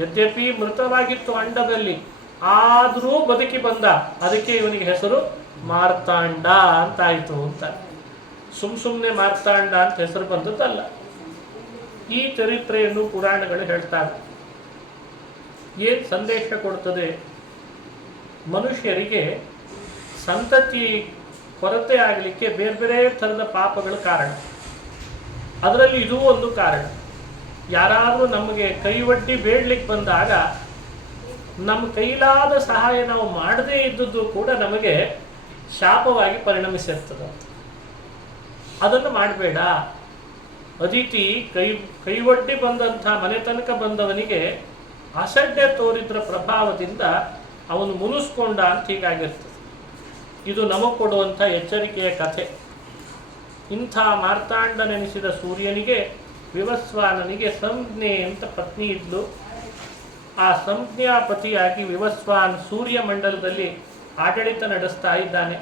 ಯದ್ಯಪಿ ಮೃತವಾಗಿತ್ತು ಅಂಡದಲ್ಲಿ, ಆದರೂ ಬದುಕಿ ಬಂದ, ಅದಕ್ಕೆ ಇವನಿಗೆ ಹೆಸರು ಮಾರ್ತಾಂಡ ಅಂತಾಯಿತು ಅಂತ. ಸುಮ್ಮನೆ ಮಾರ್ತಾಂಡ ಅಂತ ಹೆಸರು ಬಂದದ್ದಲ್ಲ. ಈ ಚರಿತ್ರೆಯನ್ನು ಪುರಾಣಗಳು ಹೇಳ್ತಾರೆ. ಏನು ಸಂದೇಶ ಕೊಡ್ತದೆ? ಮನುಷ್ಯರಿಗೆ ಸಂತತಿ ಕೊರತೆ ಆಗಲಿಕ್ಕೆ ಬೇರೆ ಬೇರೆ ಥರದ ಪಾಪಗಳು ಕಾರಣ. ಅದರಲ್ಲಿ ಇದೂ ಒಂದು ಕಾರಣ. ಯಾರಾದರೂ ನಮಗೆ ಕೈವಡ್ಡಿ ಬೇಡಲಿಕ್ಕೆ ಬಂದಾಗ ನಮ್ಮ ಕೈಲಾದ ಸಹಾಯ ನಾವು ಮಾಡದೇ ಇದ್ದದ್ದು ಕೂಡ ನಮಗೆ ಶಾಪವಾಗಿ ಪರಿಣಮಿಸಿರ್ತದೆ. ಅದನ್ನು ಮಾಡಬೇಡ. ಅದಿತಿ ಕೈವಡ್ಡಿ ಬಂದಂಥ ಮನೆ ತನಕ ಬಂದವನಿಗೆ ಅಸಡ್ಡೆ ತೋರಿದ್ರ ಪ್ರಭಾವದಿಂದ ಅವನು ಮುನಿಸ್ಕೊಂಡ ಅಂತ ಹೀಗಾಗಿರ್ತದೆ. ಇದು ನಮಗೆ ಕೊಡುವಂಥ ಎಚ್ಚರಿಕೆಯ ಕಥೆ. ಇಂಥ ಮಾರ್ತಾಂಡನೆನಿಸಿದ ಸೂರ್ಯನಿಗೆ, ವಿವಸ್ವಾನನಿಗೆ ಸಂಜ್ಞೆ ಅಂತ ಪತ್ನಿ ಇದ್ಲು. ಆ ಸಂಜ್ಞಾಪತಿಯಾಗಿ ವಿವಸ್ವಾನ್ ಸೂರ್ಯಮಂಡಲದಲ್ಲಿ ಆಡಳಿತ ನಡೆಸ್ತಾ ಇದ್ದಾನೆ.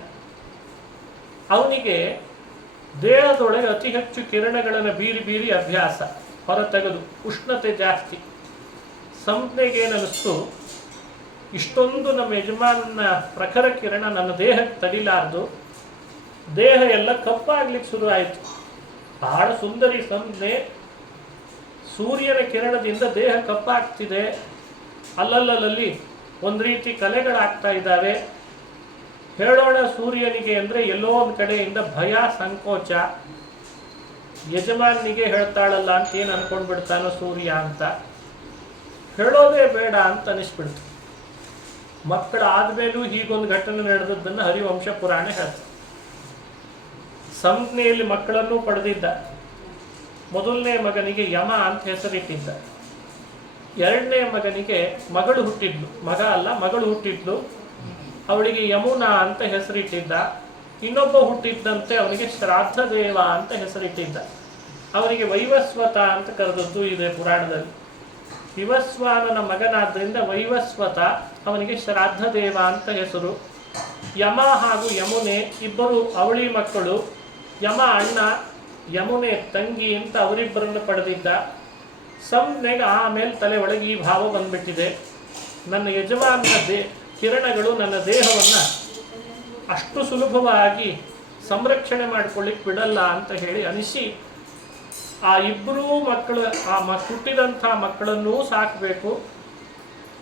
ಅವನಿಗೆ ದೇಹದೊಳಗೆ ಅತಿ ಹೆಚ್ಚು ಕಿರಣಗಳನ್ನು ಬೀರಿ ಬೀರಿ ಅಭ್ಯಾಸ, ಹೊರತೆಗೆದು ಉಷ್ಣತೆ ಜಾಸ್ತಿ. ಸಂಜ್ಞೆಗೇನನಿಸ್ತು, ಇಷ್ಟೊಂದು ನಮ್ಮ ಯಜಮಾನನ ಪ್ರಖರ ಕಿರಣ ನನ್ನ ದೇಹಕ್ಕೆ ತಡಿಲಾರ್ದು, ದೇಹ ಎಲ್ಲ ಕಪ್ಪಾಗ್ಲಿಕ್ಕೆ ಶುರು ಆಯಿತು. ಬಹಳ ಸುಂದರಿ ಸಂಜ್ಞೆ, ಸೂರ್ಯನ ಕಿರಣದಿಂದ ದೇಹ ಕಪ್ಪಾಗ್ತಿದೆ, ಅಲ್ಲಲ್ಲಲ್ಲಿ ಒಂದು ರೀತಿ ಕಲೆಗಳಾಗ್ತಾ ಇದ್ದಾವೆ. ಹೇಳೋಣ ಸೂರ್ಯನಿಗೆ ಅಂದರೆ ಎಲ್ಲೋ ಒಂದು ಕಡೆಯಿಂದ ಭಯ, ಸಂಕೋಚ. ಯಜಮಾನಿಗೆ ಹೇಳ್ತಾಳಲ್ಲ ಅಂತ ಏನು ಅನ್ಕೊಂಡ್ಬಿಡ್ತಾನೋ ಸೂರ್ಯ ಅಂತ. ಹೇಳೋದೇ ಬೇಡ ಅಂತ ಅನಿಸ್ಬಿಡ್ತು. ಮಕ್ಕಳಾದ್ಮೇಲೂ ಹೀಗೊಂದು ಘಟನೆ ನಡೆದದ್ದನ್ನು ಹರಿವಂಶ ಪುರಾಣ ಹೇಳ್ತಾರೆ. ಸಂಜ್ಞೆಯಲ್ಲಿ ಮಕ್ಕಳನ್ನು ಪಡೆದಿದ್ದ. ಮೊದಲನೇ ಮಗನಿಗೆ ಯಮ ಅಂತ ಹೆಸರಿಟ್ಟಿದ್ದ. ಎರಡನೇ ಮಗನಿಗೆ ಮಗಳು ಹುಟ್ಟಿದ್ಲು, ಮಗ ಅಲ್ಲ ಮಗಳು ಹುಟ್ಟಿದ್ಲು. ಅವಳಿಗೆ ಯಮುನಾ ಅಂತ ಹೆಸರಿಟ್ಟಿದ್ದ. ಇನ್ನೊಬ್ಬ ಹುಟ್ಟಿದ್ದಂತೆ ಅವನಿಗೆ ಶ್ರಾದ್ದ ದೇವ ಅಂತ ಹೆಸರಿಟ್ಟಿದ್ದ. ಅವನಿಗೆ ವೈವಸ್ವತ ಅಂತ ಕರೆದದ್ದು ಇದೆ ಪುರಾಣದಲ್ಲಿ. ವಿವಸ್ವಾನನ ಮಗನಾದ್ರಿಂದ ವೈವಸ್ವತ, ಅವನಿಗೆ ಶ್ರಾದ್ದ ದೇವ ಅಂತ ಹೆಸರು. ಯಮ ಹಾಗೂ ಯಮುನೆ ಇಬ್ಬರು ಅವಳಿ ಮಕ್ಕಳು. ಯಮ ಅಣ್ಣ, ಯಮುನೆ ತಂಗಿ ಅಂತ ಅವರಿಬ್ಬರನ್ನು ಪಡೆದಿದ್ದ. ಸಂಜ್ಞೆಗೆ ಆಮೇಲೆ ತಲೆ ಒಳಗೆ ಈ ಭಾವ ಬಂದ್ಬಿಟ್ಟಿದೆ, ನನ್ನ ಯಜಮಾನನ ಕಿರಣಗಳು ನನ್ನ ದೇಹವನ್ನು ಅಷ್ಟು ಸುಲಭವಾಗಿ ಸಂರಕ್ಷಣೆ ಮಾಡಿಕೊಳ್ಳಿಕ್ಕೆ ಬಿಡಲ್ಲ ಅಂತ ಹೇಳಿ ಅನಿಸಿ, ಆ ಇಬ್ಬರೂ ಮಕ್ಕಳು, ಹುಟ್ಟಿದಂಥ ಮಕ್ಕಳನ್ನೂ ಸಾಕಬೇಕು,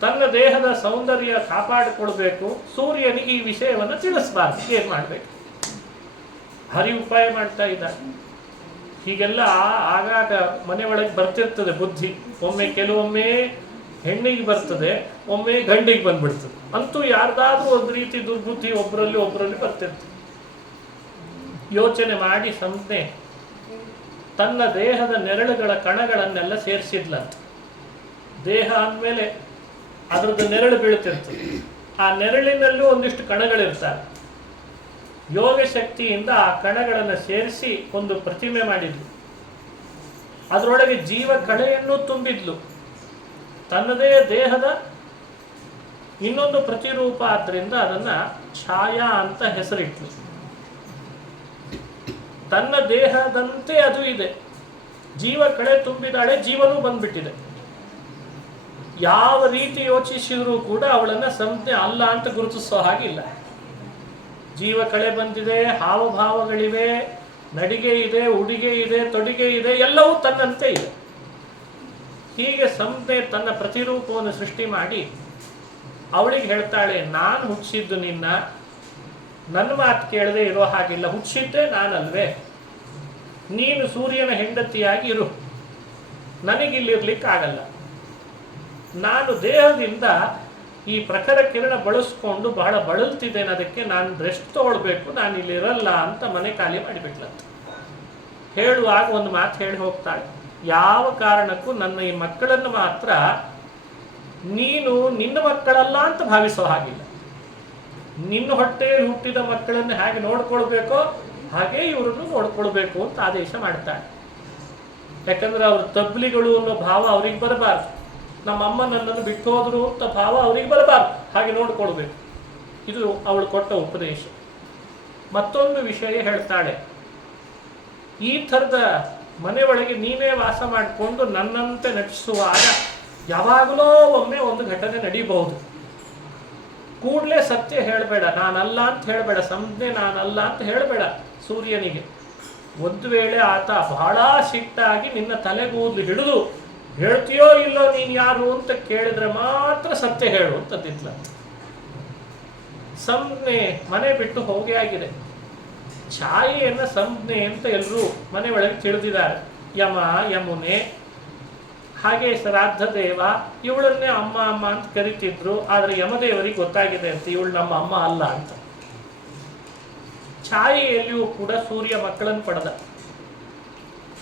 ತನ್ನ ದೇಹದ ಸೌಂದರ್ಯ ಕಾಪಾಡಿಕೊಳ್ಬೇಕು, ಸೂರ್ಯನಿಗೆ ಈ ವಿಷಯವನ್ನು ತಿಳಿಸಬಾರ್ದು. ಏನು ಮಾಡಬೇಕು? ಹರಿ ಉಪಾಯ ಮಾಡ್ತಾ ಇದ್ದಾರೆ. ಹೀಗೆಲ್ಲ ಆಗಾಗ ಮನೆ ಒಳಗೆ ಬರ್ತಿರ್ತದೆ ಬುದ್ಧಿ. ಕೆಲವೊಮ್ಮೆ ಹೆಣ್ಣಿಗೆ ಬರ್ತದೆ, ಒಮ್ಮೆ ಗಂಡಿಗೆ ಬಂದ್ಬಿಡ್ತದೆ. ಅಂತೂ ಯಾರ್ದಾದ್ರೂ ಒಂದು ರೀತಿ ದುರ್ಬುದ್ಧಿ ಒಬ್ಬರಲ್ಲಿ ಬರ್ತಿರ್ತದೆ. ಯೋಚನೆ ಮಾಡಿ ಸಂಜ್ಞೆ ತನ್ನ ದೇಹದ ನೆರಳುಗಳ ಕಣಗಳನ್ನೆಲ್ಲ ಸೇರಿಸಿದ್ಲಂತ. ದೇಹ ಅಂದಮೇಲೆ ಅದರದ್ದು ನೆರಳು ಬೀಳ್ತಿರ್ತದೆ. ಆ ನೆರಳಿನಲ್ಲೂ ಒಂದಿಷ್ಟು ಕಣಗಳಿರ್ತಾರೆ. ಯೋಗ ಶಕ್ತಿಯಿಂದ ಆ ಕಣಗಳನ್ನು ಸೇರಿಸಿ ಒಂದು ಪ್ರತಿಮೆ ಮಾಡಿದ್ಲು. ಅದರೊಳಗೆ ಜೀವ ಕಳೆಯನ್ನು ತುಂಬಿದ್ಲು. ತನ್ನದೇ ದೇಹದ ಇನ್ನೊಂದು ಪ್ರತಿರೂಪ ಆದ್ದರಿಂದ ಅದನ್ನು ಛಾಯಾ ಅಂತ ಹೆಸರಿಟ್ಲು. ತನ್ನ ದೇಹದಂತೆ ಅದು ಇದೆ. ಜೀವ ಕಳೆ ತುಂಬಿದಾಳೆ, ಜೀವನೂ ಬಂದ್ಬಿಟ್ಟಿದೆ. ಯಾವ ರೀತಿ ಯೋಚಿಸಿದರೂ ಕೂಡ ಅವಳನ್ನು ಸಂಜ್ಞೆ ಅಲ್ಲ ಅಂತ ಗುರುತಿಸೋ ಹಾಗಿಲ್ಲ. ಜೀವ ಕಳೆ ಬಂದಿದೆ, ಹಾವಭಾವಗಳಿವೆ, ನಡಿಗೆ ಇದೆ, ಉಡಿಗೆ ಇದೆ, ತೊಡಿಗೆ ಇದೆ, ಎಲ್ಲವೂ ತನ್ನಂತೆ ಇದೆ. ಹೀಗೆ ಸಂಜ್ಞೆ ತನ್ನ ಪ್ರತಿರೂಪವನ್ನು ಸೃಷ್ಟಿ ಮಾಡಿ ಅವಳಿಗೆ ಹೇಳ್ತಾಳೆ, ನಾನು ಹುಟ್ಟಿಸಿದ್ದು ನಿನ್ನ, ನನ್ನ ಮಾತು ಕೇಳದೆ ಇರೋ ಹಾಗಿಲ್ಲ, ಹುಟ್ಟಿಸಿದ್ದೆ ನಾನಲ್ವೇ, ನೀನು ಸೂರ್ಯನ ಹೆಂಡತಿಯಾಗಿ ಇರು, ನನಗಿಲ್ಲಿರ್ಲಿಕ್ಕಾಗಲ್ಲ. ನಾನು ದೇಹದಿಂದ ಈ ಪ್ರಖರ ಕಿರಣ ಬಳಸ್ಕೊಂಡು ಬಹಳ ಬಳಲ್ತಿದ್ದೇನೆ, ಅದಕ್ಕೆ ನಾನು ರೆಸ್ಟ್ ತಗೊಳ್ಬೇಕು, ನಾನು ಇಲ್ಲಿ ಇರಲ್ಲ ಅಂತ ಮನೆ ಖಾಲಿ ಮಾಡಿಬಿಟ್ಲಂತ. ಹೇಳುವಾಗ ಒಂದು ಮಾತು ಹೇಳಿ ಹೋಗ್ತಾಳೆ, ಯಾವ ಕಾರಣಕ್ಕೂ ನನ್ನ ಈ ಮಕ್ಕಳನ್ನು ಮಾತ್ರ ನೀನು ನಿನ್ನ ಮಕ್ಕಳಲ್ಲ ಅಂತ ಭಾವಿಸೋ ಹಾಗಿಲ್ಲ. ನಿನ್ನ ಹೊಟ್ಟೆಯಲ್ಲಿ ಹುಟ್ಟಿದ ಮಕ್ಕಳನ್ನು ಹೇಗೆ ನೋಡ್ಕೊಳ್ಬೇಕೋ ಹಾಗೆ ಇವರನ್ನು ನೋಡ್ಕೊಳ್ಬೇಕು ಅಂತ ಆದೇಶ ಮಾಡ್ತಾಳೆ. ಯಾಕಂದ್ರೆ ಅವ್ರ ತಬ್ಲಿಗಳು ಅನ್ನೋ ಭಾವ ಅವ್ರಿಗೆ ಬರಬಾರ್ದು, ನಮ್ಮ ಅಮ್ಮ ನನ್ನನ್ನು ಬಿಟ್ಟು ಹೋದ್ರು ಅಂತ ಭಾವ ಅವ್ರಿಗೆ ಬರಬಾರ್ದು, ಹಾಗೆ ನೋಡ್ಕೊಳ್ಬೇಕು. ಇದು ಅವಳು ಕೊಟ್ಟ ಉಪದೇಶ. ಮತ್ತೊಂದು ವಿಷಯ ಹೇಳ್ತಾಳೆ, ಈ ಥರದ ಮನೆ ಒಳಗೆ ನೀವೇ ವಾಸ ಮಾಡಿಕೊಂಡು ನನ್ನಂತೆ ನಟಿಸುವಾಗ ಯಾವಾಗಲೂ ಒಮ್ಮೆ ಒಂದು ಘಟನೆ ನಡೀಬಹುದು. ಕೂಡಲೇ ಸತ್ಯ ಹೇಳಬೇಡ, ನಾನಲ್ಲ ಅಂತ ಹೇಳಬೇಡ, ಸಂಜ್ಞೆ ನಾನಲ್ಲ ಅಂತ ಹೇಳಬೇಡ ಸೂರ್ಯನಿಗೆ. ಒಂದು ವೇಳೆ ಆತ ಬಹಳ ಸಿಟ್ಟಾಗಿ ನಿನ್ನ ತಲೆಗೂದಲು ಹಿಡಿದು ಹೇಳ್ತೀಯೋ ಇಲ್ಲೋ ನೀನು ಯಾರು ಅಂತ ಕೇಳಿದ್ರೆ ಮಾತ್ರ ಸತ್ಯ ಹೇಳು ಅಂತದ್ದಿದ್ಲ. ಸಂಜ್ಞೆ ಮನೆ ಬಿಟ್ಟು ಹೋಗಿ ಆಗಿದೆ. ಛಾಯೆಯನ್ನ ಸಂಜ್ಞೆ ಅಂತ ಎಲ್ಲರೂ ಮನೆ ಒಳಗೆ ತಿಳಿದಿದ್ದಾರೆ. ಯಮ, ಯಮುನೆ, ಹಾಗೆ ಶ್ರಾದ್ದ ದೇವ, ಇವಳನ್ನೇ ಅಮ್ಮ ಅಮ್ಮ ಅಂತ ಕರಿತಿದ್ರು. ಆದರೆ ಯಮದೇವರಿಗೆ ಗೊತ್ತಾಗಿದೆ ಅಂತ ಇವಳು ನಮ್ಮ ಅಮ್ಮ ಅಲ್ಲ ಅಂತ. ಛಾಯೆಯಲ್ಲಿಯೂ ಕೂಡ ಸೂರ್ಯ ಮಕ್ಕಳನ್ನು ಪಡೆದ.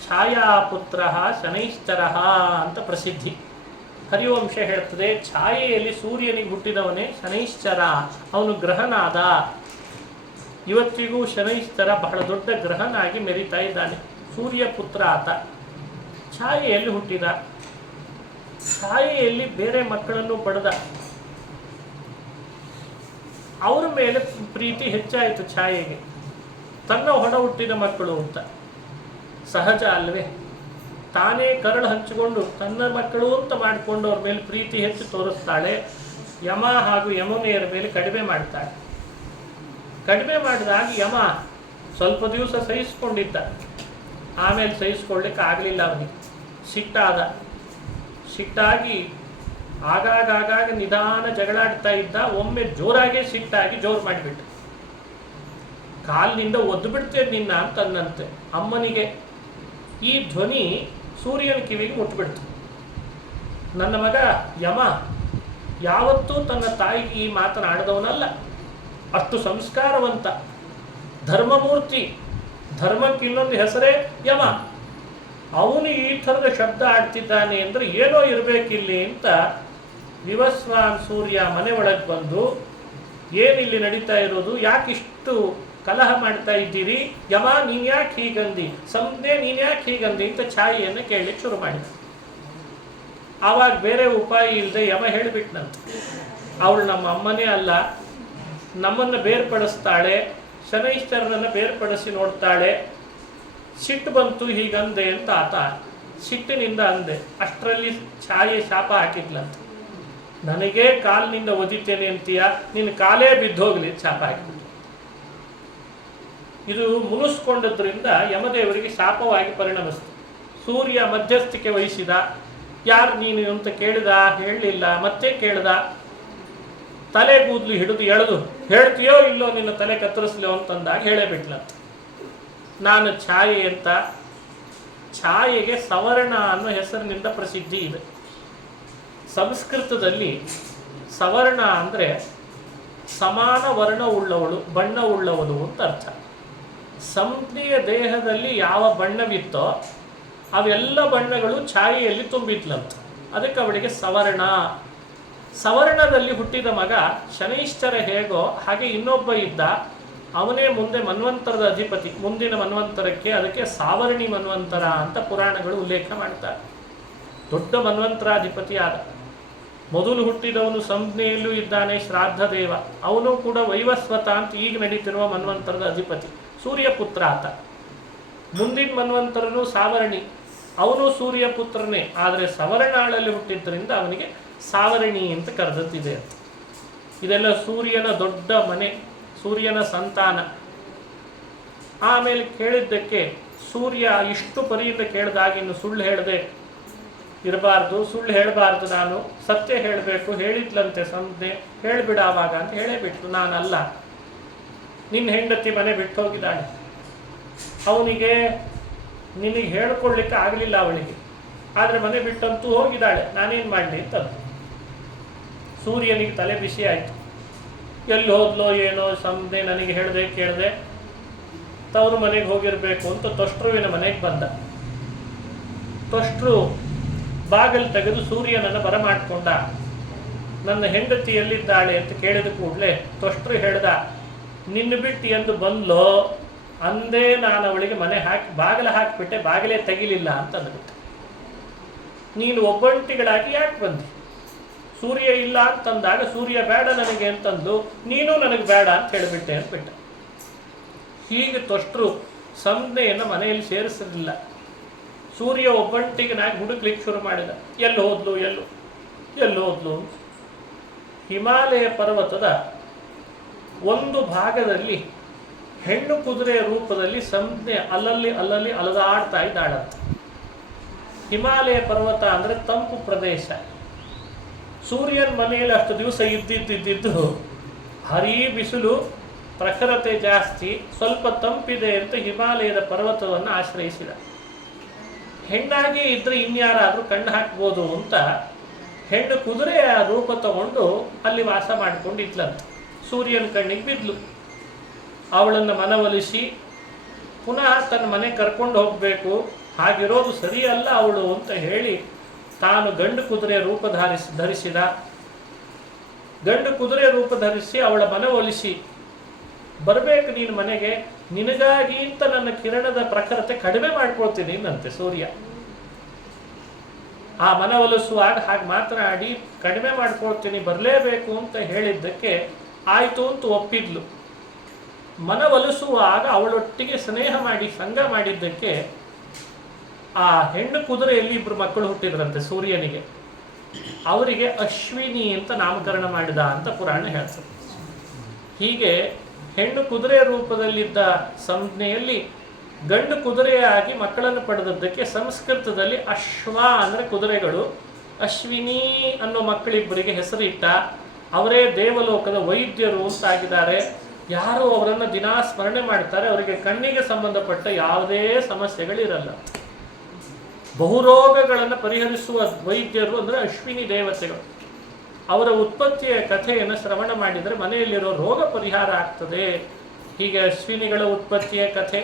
ಛಾಯಾಪುತ್ರ ಶನೈಶ್ಚರ ಅಂತ ಪ್ರಸಿದ್ಧಿ. ಹರಿವಂಶ ಹೇಳ್ತದೆ, ಛಾಯೆಯಲ್ಲಿ ಸೂರ್ಯನಿಗೆ ಹುಟ್ಟಿದವನೇ ಶನೈಶ್ಚರ, ಅವನು ಗ್ರಹನಾದ. ಇವತ್ತಿಗೂ ಶನೈಶ್ಚರ ಬಹಳ ದೊಡ್ಡ ಗ್ರಹನಾಗಿ ಮೆರಿತಾ ಇದ್ದಾನೆ. ಸೂರ್ಯ ಪುತ್ರ ಆತ, ಛಾಯೆಯಲ್ಲಿ ಹುಟ್ಟಿದ. ಛಾಯೆಯಲ್ಲಿ ಬೇರೆ ಮಕ್ಕಳನ್ನು ಪಡೆದ. ಅವರ ಮೇಲೆ ಪ್ರೀತಿ ಹೆಚ್ಚಾಯಿತು ಛಾಯೆಗೆ, ತನ್ನ ಹೊಡ ಹುಟ್ಟಿದ ಮಕ್ಕಳು ಅಂತ. ಸಹಜ ಅಲ್ವೇ? ತಾನೇ ಕರಳು ಹಂಚಿಕೊಂಡು ತನ್ನ ಮಕ್ಕಳು ಅಂತ ಮಾಡಿಕೊಂಡು ಅವ್ರ ಮೇಲೆ ಪ್ರೀತಿ ಹೆಚ್ಚು ತೋರಿಸ್ತಾಳೆ. ಯಮ ಹಾಗೂ ಯಮುನೆಯರ ಮೇಲೆ ಕಡಿಮೆ ಮಾಡ್ತಾಳೆ. ಕಡಿಮೆ ಮಾಡಿದಾಗ ಯಮ ಸ್ವಲ್ಪ ದಿವಸ ಸಹಿಸ್ಕೊಂಡಿದ್ದ, ಆಮೇಲೆ ಸಹಿಸ್ಕೊಳ್ಳಿಕ್ಕೆ ಆಗಲಿಲ್ಲ. ಅವನಿಗೆ ಸಿಟ್ಟಾದ. ಸಿಟ್ಟಾಗಿ ಆಗಾಗ ನಿಧಾನ ಜಗಳಾಡ್ತಾ ಇದ್ದ. ಒಮ್ಮೆ ಜೋರಾಗೆ ಸಿಟ್ಟಾಗಿ ಜೋರು ಮಾಡಿಬಿಟ್ಟ. ಕಾಲಿನಿಂದ ಒದ್ದು ಬಿಡ್ತೇನೆ ನಿನ್ನ ಅಂತಂದಂತೆ ಅಮ್ಮನಿಗೆ. ಈ ಧ್ವನಿ ಸೂರ್ಯನ ಕಿವಿಗೆ ಮುಟ್ಬಿಡ್ತು. ನನ್ನ ಮಗ ಯಮ ಯಾವತ್ತೂ ತನ್ನ ತಾಯಿಗೆ ಈ ಮಾತನಾಡದವನಲ್ಲ, ಅಷ್ಟು ಸಂಸ್ಕಾರವಂತ, ಧರ್ಮಮೂರ್ತಿ, ಧರ್ಮಕ್ಕೆ ಇನ್ನೊಂದು ಹೆಸರೇ ಯಮ. ಅವನು ಈ ಥರದ ಶಬ್ದ ಆಡ್ತಿದ್ದಾನೆ ಅಂದರೆ ಏನೋ ಇರಬೇಕಿಲ್ಲಿ ಅಂತ ವಿವಸ್ವಾನ್ ಸೂರ್ಯ ಮನೆ ಒಳಗೆ ಬಂದು, ಏನಿಲ್ಲಿ ನಡೀತಾ ಇರೋದು, ಯಾಕಿಷ್ಟು ಕಲಹ ಮಾಡ್ತಾ ಇದ್ದೀರಿ, ಯಮ ನೀನ್ ಯಾಕೆ ಹೀಗಂದಿ, ಸಂಜ್ಞೆ ನೀನ್ ಯಾಕೆ ಹೀಗಂದಿ ಅಂತ ಛಾಯೆಯನ್ನು ಕೇಳಲಿಕ್ಕೆ ಶುರು ಮಾಡಿದ. ಆವಾಗ ಬೇರೆ ಉಪಾಯ ಇಲ್ಲದೆ ಯಮ ಹೇಳಿಬಿಟ್ನಂತ, ಅವಳು ನಮ್ಮ ಅಮ್ಮನೇ ಅಲ್ಲ, ನಮ್ಮನ್ನು ಬೇರ್ಪಡಿಸ್ತಾಳೆ, ಶನೈಶ್ಚರನನ್ನು ಬೇರ್ಪಡಿಸಿ ನೋಡ್ತಾಳೆ. ಸಿಟ್ಟು ಬಂತು ಹೀಗಂದೆ ಅಂತ ಆತ ಸಿಟ್ಟಿನಿಂದ ಅಂದೆ. ಅಷ್ಟರಲ್ಲಿ ಛಾಯೆ ಶಾಪ ಹಾಕಿದ್ಲಂತ, ನನಗೇ ಕಾಲಿನಿಂದ ಒದಿತೇನೆ ಅಂತೀಯ, ನಿನ್ನ ಕಾಲೇ ಬಿದ್ದೋಗ್ಲಿ ಶಾಪ ಹಾಕಿದ್ಲು. ಇದು ಮುನಿಸ್ಕೊಂಡದ್ರಿಂದ ಯಮದೇವರಿಗೆ ಶಾಪವಾಗಿ ಪರಿಣಮಿಸ್ತು. ಸೂರ್ಯ ಮಧ್ಯಸ್ಥಿಕೆ ವಹಿಸಿದ. ಯಾರು ನೀನು ಅಂತ ಕೇಳಿದ, ಹೇಳಲಿಲ್ಲ. ಮತ್ತೆ ಕೇಳಿದ. ತಲೆಗೂದಲು ಹಿಡಿದು ಎಳೆದು ಹೇಳ್ತೀಯೋ ಇಲ್ಲೋ ನಿನ್ನ ತಲೆ ಕತ್ತರಿಸ್ಲೋ ಅಂತಂದಾಗ ಹೇಳೇ ಬಿಟ್ಲಂತ, ನಾನು ಛಾಯೆ ಅಂತ. ಛಾಯೆಗೆ ಸವರ್ಣ ಅನ್ನೋ ಹೆಸರಿನಿಂದ ಪ್ರಸಿದ್ಧಿ ಇದೆ. ಸಂಸ್ಕೃತದಲ್ಲಿ ಸವರ್ಣ ಅಂದರೆ ಸಮಾನ ವರ್ಣ ಉಳ್ಳವಳು, ಬಣ್ಣ ಉಳ್ಳವಳು ಅಂತ ಅರ್ಥ. ಸಂಜ್ಞೆಯ ದೇಹದಲ್ಲಿ ಯಾವ ಬಣ್ಣವಿತ್ತೋ ಅವೆಲ್ಲ ಬಣ್ಣಗಳು ಛಾಯೆಯಲ್ಲಿ ತುಂಬಿದ್ಲಂತ. ಅದಕ್ಕೆ ಅವಳಿಗೆ ಸವರ್ಣ. ಸವರ್ಣದಲ್ಲಿ ಹುಟ್ಟಿದ ಮಗ ಶನೈಶ್ಚರ ಹೇಗೋ ಹಾಗೆ ಇನ್ನೊಬ್ಬ ಇದ್ದ, ಅವನೇ ಮುಂದೆ ಮನ್ವಂತರದ ಅಧಿಪತಿ. ಮುಂದಿನ ಮನ್ವಂತರಕ್ಕೆ ಅದಕ್ಕೆ ಸಾವರ್ಣಿ ಮನ್ವಂತರ ಅಂತ ಪುರಾಣಗಳು ಉಲ್ಲೇಖ ಮಾಡ್ತಾರೆ. ದೊಡ್ಡ ಮನ್ವಂತರಾಧಿಪತಿ ಆದ. ಮೊದಲು ಹುಟ್ಟಿದವನು ಸಂಜ್ಞೆಯಲ್ಲೂ ಇದ್ದಾನೆ, ಶ್ರಾದ್ದ ದೇವ. ಅವನು ಕೂಡ ವೈವಸ್ವತ ಅಂತ ಈಗ ನಡೀತಿರುವ ಮನ್ವಂತರದ ಅಧಿಪತಿ, ಸೂರ್ಯಪುತ್ರ ಆತ. ಮುಂದಿನ ಮನ್ವಂತರನು ಸಾವರ್ಣಿ, ಅವನು ಸೂರ್ಯಪುತ್ರನೇ, ಆದರೆ ಸವರ್ಣಾಳಲ್ಲಿ ಹುಟ್ಟಿದ್ದರಿಂದ ಅವನಿಗೆ ಸಾವರ್ಣಿ ಅಂತ ಕರೆದತ್ತಿದೆ ಅಂತ. ಇದೆಲ್ಲ ಸೂರ್ಯನ ದೊಡ್ಡ ಮನೆ, ಸೂರ್ಯನ ಸಂತಾನ. ಆಮೇಲೆ ಕೇಳಿದ್ದಕ್ಕೆ ಸೂರ್ಯ ಇಷ್ಟು ಪರಿಯಿಂದ ಕೇಳಿದಾಗ ಇನ್ನು ಸುಳ್ಳು ಹೇಳದೆ ಇರಬಾರ್ದು, ಸುಳ್ಳು ಹೇಳಬಾರ್ದು, ನಾನು ಸತ್ಯ ಹೇಳಬೇಕು, ಹೇಳಿದ್ಲಂತೆ ಸಂಜ್ಞೆ, ಹೇಳಿಬಿಡ ಆವಾಗ ಅಂತ ಹೇಳೇ ಬಿಟ್ಟು, ನಾನಲ್ಲ, ನಿನ್ನ ಹೆಂಡತಿ ಮನೆ ಬಿಟ್ಟು ಹೋಗಿದ್ದಾಳೆ, ಅವನಿಗೆ ನಿನಗೆ ಹೇಳ್ಕೊಳ್ಲಿಕ್ಕೆ ಆಗಲಿಲ್ಲ ಅವಳಿಗೆ, ಆದರೆ ಮನೆ ಬಿಟ್ಟಂತೂ ಹೋಗಿದ್ದಾಳೆ, ನಾನೇನು ಮಾಡಲಿ ಅಂತ. ಸೂರ್ಯನಿಗೆ ತಲೆ ಬಿಸಿ ಆಯಿತು. ಎಲ್ಲಿ ಹೋದ್ಲೋ ಏನೋ ಸಂದೆ, ನನಗೆ ಹೇಳಿದೆ ಕೇಳಿದೆ, ತವರು ಮನೆಗೆ ಹೋಗಿರಬೇಕು ಅಂತ ತೊಷ್ಟ್ರುವಿನ ಮನೆಗೆ ಬಂದ. ತೊಷ್ಟ್ರು ಬಾಗಿಲು ತೆಗೆದು ಸೂರ್ಯನನ್ನು ಬರಮಾಡ್ಕೊಂಡ. ನನ್ನ ಹೆಂಡತಿ ಎಲ್ಲಿದ್ದಾಳೆ ಅಂತ ಕೇಳಿದ ಕೂಡಲೇ ತೊಷ್ಟ್ರು ಹೇಳ್ದ, ನಿನ್ನ ಬಿಟ್ಟು ಎಂದು ಬಂದ್ಲೋ ಅಂದೇ ನಾನು ಅವಳಿಗೆ ಮನೆ ಹಾಕಿ ಬಾಗಿಲು ಹಾಕಿಬಿಟ್ಟೆ, ಬಾಗಿಲೇ ತೆಗಿಲಿಲ್ಲ ಅಂತ ಅಂದ್ಬಿಟ್ಟೆ. ನೀನು ಒಬ್ಬಂಟಿಗಳಾಗಿ ಯಾಕೆ ಬಂದಿ? ಸೂರ್ಯ ಇಲ್ಲ ಅಂತಂದಾಗ ಸೂರ್ಯ ಬೇಡ ನನಗೆ ಅಂತಂದು ನೀನು ನನಗೆ ಬೇಡ ಅಂತ ಹೇಳಿಬಿಟ್ಟೆ ಅಂದ್ಬಿಟ್ಟೆ. ಹೀಗೆ ತೊಷ್ಟ್ರು ಸಂಜ್ಞೆಯನ್ನು ಮನೆಯಲ್ಲಿ ಸೇರಿಸಲಿಲ್ಲ. ಸೂರ್ಯ ಒಬ್ಬಂಟಿಗನಾಗಿ ಹುಡುಕ್ಲಿಕ್ಕೆ ಶುರು ಮಾಡಿದ. ಎಲ್ಲಿ ಹೋದ್ಲು. ಹಿಮಾಲಯ ಪರ್ವತದ ಒಂದು ಭಾಗದಲ್ಲಿ ಹೆಣ್ಣು ಕುದುರೆಯ ರೂಪದಲ್ಲಿ ಸಂಜ್ಞೆ ಅಲ್ಲಲ್ಲಿ ಅಲದಾಡ್ತಾ ಇದ್ದಾಳಂತ. ಹಿಮಾಲಯ ಪರ್ವತ ಅಂದರೆ ತಂಪು ಪ್ರದೇಶ. ಸೂರ್ಯನ ಮನೆಯಲ್ಲಿ ಅಷ್ಟು ದಿವಸ ಇದ್ದಿದ್ದು ಹರಿ ಬಿಸಿಲು, ಪ್ರಖರತೆ ಜಾಸ್ತಿ, ಸ್ವಲ್ಪ ತಂಪಿದೆ ಅಂತ ಹಿಮಾಲಯದ ಪರ್ವತವನ್ನು ಆಶ್ರಯಿಸಿದ. ಹೆಣ್ಣಾಗಿ ಇದ್ರೆ ಇನ್ಯಾರಾದರೂ ಕಣ್ಣು ಹಾಕ್ಬೋದು ಅಂತ ಹೆಣ್ಣು ಕುದುರೆಯ ರೂಪ ತಗೊಂಡು ಅಲ್ಲಿ ವಾಸ ಮಾಡಿಕೊಂಡಿದ್ಲಂತ. ಸೂರ್ಯನ ಕಣ್ಣಿಗೆ ಬಿದ್ಲು. ಅವಳನ್ನು ಮನವೊಲಿಸಿ ಪುನಃ ತನ್ನ ಮನೆ ಕರ್ಕೊಂಡು ಹೋಗಬೇಕು, ಹಾಗಿರೋದು ಸರಿಯಲ್ಲ ಅವಳು ಅಂತ ಹೇಳಿ ತಾನು ಗಂಡು ಕುದುರೆಯ ರೂಪ ಧರಿಸಿದ. ಗಂಡು ಕುದುರೆಯ ರೂಪ ಧರಿಸಿ ಅವಳ ಮನವೊಲಿಸಿ, ಬರಬೇಕು ನೀನು ಮನೆಗೆ, ನಿನಗಾಗಿ ಅಂತ ನನ್ನ ಕಿರಣದ ಪ್ರಖರತೆ ಕಡಿಮೆ ಮಾಡ್ಕೊಳ್ತೀನಿ ನಂತೆ ಸೂರ್ಯ. ಆ ಮನವೊಲಿಸುವಾಗ ಹಾಗೆ ಮಾತನಾಡಿ ಕಡಿಮೆ ಮಾಡ್ಕೊಳ್ತೀನಿ, ಬರಲೇಬೇಕು ಅಂತ ಹೇಳಿದ್ದಕ್ಕೆ ಆಯಿತು ಅಂತ ಒಪ್ಪಿದ್ಲು. ಮನವೊಲಿಸುವಾಗ ಅವಳೊಟ್ಟಿಗೆ ಸ್ನೇಹ ಮಾಡಿ ಸಂಗ ಮಾಡಿದ್ದಕ್ಕೆ ಆ ಹೆಣ್ಣು ಕುದುರೆಯಲ್ಲಿ ಇಬ್ಬರು ಮಕ್ಕಳು ಹುಟ್ಟಿದ್ರಂತೆ ಸೂರ್ಯನಿಗೆ. ಅವರಿಗೆ ಅಶ್ವಿನಿ ಅಂತ ನಾಮಕರಣ ಮಾಡಿದ ಅಂತ ಪುರಾಣ ಹೇಳ್ತದೆ. ಹೀಗೆ ಹೆಣ್ಣು ಕುದುರೆಯ ರೂಪದಲ್ಲಿದ್ದ ಸಂಜ್ಞೆಯಲ್ಲಿ ಗಂಡು ಕುದುರೆಯಾಗಿ ಮಕ್ಕಳನ್ನು ಪಡೆದದ್ದಕ್ಕೆ ಸಂಸ್ಕೃತದಲ್ಲಿ ಅಶ್ವ ಅಂದರೆ ಕುದುರೆಗಳು, ಅಶ್ವಿನಿ ಅನ್ನೋ ಮಕ್ಕಳಿಬ್ಬರಿಗೆ ಹೆಸರಿಟ್ಟ. ಅವರೇ ದೇವಲೋಕದ ವೈದ್ಯರು ಅಂತಾಗಿದ್ದಾರೆ. ಯಾರು ಅವರನ್ನು ದಿನಾ ಸ್ಮರಣೆ ಮಾಡ್ತಾರೆ ಅವರಿಗೆ ಕಣ್ಣಿಗೆ ಸಂಬಂಧಪಟ್ಟ ಯಾವುದೇ ಸಮಸ್ಯೆಗಳಿರಲ್ಲ. ಬಹುರೋಗಗಳನ್ನು ಪರಿಹರಿಸುವ ವೈದ್ಯರು ಅಂದರೆ ಅಶ್ವಿನಿ ದೇವತೆಗಳು. ಅವರ ಉತ್ಪತ್ತಿಯ ಕಥೆಯನ್ನು ಶ್ರವಣ ಮಾಡಿದರೆ ಮನೆಯಲ್ಲಿರೋ ರೋಗ ಪರಿಹಾರ ಆಗ್ತದೆ. ಹೀಗೆ ಅಶ್ವಿನಿಗಳ ಉತ್ಪತ್ತಿಯ ಕಥೆ,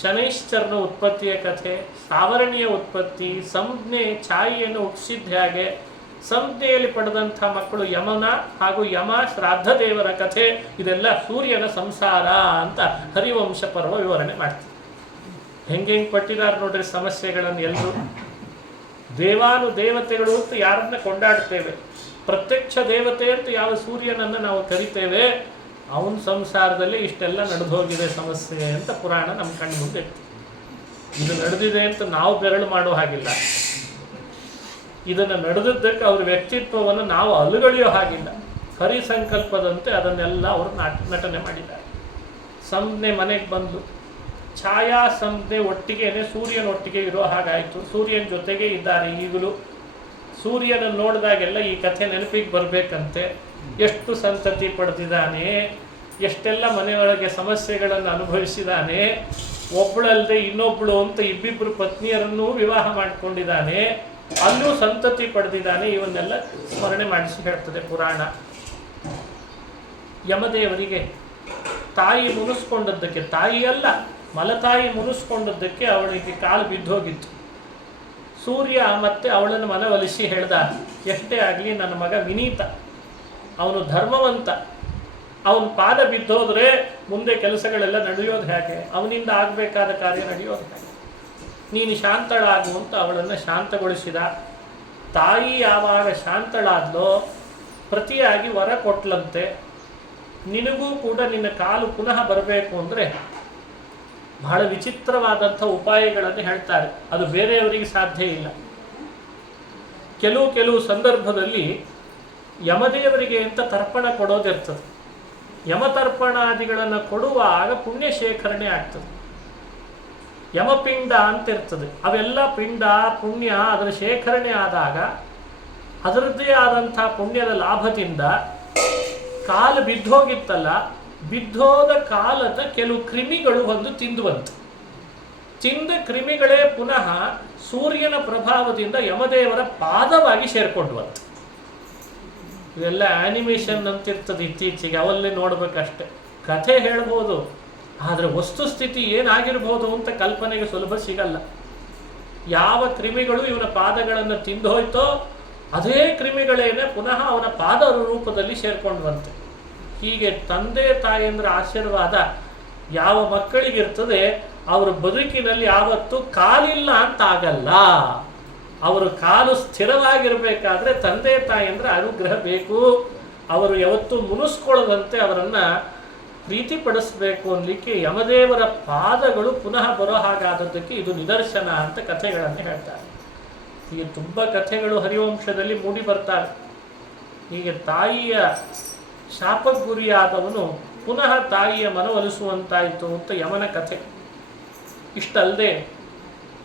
ಶನೈಶ್ಚರನ ಉತ್ಪತ್ತಿಯ ಕಥೆ, ಸಾವರಣಿಯ ಉತ್ಪತ್ತಿ, ಸಂಜ್ಞೆ ಛಾಯೆಯನ್ನು ಹುಟ್ಟಿಸಿದ್ದ ಹಾಗೆ ಸಂಜ್ಞೆಯಲ್ಲಿ ಪಡೆದಂಥ ಮಕ್ಕಳು ಯಮನ ಹಾಗೂ ಯಮ ಶ್ರಾದ್ದ ದೇವರ ಕಥೆ, ಇದೆಲ್ಲ ಸೂರ್ಯನ ಸಂಸಾರ ಅಂತ ಹರಿವಂಶ ಪರ್ವ ವಿವರಣೆ ಮಾಡ್ತೀವಿ. ಹೆಂಗೆ ಪಟ್ಟಿದ್ದಾರೆ ನೋಡ್ರಿ ಸಮಸ್ಯೆಗಳನ್ನು. ಎಲ್ಲರೂ ದೇವಾನು ದೇವತೆಗಳು ಅಂತ ಯಾರನ್ನ ಕೊಂಡಾಡ್ತೇವೆ, ಪ್ರತ್ಯಕ್ಷ ದೇವತೆ ಅಂತ ಯಾವ ಸೂರ್ಯನನ್ನು ನಾವು ಕರಿತೇವೆ, ಅವನ ಸಂಸಾರದಲ್ಲಿ ಇಷ್ಟೆಲ್ಲ ನಡೆದು ಹೋಗಿದೆ ಸಮಸ್ಯೆ ಅಂತ ಪುರಾಣ ನಮ್ಮ ಕಣ್ಣು ಮುಂದೆ. ಇದು ನಡೆದಿದೆ ಅಂತ ನಾವು ಬೆರಳು ಮಾಡೋ ಹಾಗಿಲ್ಲ. ಇದನ್ನು ನಡೆದಿದ್ದಕ್ಕೆ ಅವ್ರ ವ್ಯಕ್ತಿತ್ವವನ್ನು ನಾವು ಅಲುಗಳೆಯೋ ಹಾಗಿಲ್ಲ. ಹರಿಸಂಕಲ್ಪದಂತೆ ಅದನ್ನೆಲ್ಲ ಅವರು ನಟನೆ ಮಾಡಿದ್ದಾರೆ. ಸಂಜ್ಞೆ ಮನೆಗೆ ಬಂದು ಛಾಯಾ ಸಂಜ್ಞೆ ಒಟ್ಟಿಗೆನೆ ಸೂರ್ಯನೊಟ್ಟಿಗೆ ಇರೋ ಹಾಗಾಯಿತು. ಸೂರ್ಯನ ಜೊತೆಗೆ ಇದ್ದಾರೆ ಈಗಲೂ. ಸೂರ್ಯನ ನೋಡಿದಾಗೆಲ್ಲ ಈ ಕಥೆ ನೆನಪಿಗೆ ಬರಬೇಕಂತೆ. ಎಷ್ಟು ಸಂತತಿ ಪಡೆದಿದ್ದಾನೆ, ಎಷ್ಟೆಲ್ಲ ಮನೆಯೊಳಗೆ ಸಮಸ್ಯೆಗಳನ್ನು ಅನುಭವಿಸಿದ್ದಾನೆ, ಒಬ್ಬಳಲ್ಲದೆ ಇನ್ನೊಬ್ಬಳು ಅಂತ ಇಬ್ಬಿಬ್ಬರು ಪತ್ನಿಯರನ್ನೂ ವಿವಾಹ ಮಾಡಿಕೊಂಡಿದ್ದಾನೆ, ಅಲ್ಲೂ ಸಂತತಿ ಪಡೆದಿದ್ದಾನೆ. ಇವನ್ನೆಲ್ಲ ಸ್ಮರಣೆ ಮಾಡಿಸಿ ಹೇಳ್ತದೆ ಪುರಾಣ. ಯಮದೇವರಿಗೆ ತಾಯಿ ಮುನಿಸ್ಕೊಂಡದ್ದಕ್ಕೆ, ತಾಯಿಯಲ್ಲ ಮಲತಾಯಿ ಮುನಿಸ್ಕೊಂಡದ್ದಕ್ಕೆ ಅವಳಿಗೆ ಕಾಲು ಬಿದ್ದೋಗಿತ್ತು. ಸೂರ್ಯ ಮತ್ತೆ ಅವಳನ್ನು ಮನವೊಲಿಸಿ ಹೇಳ್ದ, ಎಷ್ಟೇ ಆಗಲಿ ನನ್ನ ಮಗ ವಿನೀತ, ಅವನು ಧರ್ಮವಂತ, ಅವನ ಪಾದ ಬಿದ್ದೋದ್ರೆ ಮುಂದೆ ಕೆಲಸಗಳೆಲ್ಲ ನಡೆಯೋದು ಹೇಗೆ, ಅವನಿಂದ ಆಗಬೇಕಾದ ಕಾರ್ಯ ನಡೆಯೋದು ಹೇಗೆ, ನೀನು ಶಾಂತಳಾಗು ಅಂತ ಅವಳನ್ನು ಶಾಂತಗೊಳಿಸಿದ. ತಾಯಿ ಯಾವಾಗ ಶಾಂತಳಾದ್ಲೋ ಪ್ರತಿಯಾಗಿ ವರ ಕೊಟ್ಲಂತೆ, ನಿನಗೂ ಕೂಡ ನಿನ್ನ ಕಾಲು ಪುನಃ ಬರಬೇಕು ಅಂದರೆ ಬಹಳ ವಿಚಿತ್ರವಾದಂಥ ಉಪಾಯಗಳನ್ನು ಹೇಳ್ತಾರೆ. ಅದು ಬೇರೆಯವರಿಗೆ ಸಾಧ್ಯ ಇಲ್ಲ. ಕೆಲವು ಸಂದರ್ಭದಲ್ಲಿ ಯಮದೇವರಿಗೆ ಅಂತ ತರ್ಪಣ ಕೊಡೋದಿರ್ತದೆ. ಯಮತರ್ಪಣಾದಿಗಳನ್ನು ಕೊಡುವಾಗ ಪುಣ್ಯ ಶೇಖರಣೆ ಆಗ್ತದೆ. ಯಮಪಿಂಡ ಅಂತ ಇರ್ತದೆ. ಅವೆಲ್ಲ ಪಿಂಡ ಪುಣ್ಯ ಅದರ ಶೇಖರಣೆ ಆದಾಗ ಅದರದ್ದೇ ಆದಂಥ ಪುಣ್ಯದ ಲಾಭದಿಂದ ಕಾಲು ಬಿದ್ದೋಗಿತ್ತಲ್ಲ, ಬಿದ್ದೋದ ಕಾಲದ ಕೆಲವು ಕ್ರಿಮಿಗಳು ಒಂದು ತಿಂದುವಂತು. ತಿಂದ ಕ್ರಿಮಿಗಳೇ ಪುನಃ ಸೂರ್ಯನ ಪ್ರಭಾವದಿಂದ ಯಮದೇವರ ಪಾದವಾಗಿ ಸೇರ್ಕೊಂಡ್ವಂತು. ಇವೆಲ್ಲ ಆ್ಯನಿಮೇಷನ್ ಅಂತಿರ್ತದೆ ಇತ್ತೀಚೆಗೆ, ಅವಲ್ಲೇ ನೋಡ್ಬೇಕಷ್ಟೆ. ಕಥೆ ಹೇಳ್ಬೋದು, ಆದರೆ ವಸ್ತುಸ್ಥಿತಿ ಏನಾಗಿರ್ಬೋದು ಅಂತ ಕಲ್ಪನೆಗೆ ಸುಲಭ ಸಿಗಲ್ಲ. ಯಾವ ಕ್ರಿಮಿಗಳು ಇವನ ಪಾದಗಳನ್ನು ತಿಂದು ಹೋಯ್ತೋ ಅದೇ ಕ್ರಿಮಿಗಳೇನೆ ಪುನಃ ಅವನ ಪಾದ ರೂಪದಲ್ಲಿ ಸೇರ್ಕೊಂಡು ಬಂತೆ. ಹೀಗೆ ತಂದೆ ತಾಯಿಯಂದ್ರ ಆಶೀರ್ವಾದ ಯಾವ ಮಕ್ಕಳಿಗಿರ್ತದೆ ಅವರ ಬದುಕಿನಲ್ಲಿ ಯಾವತ್ತೂ ಕಾಲಿಲ್ಲ ಅಂತ ಆಗಲ್ಲ. ಅವರು ಕಾಲು ಸ್ಥಿರವಾಗಿರಬೇಕಾದ್ರೆ ತಂದೆ ತಾಯಿಯಂದ್ರ ಅನುಗ್ರಹ ಬೇಕು. ಅವರು ಯಾವತ್ತೂ ಮುನಿಸ್ಕೊಳ್ಳದಂತೆ ಅವರನ್ನು ಪ್ರೀತಿಪಡಿಸಬೇಕು ಅನ್ನಲಿಕ್ಕೆ ಯಮದೇವರ ಪಾದಗಳು ಪುನಃ ಬರೋ ಹಾಗಾದದ್ದಕ್ಕೆ ಇದು ನಿದರ್ಶನ ಅಂತ ಕಥೆಗಳನ್ನು ಹೇಳ್ತಾರೆ. ಹೀಗೆ ತುಂಬ ಕಥೆಗಳು ಹರಿವಂಶದಲ್ಲಿ ಮೂಡಿ ಬರ್ತಾರೆ. ಹೀಗೆ ತಾಯಿಯ ಶಾಪಕ್ಕೆ ಗುರಿಯಾದವನು ಪುನಃ ತಾಯಿಯ ಮನವೊಲಿಸುವಂತಾಯಿತು ಅಂತ ಯಮನ ಕಥೆ. ಇಷ್ಟಲ್ಲದೆ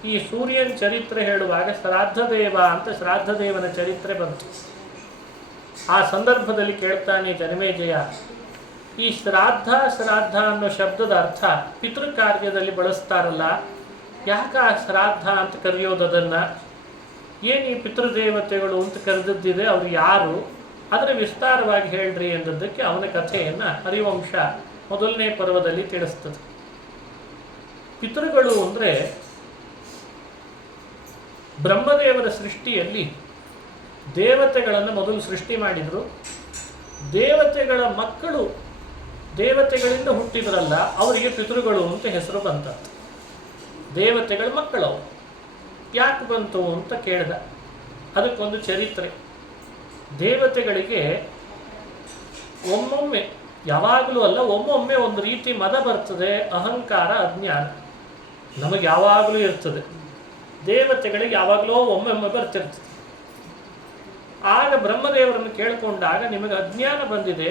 ಈ ಸೂರ್ಯನ ಚರಿತ್ರೆ ಹೇಳುವಾಗ ಶ್ರಾದ್ದದೇವ ಅಂತ ಶ್ರಾದ್ದದೇವನ ಚರಿತ್ರೆ ಬಂತು. ಆ ಸಂದರ್ಭದಲ್ಲಿ ಕೇಳ್ತಾನೆ ಜನಮೇಜಯ, ಈ ಶ್ರಾದ್ದ ಅನ್ನೋ ಶಬ್ದದ ಅರ್ಥ ಪಿತೃಕಾರ್ಯದಲ್ಲಿ ಬಳಸ್ತಾರಲ್ಲ, ಯಾಕೆ ಆ ಶ್ರಾದ್ದ ಅಂತ ಕರೆಯೋದನ್ನು? ಏನು ಈ ಪಿತೃದೇವತೆಗಳು ಅಂತ ಕರೆದಿದ್ದಿದೆ, ಅವರು ಯಾರು, ಅದರ ವಿಸ್ತಾರವಾಗಿ ಹೇಳ್ರಿ ಎಂದದ್ದಕ್ಕೆ ಅವನ ಕಥೆಯನ್ನು ಹರಿವಂಶ ಮೊದಲನೇ ಪರ್ವದಲ್ಲಿ ತಿಳಿಸ್ತದೆ. ಪಿತೃಗಳು ಅಂದರೆ ಬ್ರಹ್ಮದೇವರ ಸೃಷ್ಟಿಯಲ್ಲಿ ದೇವತೆಗಳನ್ನು ಮೊದಲು ಸೃಷ್ಟಿ ಮಾಡಿದರು. ದೇವತೆಗಳ ಮಕ್ಕಳು ದೇವತೆಗಳಿಂದ ಹುಟ್ಟಿದ್ರಲ್ಲ, ಅವರಿಗೆ ಪಿತೃಗಳು ಅಂತ ಹೆಸರು ಬಂತಂತೆ. ದೇವತೆಗಳ ಮಕ್ಕಳವು ಯಾಕೆ ಬಂತು ಅಂತ ಕೇಳಿದ. ಅದಕ್ಕೊಂದು ಚರಿತ್ರೆ. ದೇವತೆಗಳಿಗೆ ಒಮ್ಮೊಮ್ಮೆ, ಯಾವಾಗಲೂ ಅಲ್ಲ, ಒಮ್ಮೊಮ್ಮೆ ಒಂದು ರೀತಿ ಮದ ಬರ್ತದೆ, ಅಹಂಕಾರ, ಅಜ್ಞಾನ. ನಮಗೆ ಯಾವಾಗಲೂ ಇರ್ತದೆ, ದೇವತೆಗಳಿಗೆ ಯಾವಾಗಲೂ ಒಮ್ಮೊಮ್ಮೆ ಬರ್ತಿರ್ತದೆ. ಆಗ ಬ್ರಹ್ಮದೇವರನ್ನು ಕೇಳಿಕೊಂಡಾಗ, ನಿಮಗೆ ಅಜ್ಞಾನ ಬಂದಿದೆ,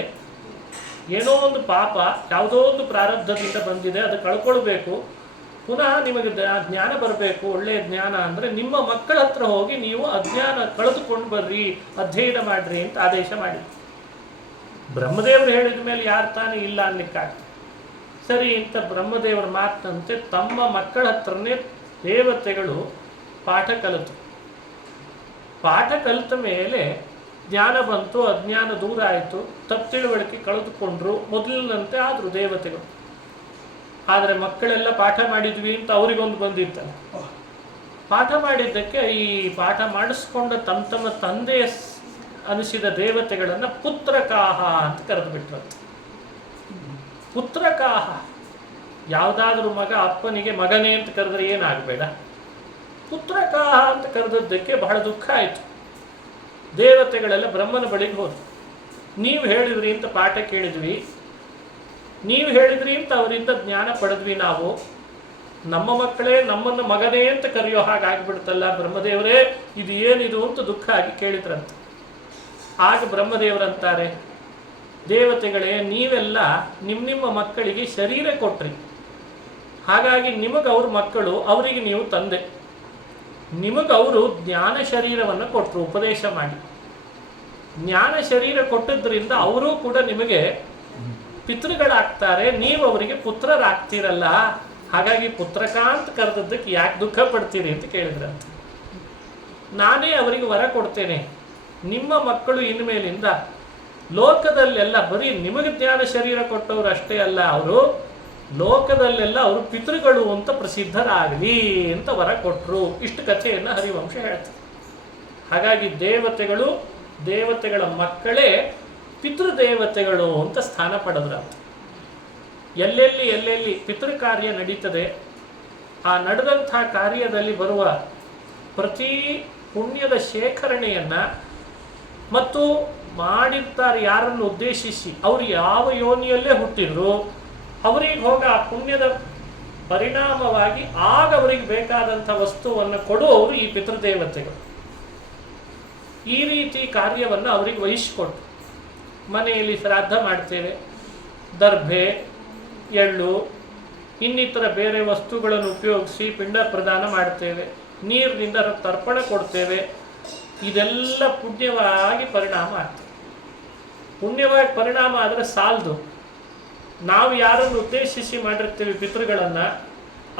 ಏನೋ ಒಂದು ಪಾಪ ಯಾವುದೋ ಒಂದು ಪ್ರಾರಬ್ಧದಿಂದ ಬಂದಿದೆ, ಅದು ಕಳ್ಕೊಳ್ಬೇಕು, ಪುನಃ ನಿಮಗೆ ಜ್ಞಾನ ಬರಬೇಕು, ಒಳ್ಳೆಯ ಜ್ಞಾನ ಅಂದರೆ ನಿಮ್ಮ ಮಕ್ಕಳ ಹತ್ರ ಹೋಗಿ ನೀವು ಅಜ್ಞಾನ ಕಳೆದುಕೊಂಡು ಬರ್ರಿ, ಅಧ್ಯಯನ ಮಾಡ್ರಿ ಅಂತ ಆದೇಶ ಮಾಡಿ. ಬ್ರಹ್ಮದೇವರು ಹೇಳಿದ ಮೇಲೆ ಯಾರು ತಾನೇ ಇಲ್ಲ ಅನ್ಲಿಕ್ಕಾಗ್ತದೆ. ಸರಿ ಅಂತ ಬ್ರಹ್ಮದೇವರ ಮಾತಂತೆ ತಮ್ಮ ಮಕ್ಕಳ ಹತ್ರನೇ ದೇವತೆಗಳು ಪಾಠ ಕಲಿತು. ಪಾಠ ಕಲಿತ ಮೇಲೆ ಜ್ಞಾನ ಬಂತು, ಅಜ್ಞಾನ ದೂರ ಆಯಿತು, ತಪ್ಪು ತಿಳುವಳಿಕೆ ಕಳೆದುಕೊಂಡ್ರು, ಮೊದಲಿನಂತೆ ಆದರು ದೇವತೆಗಳು. ಆದರೆ ಮಕ್ಕಳೆಲ್ಲ ಪಾಠ ಮಾಡಿದ್ವಿ ಅಂತ ಅವರಿಗೊಂದು ಬಂದಿತ್ತಲ್ಲ. ಪಾಠ ಮಾಡಿದ್ದಕ್ಕೆ ಈ ಪಾಠ ಮಾಡಿಸ್ಕೊಂಡ ತಮ್ಮ ತಂದೆ ಅನಿಸಿದ ದೇವತೆಗಳನ್ನು ಪುತ್ರಕಾಹ ಅಂತ ಕರೆದು ಬಿಟ್ರಂತೆ. ಪುತ್ರಕಾಹ, ಯಾವುದಾದ್ರೂ ಮಗ ಅಪ್ಪನಿಗೆ ಮಗನೇ ಅಂತ ಕರೆದ್ರೆ ಏನಾಗಬೇಡ, ಪುತ್ರಕಾಹ ಅಂತ ಕರೆದದ್ದಕ್ಕೆ ಬಹಳ ದುಃಖ ಆಯಿತು. ದೇವತೆಗಳೆಲ್ಲ ಬ್ರಹ್ಮನ ಬಳಿಗೆ ಹೋದ್ರು. ನೀವು ಹೇಳಿದ್ರಿ ಅಂತ ಪಾಠ ಕೇಳಿದ್ವಿ, ನೀವು ಹೇಳಿದ್ರಿ ಅಂತ ಅವರಿಂದ ಜ್ಞಾನ ಪಡೆದ್ವಿ, ನಾವು ನಮ್ಮ ಮಕ್ಕಳೇ ನಮ್ಮನ್ನು ಮಗನೇ ಅಂತ ಕರೆಯೋ ಹಾಗಾಗಿಬಿಡ್ತಲ್ಲ ಬ್ರಹ್ಮದೇವರೇ, ಇದು ಏನಿದು ಅಂತ ದುಃಖ ಆಗಿ ಕೇಳಿದ್ರಂತೆ. ಆಗ ಬ್ರಹ್ಮದೇವರಂತಾರೆ, ದೇವತೆಗಳೇ, ನೀವೆಲ್ಲ ನಿಮ್ಮ ಮಕ್ಕಳಿಗೆ ಶರೀರ ಕೊಟ್ರಿ, ಹಾಗಾಗಿ ನಿಮಗೆ ಅವ್ರ ಮಕ್ಕಳು, ಅವರಿಗೆ ನೀವು ತಂದೆ. ನಿಮಗವರು ಜ್ಞಾನ ಶರೀರವನ್ನು ಕೊಟ್ಟರು ಉಪದೇಶ ಮಾಡಿ. ಜ್ಞಾನ ಶರೀರ ಕೊಟ್ಟಿದ್ದರಿಂದ ಅವರೂ ಕೂಡ ನಿಮಗೆ ಪಿತೃಗಳಾಗ್ತಾರೆ, ನೀವು ಅವರಿಗೆ ಪುತ್ರರಾಗ್ತೀರಲ್ಲ, ಹಾಗಾಗಿ ಪುತ್ರಕಾಂತ ಕರೆದದ್ದಕ್ಕೆ ಯಾಕೆ ದುಃಖ ಪಡ್ತೀರಿ ಅಂತ ಕೇಳಿದ್ರಂತೆ. ನಾನೇ ಅವರಿಗೆ ವರ ಕೊಡ್ತೇನೆ, ನಿಮ್ಮ ಮಕ್ಕಳು ಇನ್ಮೇಲಿಂದ ಲೋಕದಲ್ಲೆಲ್ಲ ಬರೀ ನಿಮಗೆ ಜ್ಞಾನ ಶರೀರ ಕೊಟ್ಟವರು ಅಷ್ಟೇ ಅಲ್ಲ, ಅವರು ಲೋಕದಲ್ಲೆಲ್ಲ ಅವರು ಪಿತೃಗಳು ಅಂತ ಪ್ರಸಿದ್ಧರಾಗಲಿ ಅಂತ ವರ ಕೊಟ್ಟರು. ಇಷ್ಟು ಕಥೆಯನ್ನು ಹರಿವಂಶ ಹೇಳ್ತಾರೆ. ಹಾಗಾಗಿ ದೇವತೆಗಳು, ದೇವತೆಗಳ ಮಕ್ಕಳೇ ಪಿತೃದೇವತೆಗಳು ಅಂತ ಸ್ಥಾನ ಪಡೆದ್ರಂತೆ. ಎಲ್ಲೆಲ್ಲಿ ಪಿತೃಕಾರ್ಯ ನಡೀತದೆ, ಆ ನಡೆದಂಥ ಕಾರ್ಯದಲ್ಲಿ ಬರುವ ಪ್ರತಿ ಪುಣ್ಯದ ಶೇಖರಣೆಯನ್ನು ಮತ್ತು ಮಾಡಿರ್ತಾರೆ ಯಾರನ್ನು ಉದ್ದೇಶಿಸಿ, ಅವರು ಯಾವ ಯೋನಿಯಲ್ಲೇ ಹುಟ್ಟಿದ್ರು ಅವರಿಗೆ ಹೋಗಿ ಆ ಪುಣ್ಯದ ಪರಿಣಾಮವಾಗಿ ಆಗ ಅವರಿಗೆ ಬೇಕಾದಂಥ ವಸ್ತುವನ್ನು ಕೊಡುವವರು ಈ ಪಿತೃದೇವತೆಗಳು. ಈ ರೀತಿ ಕಾರ್ಯವನ್ನು ಅವರಿಗೆ ವಹಿಸಿಕೊಟ್ಟು ಮನೆಯಲ್ಲಿ ಶ್ರಾದ್ದ ಮಾಡ್ತೇವೆ, ದರ್ಭೆ, ಎಳ್ಳು, ಇನ್ನಿತರ ಬೇರೆ ವಸ್ತುಗಳನ್ನು ಉಪಯೋಗಿಸಿ ಪಿಂಡ ಪ್ರದಾನ ಮಾಡ್ತೇವೆ, ನೀರಿನಿಂದ ತರ್ಪಣ ಕೊಡ್ತೇವೆ. ಇದೆಲ್ಲ ಪುಣ್ಯವಾಗಿ ಪರಿಣಾಮ ಆಗ್ತದೆ. ಪುಣ್ಯವಾಗಿ ಪರಿಣಾಮ ಆದರೆ ಸಾಲದು. ನಾವು ಯಾರನ್ನು ಉದ್ದೇಶಿಸಿ ಮಾಡಿರ್ತೀವಿ ಪಿತೃಗಳನ್ನು,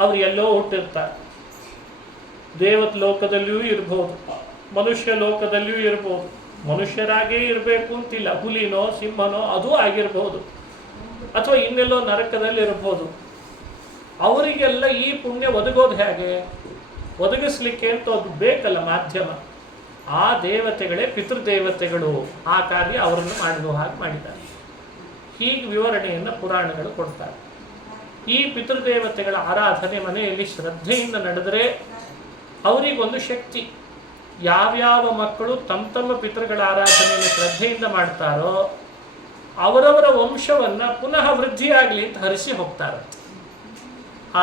ಅವರು ಎಲ್ಲೋ ಹುಟ್ಟಿರ್ತಾರೆ. ದೇವತ ಲೋಕದಲ್ಲಿಯೂ ಇರ್ಬೋದು, ಮನುಷ್ಯ ಲೋಕದಲ್ಲಿಯೂ ಇರ್ಬೋದು. ಮನುಷ್ಯರಾಗೇ ಇರಬೇಕು ಅಂತಿಲ್ಲ, ಹುಲಿನೋ ಸಿಂಹನೋ ಅದೂ ಆಗಿರಬಹುದು, ಅಥವಾ ಇನ್ನೆಲ್ಲೋ ನರಕದಲ್ಲಿ ಇರಬಹುದು. ಅವರಿಗೆಲ್ಲ ಈ ಪುಣ್ಯ ಒದಗೋದು ಹೇಗೆ? ಒದಗಿಸ್ಲಿಕ್ಕೆ ಅಂತ ಅದು ಬೇಕಲ್ಲ ಮಾಧ್ಯಮ. ಆ ದೇವತೆಗಳೇ ಪಿತೃದೇವತೆಗಳು. ಆ ಕಾರ್ಯ ಅವರನ್ನು ಮಾಡುವ ಹಾಗೆ ಮಾಡಿದ್ದಾರೆ. ಹೀಗೆ ವಿವರಣೆಯನ್ನು ಪುರಾಣಗಳು ಕೊಡ್ತಾರೆ. ಈ ಪಿತೃದೇವತೆಗಳ ಆರಾಧನೆ ಮನೆಯಲ್ಲಿ ಶ್ರದ್ಧೆಯಿಂದ ನಡೆದರೆ ಅವರಿಗೊಂದು ಶಕ್ತಿ. ಯಾವ್ಯಾವ ಮಕ್ಕಳು ತಮ್ಮ ತಮ್ಮ ಪಿತೃಗಳ ಆರಾಧನೆಯನ್ನು ಶ್ರದ್ಧೆಯಿಂದ ಮಾಡ್ತಾರೋ ಅವರವರ ವಂಶವನ್ನು ಪುನಃ ವೃದ್ಧಿಯಾಗಲಿ ಅಂತ ಹರಿಸಿ ಹೋಗ್ತಾರೆ.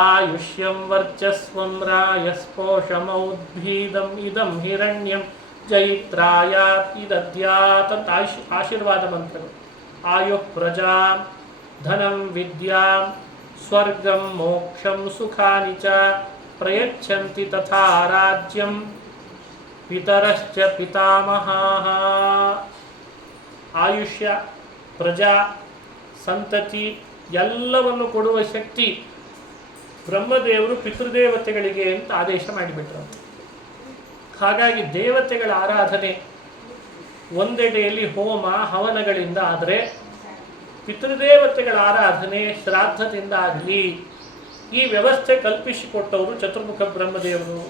ಆಯುಷ್ಯಂ ವರ್ಚಸ್ವಂ ರಾಯಸ್ಪೋಷಮೌದ್ಭೀದಂ ಇದಂ ಹಿರಣ್ಯಂ ಜೈತ್ರಾಯಾತ್ ಇದದ್ಯಾತ್ ಅಂತ ಆಶೀರ್ವಾದ ಮಂತ್ರಗಳು. ಆಯು ಪ್ರಜಾ ಧನಂ ವಿದ್ಯಾಂ ಸ್ವರ್ಗಂ ಮೋಕ್ಷಂ ಸುಖಾನಿ ಚ ಪ್ರಯಚ್ಛಂತಿ ತಥಾ ರಾಜ್ಯಂ ಪಿತರಶ್ಚ ಪಿತಾಮಹಾಃ. ಆಯುಷ್ಯ, ಪ್ರಜಾ, ಸಂತತಿ ಎಲ್ಲವನ್ನು ಕೊಡುವ ಶಕ್ತಿ ಬ್ರಹ್ಮದೇವರು ಪಿತೃದೇವತೆಗಳಿಗೆ ಅಂತ ಆದೇಶ ಮಾಡಿಬಿಟ್ರು. ಹಾಗಾಗಿ ದೇವತೆಗಳ ಆರಾಧನೆ ಒಂದೆಡೆಯಲ್ಲಿ ಹೋಮ ಹವನಗಳಿಂದ ಆದರೆ ಪಿತೃದೇವತೆಗಳ ಆರಾಧನೆ ಶ್ರಾದ್ದದಿಂದ ಆಗಲಿ ಈ ವ್ಯವಸ್ಥೆ ಕಲ್ಪಿಸಿಕೊಟ್ಟವರು ಚತುರ್ಮುಖ ಬ್ರಹ್ಮದೇವರು.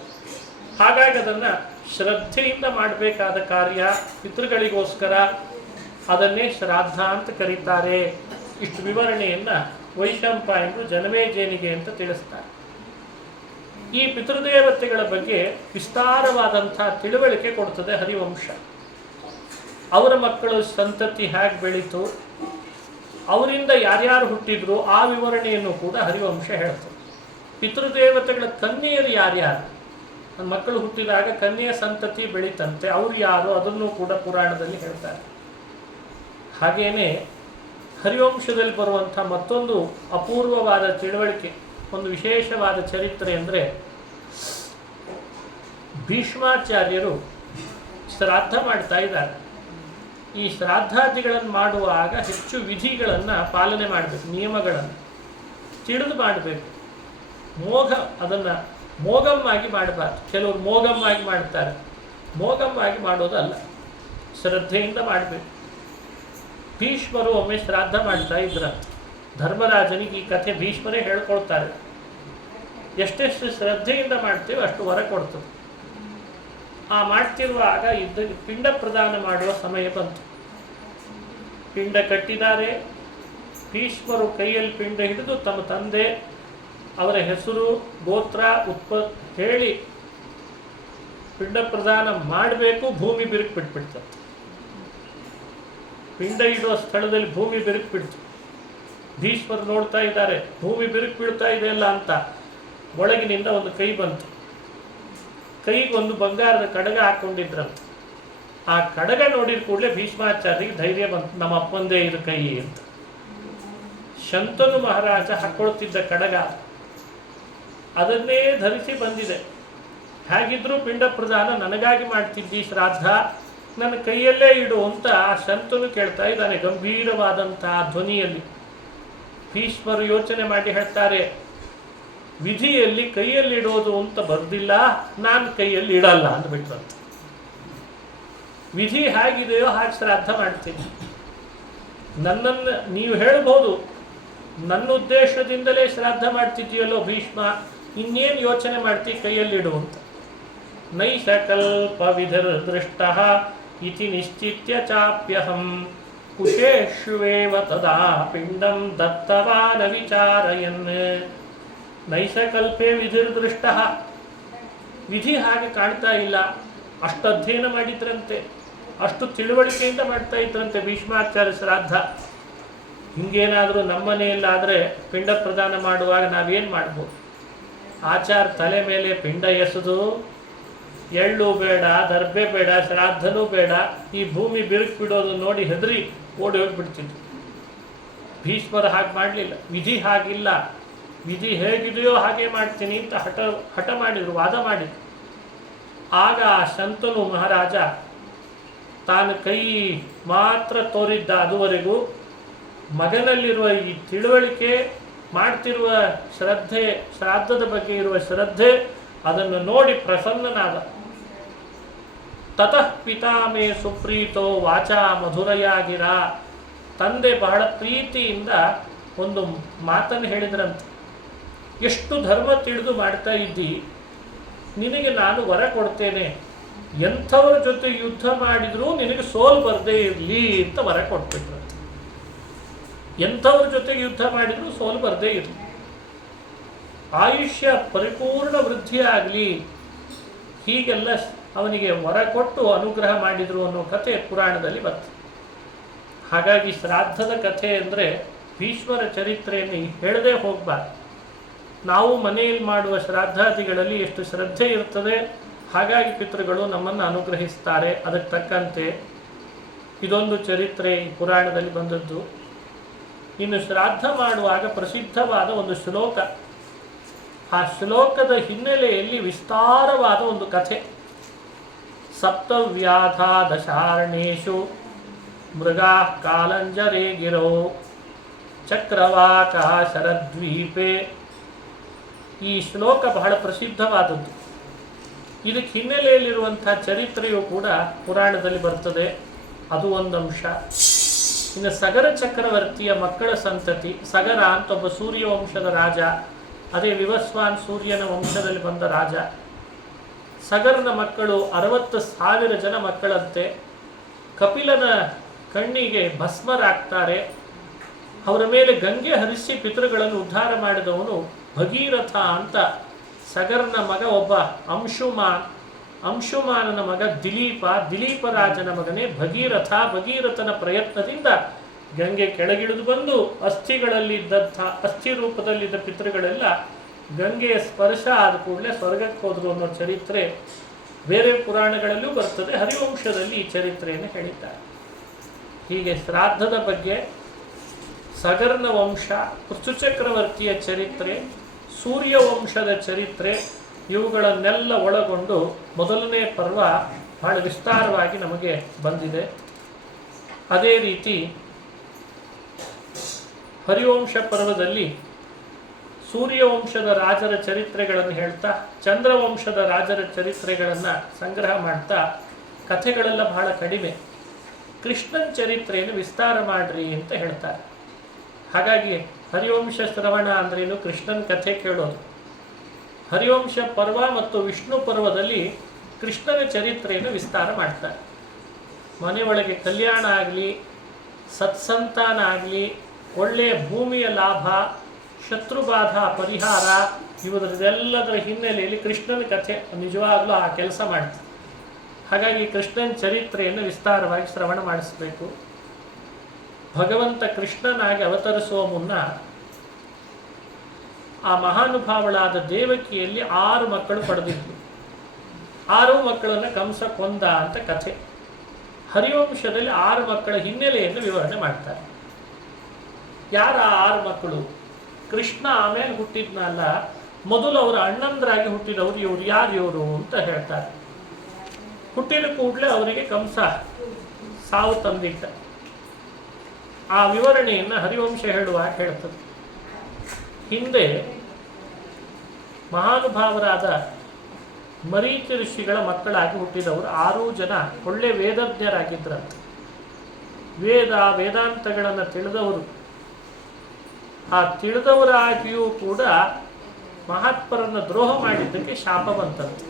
ಹಾಗಾಗಿ ಅದನ್ನು ಶ್ರದ್ಧೆಯಿಂದ ಮಾಡಬೇಕಾದ ಕಾರ್ಯ ಪಿತೃಗಳಿಗೋಸ್ಕರ, ಅದನ್ನೇ ಶ್ರಾದ್ದ ಅಂತ ಕರೀತಾರೆ. ಇಷ್ಟು ವಿವರಣೆಯನ್ನು ವೈಶಂಪಾಯನರು ಜನಮೇಜಯನಿಗೆ ಅಂತ ತಿಳಿಸ್ತಾರೆ. ಈ ಪಿತೃದೇವತೆಗಳ ಬಗ್ಗೆ ವಿಸ್ತಾರವಾದಂಥ ತಿಳುವಳಿಕೆ ಕೊಡ್ತದೆ ಹರಿವಂಶ. ಅವರ ಮಕ್ಕಳು ಸಂತತಿ ಹೇಗೆ ಬೆಳೀತು, ಅವರಿಂದ ಯಾರ್ಯಾರು ಹುಟ್ಟಿದ್ರು ಆ ವಿವರಣೆಯನ್ನು ಕೂಡ ಹರಿವಂಶ ಹೇಳ್ತದೆ. ಪಿತೃದೇವತೆಗಳ ಕನ್ಯೆಯರು ಯಾರ್ಯಾರು, ನನ್ನ ಮಕ್ಕಳು ಹುಟ್ಟಿದಾಗ ಕನ್ಯೆಯ ಸಂತತಿ ಬೆಳೀತಂತೆ, ಅವರು ಯಾರು ಅದನ್ನು ಕೂಡ ಪುರಾಣದಲ್ಲಿ ಹೇಳ್ತಾರೆ. ಹಾಗೇನೆ ಹರಿವಂಶದಲ್ಲಿ ಬರುವಂಥ ಮತ್ತೊಂದು ಅಪೂರ್ವವಾದ ತಿಳುವಳಿಕೆ, ಒಂದು ವಿಶೇಷವಾದ ಚರಿತ್ರೆ ಅಂದರೆ ಭೀಷ್ಮಾಚಾರ್ಯರು ಶ್ರಾದ್ದ ಮಾಡ್ತಾ ಇದ್ದಾರೆ. ಈ ಶ್ರಾದ್ದಾದಿಗಳನ್ನು ಮಾಡುವಾಗ ಹೆಚ್ಚು ವಿಧಿಗಳನ್ನು ಪಾಲನೆ ಮಾಡಬೇಕು, ನಿಯಮಗಳನ್ನು ತಿಳಿದು ಮಾಡಬೇಕು. ಅದನ್ನು ಮೋಗಮ್ಮಾಗಿ ಮಾಡಬಾರ್ದು. ಕೆಲವರು ಮೋಗಮ್ಮಾಗಿ ಮಾಡ್ತಾರೆ, ಮೋಗಮ್ಮಾಗಿ ಮಾಡೋದಲ್ಲ, ಶ್ರದ್ಧೆಯಿಂದ ಮಾಡಬೇಕು. ಭೀಷ್ಮರು ಒಮ್ಮೆ ಶ್ರಾದ್ದ ಮಾಡ್ತಾ ಇದ್ರ. ಧರ್ಮರಾಜನಿಗೆ ಈ ಕಥೆ ಭೀಷ್ಮರೇ ಹೇಳ್ಕೊಳ್ತಾರೆ. ಎಷ್ಟೆಷ್ಟು ಶ್ರದ್ಧೆಯಿಂದ ಮಾಡ್ತೇವೆ ಅಷ್ಟು ವರ ಕೊಡ್ತದೆ. ಆ ಮಾಡ್ತಿರುವಾಗ ಪಿಂಡ ಪ್ರದಾನ ಮಾಡುವ ಸಮಯ ಬಂತು. ಪಿಂಡ ಕಟ್ಟಿದ್ದಾರೆ. ಭೀಷ್ಮರು ಕೈಯಲ್ಲಿ ಪಿಂಡ ಹಿಡಿದು ತಮ್ಮ ತಂದೆ ಅವರ ಹೆಸರು ಗೋತ್ರ ಹೇಳಿ ಪಿಂಡ ಪ್ರದಾನ ಮಾಡಬೇಕು. ಭೂಮಿ ಬಿರುಕು ಬಿಟ್ಬಿಡ್ತಾರೆ. ಪಿಂಡ ಇಡುವ ಸ್ಥಳದಲ್ಲಿ ಭೂಮಿ ಬಿರುಕು ಬಿಡ್ತು. ಭೀಷ್ಮರು ನೋಡ್ತಾ ಇದ್ದಾರೆ, ಭೂಮಿ ಬಿರುಕು ಬೀಳ್ತಾ ಇದೆಯಲ್ಲ ಅಂತ. ಒಳಗಿನಿಂದ ಒಂದು ಕೈ ಬಂತು. ಕೈಗೆ ಒಂದು ಬಂಗಾರದ ಕಡಗ ಹಾಕ್ಕೊಂಡಿದ್ರಂತ. ಆ ಕಡಗ ನೋಡಿದ ಕೂಡಲೇ ಭೀಷ್ಮಾಚಾರ್ಯರಿಗೆ ಧೈರ್ಯ ಬಂತು, ನಮ್ಮ ಅಪ್ಪಂದೇ ಇದು ಕೈ ಅಂತ. ಶಂತನು ಮಹಾರಾಜ ಹಾಕ್ಕೊಳ್ತಿದ್ದ ಕಡಗ ಅದನ್ನೇ ಧರಿಸಿ ಬಂದಿದೆ. ಹೇಗಿದ್ರೂ ಪಿಂಡ ಪ್ರದಾನ ನನಗಾಗಿ ಮಾಡ್ತಿದ್ದಿ ಶ್ರಾದ್ದ, ನನ್ನ ಕೈಯಲ್ಲೇ ಇಡು ಅಂತ ಆ ಶಂತನು ಕೇಳ್ತಾ ಇದ್ದಾನೆ ಗಂಭೀರವಾದಂತಹ ಧ್ವನಿಯಲ್ಲಿ. ಭೀಷ್ಮರು ಯೋಚನೆ ಮಾಡಿ ಹೇಳ್ತಾರೆ, ವಿಧಿಯಲ್ಲಿ ಕೈಯಲ್ಲಿಡೋದು ಅಂತ ಬರ್ದಿಲ್ಲ, ನಾನು ಕೈಯಲ್ಲಿ ಇಡಲ್ಲ ಅಂದ್ಬಿಟ್ರಂತ. ವಿಧಿ ಹೇಗಿದೆಯೋ ಹಾಗೆ ಶ್ರಾದ್ದ ಮಾಡ್ತೀನಿ. ನನ್ನನ್ನು ನೀವು ಹೇಳ್ಬೋದು, ನನ್ನ ಉದ್ದೇಶದಿಂದಲೇ ಶ್ರಾದ್ದ ಮಾಡ್ತಿದ್ದೀಯಲ್ಲೋ ಭೀಷ್ಮ, ಇನ್ನೇನು ಯೋಚನೆ ಮಾಡ್ತಿ ಕೈಯಲ್ಲಿಡು ಅಂತ. ನೈಸಕಲ್ಪ ವಿಧಿರ್ದೃಷ್ಟ ಇತಿ ನಿಶ್ಚಿತ್ಯ ಚಾಪ್ಯಹಂ ಕುಶೇಶ್ವೇವ ತದಾ ಪಿಂಡಂ ದತ್ತವಾನ ವಿಚಾರಯನ್. ನೈಸಕಲ್ಪೆ ವಿಧಿರ್ದೃಷ್ಟ, ವಿಧಿ ಹಾಗೆ ಕಾಣ್ತಾ ಇಲ್ಲ. ಅಷ್ಟು ಅಧ್ಯಯನ ಮಾಡಿದ್ರಂತೆ, ಅಷ್ಟು ತಿಳುವಳಿಕೆಯಿಂದ ಮಾಡ್ತಾ ಇದ್ರಂತೆ ಭೀಷ್ಮಾಚಾರ್ಯ ಶ್ರಾದ್ದ. ಹಿಂಗೇನಾದರೂ ನಮ್ಮನೆಯಲ್ಲಾದರೆ ಪಿಂಡ ಪ್ರದಾನ ಮಾಡುವಾಗ ನಾವೇನು ಮಾಡ್ಬೋದು? ಆಚಾರ ತಲೆ ಮೇಲೆ ಪಿಂಡ ಎಸೆದು ಎಳ್ಳು ಬೇಡ, ದರ್ಬೆ ಬೇಡ, ಶ್ರಾದ್ದನೂ ಬೇಡ, ಈ ಭೂಮಿ ಬಿರುಕು ಬಿಡೋದು ನೋಡಿ ಹೆದರಿ ಓಡಿ ಹೋಗಿಬಿಡ್ತಿದ್ರು. ಭೀಷ್ಮರು ಹಾಗೆ ಮಾಡಲಿಲ್ಲ. ವಿಧಿ ಹಾಗಿಲ್ಲ, ವಿಧಿ ಹೇಗಿದೆಯೋ ಹಾಗೆ ಮಾಡ್ತೀನಿ ಅಂತ ಹಠ ಮಾಡಿದರು, ವಾದ ಮಾಡಿದರು. ಆಗ ಆ ಶಂತನು ಮಹಾರಾಜ ತಾನು ಕೈ ಮಾತ್ರ ತೋರಿದ್ದ ಅದುವರೆಗೂ ಮಗನಲ್ಲಿರುವ ಈ ತಿಳುವಳಿಕೆ, ಮಾಡ್ತಿರುವ ಶ್ರದ್ಧೆ, ಶ್ರಾದ್ದದ ಬಗ್ಗೆ ಇರುವ ಶ್ರದ್ಧೆ, ಅದನ್ನು ನೋಡಿ ಪ್ರಸನ್ನನಾದ. ತತಃ ಪಿತಾ ಮೇ ಸುಪ್ರೀತೋ ವಾಚಾ ಮಧುರಯಾಗಿರ. ತಂದೆ ಬಹಳ ಪ್ರೀತಿಯಿಂದ ಒಂದು ಮಾತನ್ನು ಹೇಳಿದ್ರಂತೆ, ಎಷ್ಟು ಧರ್ಮ ತಿಳಿದು ಮಾಡ್ತಾ ಇದ್ದಿ, ನಿನಗೆ ನಾನು ವರ ಕೊಡ್ತೇನೆ, ಎಂಥವ್ರ ಜೊತೆ ಯುದ್ಧ ಮಾಡಿದರೂ ನಿನಗೆ ಸೋಲು ಬರದೇ ಇರಲಿ ಅಂತ ವರ ಕೊಟ್ಬಿಟ್ರು. ಎಂಥವ್ರ ಜೊತೆಗೆ ಯುದ್ಧ ಮಾಡಿದರೂ ಸೋಲು ಬರದೇ ಇರಲಿ, ಆಯುಷ್ಯ ಪರಿಪೂರ್ಣ ವೃದ್ಧಿ ಆಗಲಿ, ಹೀಗೆಲ್ಲ ಅವನಿಗೆ ವರ ಕೊಟ್ಟು ಅನುಗ್ರಹ ಮಾಡಿದರು ಅನ್ನೋ ಕಥೆ ಪುರಾಣದಲ್ಲಿ ಬರ್ತದೆ. ಹಾಗಾಗಿ ಶ್ರಾದ್ದದ ಕಥೆ ಅಂದರೆ ಭೀಷ್ಮರ ಚರಿತ್ರೆಯನ್ನು ಹೇಳದೇ ಹೋಗಬಾರ್ದು. ನಾವು ಮನೆಯಲ್ಲಿ ಮಾಡುವ ಶ್ರಾದ್ದಾದಿಗಳಲ್ಲಿ ಎಷ್ಟು ಶ್ರದ್ಧೆ ಇರ್ತದೆ, ಹಾಗಾಗಿ ಪಿತೃಗಳು ನಮ್ಮನ್ನು ಅನುಗ್ರಹಿಸ್ತಾರೆ. ಅದಕ್ಕೆ ತಕ್ಕಂತೆ ಇದೊಂದು ಚರಿತ್ರೆ ಪುರಾಣದಲ್ಲಿ ಬಂದದ್ದು. ಇನ್ನು ಶ್ರಾದ್ದ ಮಾಡುವಾಗ ಪ್ರಸಿದ್ಧವಾದ ಒಂದು ಶ್ಲೋಕ, ಆ ಶ್ಲೋಕದ ಹಿನ್ನೆಲೆಯಲ್ಲಿ ವಿಸ್ತಾರವಾದ ಒಂದು ಕಥೆ. ಸಪ್ತವ್ಯಾಧಾ ದಶಾರ್ಣೇಶು ಮೃಗಾ ಕಾಲಂಜರೇ ಗಿರೋ ಚಕ್ರವಾಕ ಶರದ್ವೀಪೆ. ಈ ಶ್ಲೋಕ ಬಹಳ ಪ್ರಸಿದ್ಧವಾದದ್ದು. ಇದಕ್ಕೆ ಹಿನ್ನೆಲೆಯಲ್ಲಿರುವಂಥ ಚರಿತ್ರೆಯು ಕೂಡ ಪುರಾಣದಲ್ಲಿ ಬರ್ತದೆ, ಅದು ಒಂದು ಅಂಶ. ಇನ್ನು ಸಗರ ಚಕ್ರವರ್ತಿಯ ಮಕ್ಕಳ ಸಂತತಿ, ಸಗರ ಅಂತ ಒಬ್ಬ ಸೂರ್ಯವಂಶದ ರಾಜ, ಅದೇ ವಿವಸ್ವಾನ್ ಸೂರ್ಯನ ವಂಶದಲ್ಲಿ ಬಂದ ರಾಜ. ಸಗರನ ಮಕ್ಕಳು 60,000 ಜನ ಮಕ್ಕಳಂತೆ. ಕಪಿಲನ ಕಣ್ಣಿಗೆ ಭಸ್ಮರಾಗ್ತಾರೆ. ಅವರ ಮೇಲೆ ಗಂಗೆ ಹರಿಸಿ ಪಿತೃಗಳನ್ನು ಉದ್ಧಾರ ಮಾಡಿದವನು ಭಗೀರಥ ಅಂತ ಸಗರನ ಮಗ ಒಬ್ಬ ಅಂಶುಮಾನ್. ಅಂಶುಮಾನನ ಮಗ ದಿಲೀಪ, ದಿಲೀಪ ರಾಜನ ಮಗನೇ ಭಗೀರಥ. ಭಗೀರಥನ ಪ್ರಯತ್ನದಿಂದ ಗಂಗೆ ಕೆಳಗಿಳಿದು ಬಂದು ಅಸ್ಥಿಗಳಲ್ಲಿದ್ದಂಥ ಅಸ್ಥಿ ರೂಪದಲ್ಲಿದ್ದ ಪಿತೃಗಳೆಲ್ಲ ಗಂಗೆಯ ಸ್ಪರ್ಶ ಆದ ಕೂಡಲೇ ಸ್ವರ್ಗಕ್ಕೆ ಹೋದರು ಅನ್ನೋ ಚರಿತ್ರೆ ಬೇರೆ ಪುರಾಣಗಳಲ್ಲೂ ಬರ್ತದೆ. ಹರಿವಂಶದಲ್ಲಿ ಈ ಚರಿತ್ರೆಯನ್ನು ಹೇಳಿದ್ದಾರೆ. ಹೀಗೆ ಶ್ರಾದ್ದದ ಬಗ್ಗೆ ಸಗರನ ವಂಶ, ಪೃಥುಚಕ್ರವರ್ತಿಯ ಚರಿತ್ರೆ, ಸೂರ್ಯವಂಶದ ಚರಿತ್ರೆ, ಇವುಗಳನ್ನೆಲ್ಲ ಒಳಗೊಂಡು ಮೊದಲನೇ ಪರ್ವ ಬಹಳ ವಿಸ್ತಾರವಾಗಿ ನಮಗೆ ಬಂದಿದೆ. ಅದೇ ರೀತಿ ಹರಿವಂಶ ಪರ್ವದಲ್ಲಿ ಸೂರ್ಯವಂಶದ ರಾಜರ ಚರಿತ್ರೆಗಳನ್ನು ಹೇಳ್ತಾ, ಚಂದ್ರವಂಶದ ರಾಜರ ಚರಿತ್ರೆಗಳನ್ನು ಸಂಗ್ರಹ ಮಾಡ್ತಾ, ಕಥೆಗಳೆಲ್ಲ ಬಹಳ ಕಡಿಮೆ, ಕೃಷ್ಣನ ಚರಿತ್ರೆಯನ್ನು ವಿಸ್ತಾರ ಮಾಡ್ರಿ ಅಂತ ಹೇಳ್ತಾರೆ. ಹಾಗಾಗಿ ಹರಿವಂಶ ಶ್ರವಣ ಅಂದ್ರೇನು, ಕೃಷ್ಣನ ಕಥೆ ಕೇಳೋದು. ಹರಿವಂಶ ಪರ್ವ ಮತ್ತು ವಿಷ್ಣು ಪರ್ವದಲ್ಲಿ ಕೃಷ್ಣನ ಚರಿತ್ರೆಯನ್ನು ವಿಸ್ತಾರ ಮಾಡ್ತಾರೆ. ಮನೆಯೊಳಗೆ ಕಲ್ಯಾಣ ಆಗಲಿ, ಸತ್ಸಂತಾನ ಆಗಲಿ, ಒಳ್ಳೆಯ ಭೂಮಿಯ ಲಾಭ, ಶತ್ರುಬಾಧ ಪರಿಹಾರ, ಇವುದರೆಲ್ಲದರ ಹಿನ್ನೆಲೆಯಲ್ಲಿ ಕೃಷ್ಣನ ಕಥೆ ನಿಜವಾಗ್ಲೂ ಆ ಕೆಲಸ ಮಾಡ್ತಾರೆ. ಹಾಗಾಗಿ ಕೃಷ್ಣನ ಚರಿತ್ರೆಯನ್ನು ವಿಸ್ತಾರವಾಗಿ ಶ್ರವಣ ಮಾಡಿಸಬೇಕು. ಭಗವಂತ ಕೃಷ್ಣನಾಗಿ ಅವತರಿಸುವ ಮುನ್ನ ಆ ಮಹಾನುಭಾವಳಾದ ದೇವಕಿಯಲ್ಲಿ 6 ಮಕ್ಕಳು ಪಡೆದಿದ್ದರು. 6 ಮಕ್ಕಳನ್ನು ಕಂಸ ಕೊಂದ ಅಂತ ಕಥೆ. ಹರಿವಂಶದಲ್ಲಿ 6 ಮಕ್ಕಳ ಹಿನ್ನೆಲೆಯನ್ನು ವಿವರಣೆ ಮಾಡ್ತಾರೆ. ಯಾರ 6 ಮಕ್ಕಳು? ಕೃಷ್ಣ ಆಮೇಲೆ ಹುಟ್ಟಿದ್ನಲ್ಲ, ಮೊದಲು ಅವರ ಅಣ್ಣಂದ್ರಾಗಿ ಹುಟ್ಟಿದವರು ಇವರು. ಯಾರು ಇವರು ಅಂತ ಹೇಳ್ತಾರೆ. ಹುಟ್ಟಿದ ಕೂಡಲೇ ಅವರಿಗೆ ಕಂಸ ಸಾವು ತಂದಿಟ್ಟ. ಆ ವಿವರಣೆಯನ್ನು ಹರಿವಂಶ ಹೇಳುವಾಗ ಹೇಳ್ತದೆ. ಹಿಂದೆ ಮಹಾನುಭಾವರಾದ ಮರೀಚಿ ಋಷಿಗಳ ಮಕ್ಕಳಾಗಿ ಹುಟ್ಟಿದವರು 6 ಜನ ಒಳ್ಳೆ ವೇದಜ್ಞರಾಗಿದ್ದರಂತೆ. ವೇದಾಂತಗಳನ್ನು ತಿಳಿದವರು. ಆ ತಿಳಿದವರಾಗಿಯೂ ಕೂಡ ಮಹಾತ್ಮರನ್ನು ದ್ರೋಹ ಮಾಡಿದ್ದಕ್ಕೆ ಶಾಪ ಬಂತಂತೆ.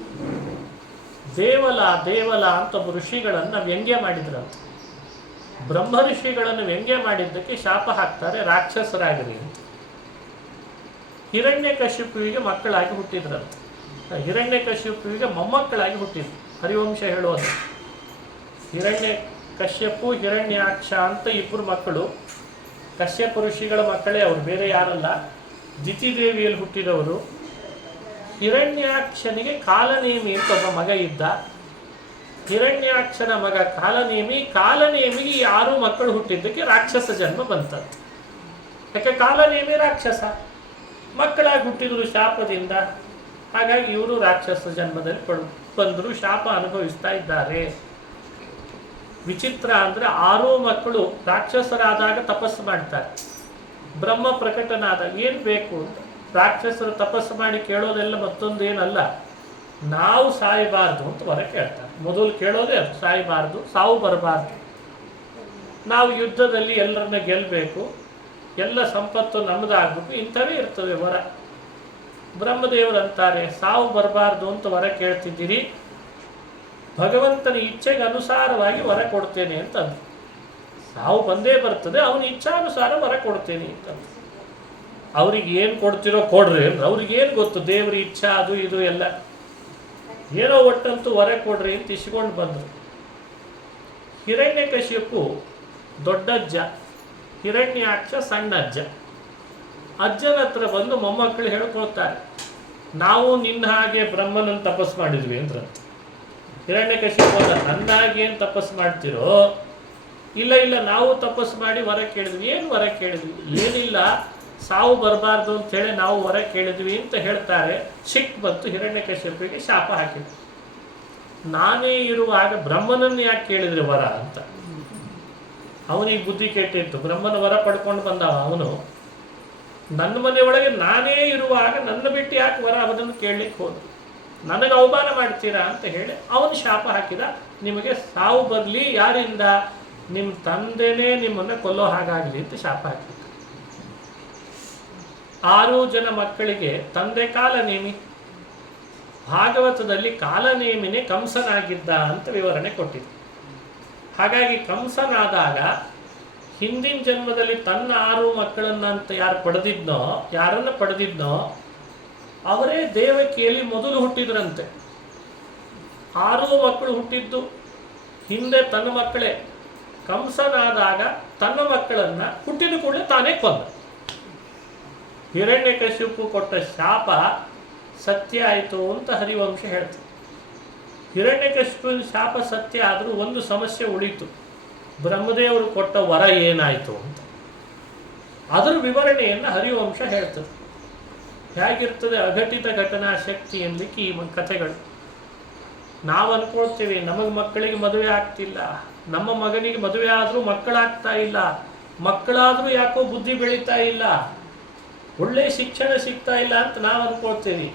ದೇವಲ ಅಂತ ಒಬ್ಬ ಋಷಿಗಳನ್ನು ವ್ಯಂಗ್ಯ ಮಾಡಿದ್ರಂತೆ. ಬ್ರಹ್ಮ ಋಷಿಗಳನ್ನು ವ್ಯಂಗ್ಯ ಮಾಡಿದ್ದಕ್ಕೆ ಶಾಪ ಹಾಕ್ತಾರೆ, ರಾಕ್ಷಸರಾಗಿರಿ ಅಂತ. ಹಿರಣ್ಯಕಶಿಪುವಿಗೆ ಮಕ್ಕಳಾಗಿ ಹುಟ್ಟಿದ್ರಂತೆ. ಹಿರಣ್ಯಕಶಿಪುವಿಗೆ ಮೊಮ್ಮಕ್ಕಳಾಗಿ ಹುಟ್ಟಿದ್ರು. ಹರಿವಂಶ ಹೇಳೋದು ಹಿರಣ್ಯಕಶ್ಯಪು ಹಿರಣ್ಯಾಕ್ಷ ಅಂತ 2 ಮಕ್ಕಳು. ಕಶ್ಯಪ ಋಷಿಗಳ ಮಕ್ಕಳೇ ಅವರು, ಬೇರೆ ಯಾರಲ್ಲ. ದಿತಿದೇವಿಯಲ್ಲಿ ಹುಟ್ಟಿದವರು. ಹಿರಣ್ಯಾಕ್ಷನಿಗೆ ಕಾಲನೇಮಿ ಅಂತ ಒಬ್ಬ ಮಗ ಇದ್ದ. ಹಿರಣ್ಯಾಕ್ಷನ ಮಗ ಕಾಲನೇಮಿಗೆ 6 ಮಕ್ಕಳು ಹುಟ್ಟಿದ್ದಕ್ಕೆ ರಾಕ್ಷಸ ಜನ್ಮ ಬಂತಂತೆ. ಯಾಕೆ ಕಾಲನೇಮಿ ರಾಕ್ಷಸ, ಮಕ್ಕಳಾಗಿ ಹುಟ್ಟಿದ್ರು ಶಾಪದಿಂದ. ಹಾಗಾಗಿ ಇವರು ರಾಕ್ಷಸ ಜನ್ಮದಲ್ಲಿ ಬಂದರು, ಶಾಪ ಅನುಭವಿಸ್ತಾ ಇದ್ದಾರೆ. ವಿಚಿತ್ರ ಅಂದರೆ 6 ಮಕ್ಕಳು ರಾಕ್ಷಸರಾದಾಗ ತಪಸ್ಸು ಮಾಡ್ತಾರೆ. ಬ್ರಹ್ಮ ಪ್ರಕಟನಾದಾಗ ಏನು ಬೇಕು ಅಂತ ರಾಕ್ಷಸರು ತಪಸ್ಸು ಮಾಡಿ ಕೇಳೋದೆಲ್ಲ ಮತ್ತೊಂದೇನಲ್ಲ, ನಾವು ಸಾಯಬಾರ್ದು ಅಂತ ವರ ಕೇಳ್ತಾರೆ. ಮೊದಲು ಕೇಳೋದೇ ಅದು, ಸಾಯಬಾರ್ದು, ಸಾವು ಬರಬಾರ್ದು, ನಾವು ಯುದ್ಧದಲ್ಲಿ ಎಲ್ಲರನ್ನ ಗೆಲ್ಲಬೇಕು, ಎಲ್ಲ ಸಂಪತ್ತು ನಮ್ಮದಾಗಬೇಕು, ಇಂಥವೇ ಇರ್ತವೆ ವರ. ಬ್ರಹ್ಮದೇವರು ಅಂತಾರೆ, ಸಾವು ಬರಬಾರ್ದು ಅಂತ ವರ ಕೇಳ್ತಿದ್ದೀರಿ, ಭಗವಂತನ ಇಚ್ಛೆಗೆ ಅನುಸಾರವಾಗಿ ವರ ಕೊಡ್ತೇನೆ ಅಂತಂದು. ಸಾವು ಬಂದೇ ಬರ್ತದೆ, ಅವನ ಇಚ್ಛಾನುಸಾರ ವರ ಕೊಡ್ತೇನೆ ಅಂತಂದು. ಅವ್ರಿಗೆ ಏನು ಕೊಡ್ತಿರೋ ಕೊಡ್ರಿ ಅಂದ್ರೆ ಅವ್ರಿಗೇನು ಗೊತ್ತು, ದೇವ್ರ ಇಚ್ಛಾ ಅದು ಇದು ಎಲ್ಲ. ಏನೋ ಒಟ್ಟಂತೂ ವರ ಕೊಡ್ರಿ ಅಂತ ಇಸ್ಕೊಂಡು ಬಂದರು. ಹಿರಣ್ಯಕಶಿಪು ದೊಡ್ಡಜ್ಜ, ಹಿರಣ್ಯಾಕ್ಷ ಸಣ್ಣ ಅಜ್ಜ. ಅಜ್ಜನ ಹತ್ರ ಬಂದು ಮೊಮ್ಮಕ್ಕಳು ಹೇಳ್ಕೊಳ್ತಾರೆ, ನಾವು ನಿನ್ನ ಹಾಗೆ ಬ್ರಹ್ಮನನ್ನು ತಪಸ್ ಮಾಡಿದ್ವಿ ಅಂದ್ರಂತ. ಹಿರಣ್ಯಕಶಿಪು ಅಲ್ಲ, ನನ್ನ ಹಾಗೆ ಏನು ತಪಸ್ ಮಾಡ್ತಿರೋ? ಇಲ್ಲ ಇಲ್ಲ, ನಾವು ತಪಸ್ ಮಾಡಿ ವರ ಕೇಳಿದ್ವಿ. ಏನು ವರ ಕೇಳಿದ್ವಿ? ಏನಿಲ್ಲ, ಸಾವು ಬರಬಾರ್ದು ಅಂತೇಳಿ ನಾವು ವರ ಕೇಳಿದ್ವಿ ಅಂತ ಹೇಳ್ತಾರೆ. ಸಿಟ್ಟು ಬಂತು ಹಿರಣ್ಯಕಶಿಪಿಗೆ, ಶಾಪ ಹಾಕಿದ್ರು. ನಾನೇ ಇರುವಾಗ ಬ್ರಹ್ಮನನ್ನು ಯಾಕೆ ಕೇಳಿದ್ರಿ ವರ ಅಂತ. ಅವನಿಗೆ ಬುದ್ಧಿ ಕೆಟ್ಟಿತ್ತು, ಬ್ರಹ್ಮನ ವರ ಪಡ್ಕೊಂಡು ಬಂದವ ಅವನು. ನನ್ನ ಮನೆ ಒಳಗೆ ನಾನೇ ಇರುವಾಗ ನನ್ನ ಬಿಟ್ಟು ಯಾಕೆ ವರ ಅವನನ್ನು ಕೇಳಲಿಕ್ಕೆ ಹೋದ್ರು, ನನಗೆ ಅವಮಾನ ಮಾಡ್ತೀರಾ ಅಂತ ಹೇಳಿ ಅವನು ಶಾಪ ಹಾಕಿದ. ನಿಮಗೆ ಸಾವು ಬರಲಿ, ಯಾರಿಂದ? ನಿಮ್ಮ ತಂದೆನೇ ನಿಮ್ಮನ್ನು ಕೊಲ್ಲೋ ಹಾಗಾಗಲಿ ಅಂತ ಶಾಪ ಹಾಕಿದ. 6 ಜನ ಮಕ್ಕಳಿಗೆ ತಂದೆ ಕಾಲನೇಮಿ. ಭಾಗವತದಲ್ಲಿ ಕಾಲನೇಮಿನೇ ಕಂಸನಾಗಿದ್ದ ಅಂತ ವಿವರಣೆ ಕೊಟ್ಟಿದೆ. ಹಾಗಾಗಿ ಕಂಸನಾದಾಗ ಹಿಂದಿನ ಜನ್ಮದಲ್ಲಿ ತನ್ನ 6 ಮಕ್ಕಳನ್ನಂತ ಯಾರನ್ನು ಪಡೆದಿದ್ನೋ ಅವರೇ ದೇವಕಿಯಲ್ಲಿ ಮೊದಲು ಹುಟ್ಟಿದ್ರಂತೆ. 6 ಮಕ್ಕಳು ಹುಟ್ಟಿದ್ದು ಹಿಂದೆ ತನ್ನ ಮಕ್ಕಳೇ. ಕಂಸನಾದಾಗ ತನ್ನ ಮಕ್ಕಳನ್ನ ಹುಟ್ಟಿದ ಕೂಡಲೇ ತಾನೇ ಕೊಂದ. ಹಿರಣ್ಯಕಶಿಪು ಕೊಟ್ಟ ಶಾಪ ಸತ್ಯ ಆಯಿತು ಅಂತ ಹರಿವಂಶ ಹೇಳ್ತದೆ. ಹಿರಣ್ಯಕಶಿಪುವಿನ ಶಾಪ ಸತ್ಯ ಆದರೂ ಒಂದು ಸಮಸ್ಯೆ ಉಳಿತು, ಬ್ರಹ್ಮದೇವರು ಕೊಟ್ಟ ವರ ಏನಾಯಿತು ಅಂತ. ಅದರ ವಿವರಣೆಯನ್ನು ಹರಿವಂಶ ಹೇಳ್ತದೆ. ಹೇಗಿರ್ತದೆ ಅಘಟಿತ ಘಟನಾ ಶಕ್ತಿ ಎನ್ಲಿಕ್ಕೆ ಈ ಕಥೆಗಳು. ನಾವು ಅನ್ಕೊಳ್ತೀವಿ ನಮಗೆ ಮಕ್ಕಳಿಗೆ ಮದುವೆ ಆಗ್ತಿಲ್ಲ, ನಮ್ಮ ಮಗನಿಗೆ ಮದುವೆ ಆದರೂ ಮಕ್ಕಳಾಗ್ತಾ ಇಲ್ಲ, ಮಕ್ಕಳಾದರೂ ಯಾಕೋ ಬುದ್ಧಿ ಬೆಳೀತಾ ಇಲ್ಲ, ಒಳ್ಳೆಯ ಶಿಕ್ಷಣ ಸಿಗ್ತಾ ಇಲ್ಲ ಅಂತ ನಾವು ಅನ್ಕೊಳ್ತೀವಿ.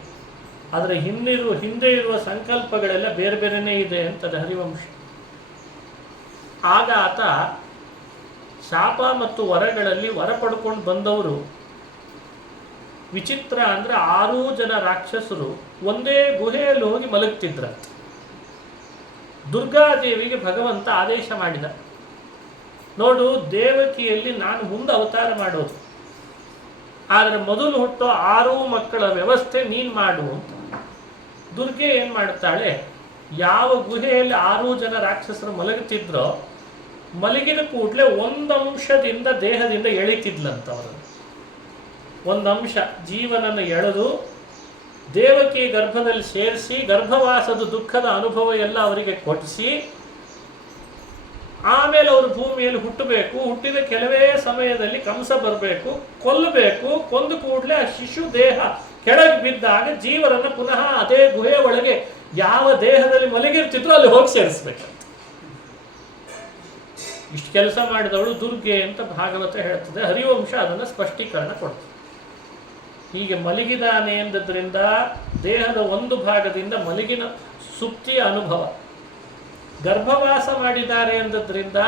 ಆದರೆ ಹಿಂದೆ ಇರುವ ಸಂಕಲ್ಪಗಳೆಲ್ಲ ಬೇರೆ ಬೇರೆನೇ ಇದೆ ಅಂತದೆ ಹರಿವಂಶ. ಆಗ ಆತ ಶಾಪ ಮತ್ತು ವರಗಳಲ್ಲಿ ವರ ಪಡ್ಕೊಂಡು ಬಂದವರು ವಿಚಿತ್ರ ಅಂದರೆ 6 ಜನ ರಾಕ್ಷಸರು ಒಂದೇ ಗುಹೆಯಲ್ಲಿ ಹೋಗಿ ಮಲಗ್ತಿದ್ರಂತೆ. ದುರ್ಗಾದೇವಿಗೆ ಭಗವಂತ ಆದೇಶ ಮಾಡಿದ, ನೋಡು ದೇವಕಿಯಲ್ಲಿ ನಾನು ಮುಂದೆ ಅವತಾರ ಮಾಡೋದು, ಆದರೆ ಮೊದಲು ಹುಟ್ಟೋ 6 ಮಕ್ಕಳ ವ್ಯವಸ್ಥೆ ನೀನು ಮಾಡು ಅಂತ. ದುರ್ಗೆ ಏನು ಮಾಡ್ತಾಳೆ, ಯಾವ ಗುಹೆಯಲ್ಲಿ 6 ಜನ ರಾಕ್ಷಸರು ಮಲಗುತ್ತಿದ್ರೋ ಮಲಗಿದ ಕೂಡಲೇ ಒಂದು ಅಂಶದಿಂದ ದೇಹದಿಂದ ಎಳಿತಿದ್ಲಂತವರು. ಒಂದು ಅಂಶ ಜೀವನನ್ನು ಎಳೆದು ದೇವಕಿ ಗರ್ಭದಲ್ಲಿ ಸೇರಿಸಿ ಗರ್ಭವಾಸದ ದುಃಖದ ಅನುಭವ ಎಲ್ಲ ಅವರಿಗೆ ಕೊಡಿಸಿ ಆಮೇಲೆ ಅವರು ಭೂಮಿಯಲ್ಲಿ ಹುಟ್ಟಬೇಕು. ಹುಟ್ಟಿದ ಕೆಲವೇ ಸಮಯದಲ್ಲಿ ಕಂಸ ಬರಬೇಕು, ಕೊಲ್ಲಬೇಕು. ಕೊಂದು ಕೂಡಲೇ ಆ ಶಿಶು ದೇಹ ಕೆಳಗೆ ಬಿದ್ದಾಗ ಜೀವರನ್ನು ಪುನಃ ಅದೇ ಗುಹೆಯ ಒಳಗೆ ಯಾವ ದೇಹದಲ್ಲಿ ಮಲಗಿರ್ತಿದ್ರು ಅಲ್ಲಿ ಹೋಗಿ ಸೇರಿಸ್ಬೇಕಂತ. ಇಷ್ಟು ಕೆಲಸ ಮಾಡಿದವಳು ದುರ್ಗೆ ಅಂತ ಭಾಗವತ ಹೇಳ್ತದೆ. ಹರಿವಂಶ ಅದನ್ನು ಸ್ಪಷ್ಟೀಕರಣ ಕೊಡ್ತದೆ. ಹೀಗೆ ಮಲಗಿದಾನೆ ಎಂದದ್ರಿಂದ ದೇಹದ ಒಂದು ಭಾಗದಿಂದ ಮಲಗಿನ ಸುಪ್ತಿಯ ಅನುಭವ, ಗರ್ಭವಾಸ ಮಾಡಿದ್ದಾರೆ ಎಂದದ್ರಿಂದ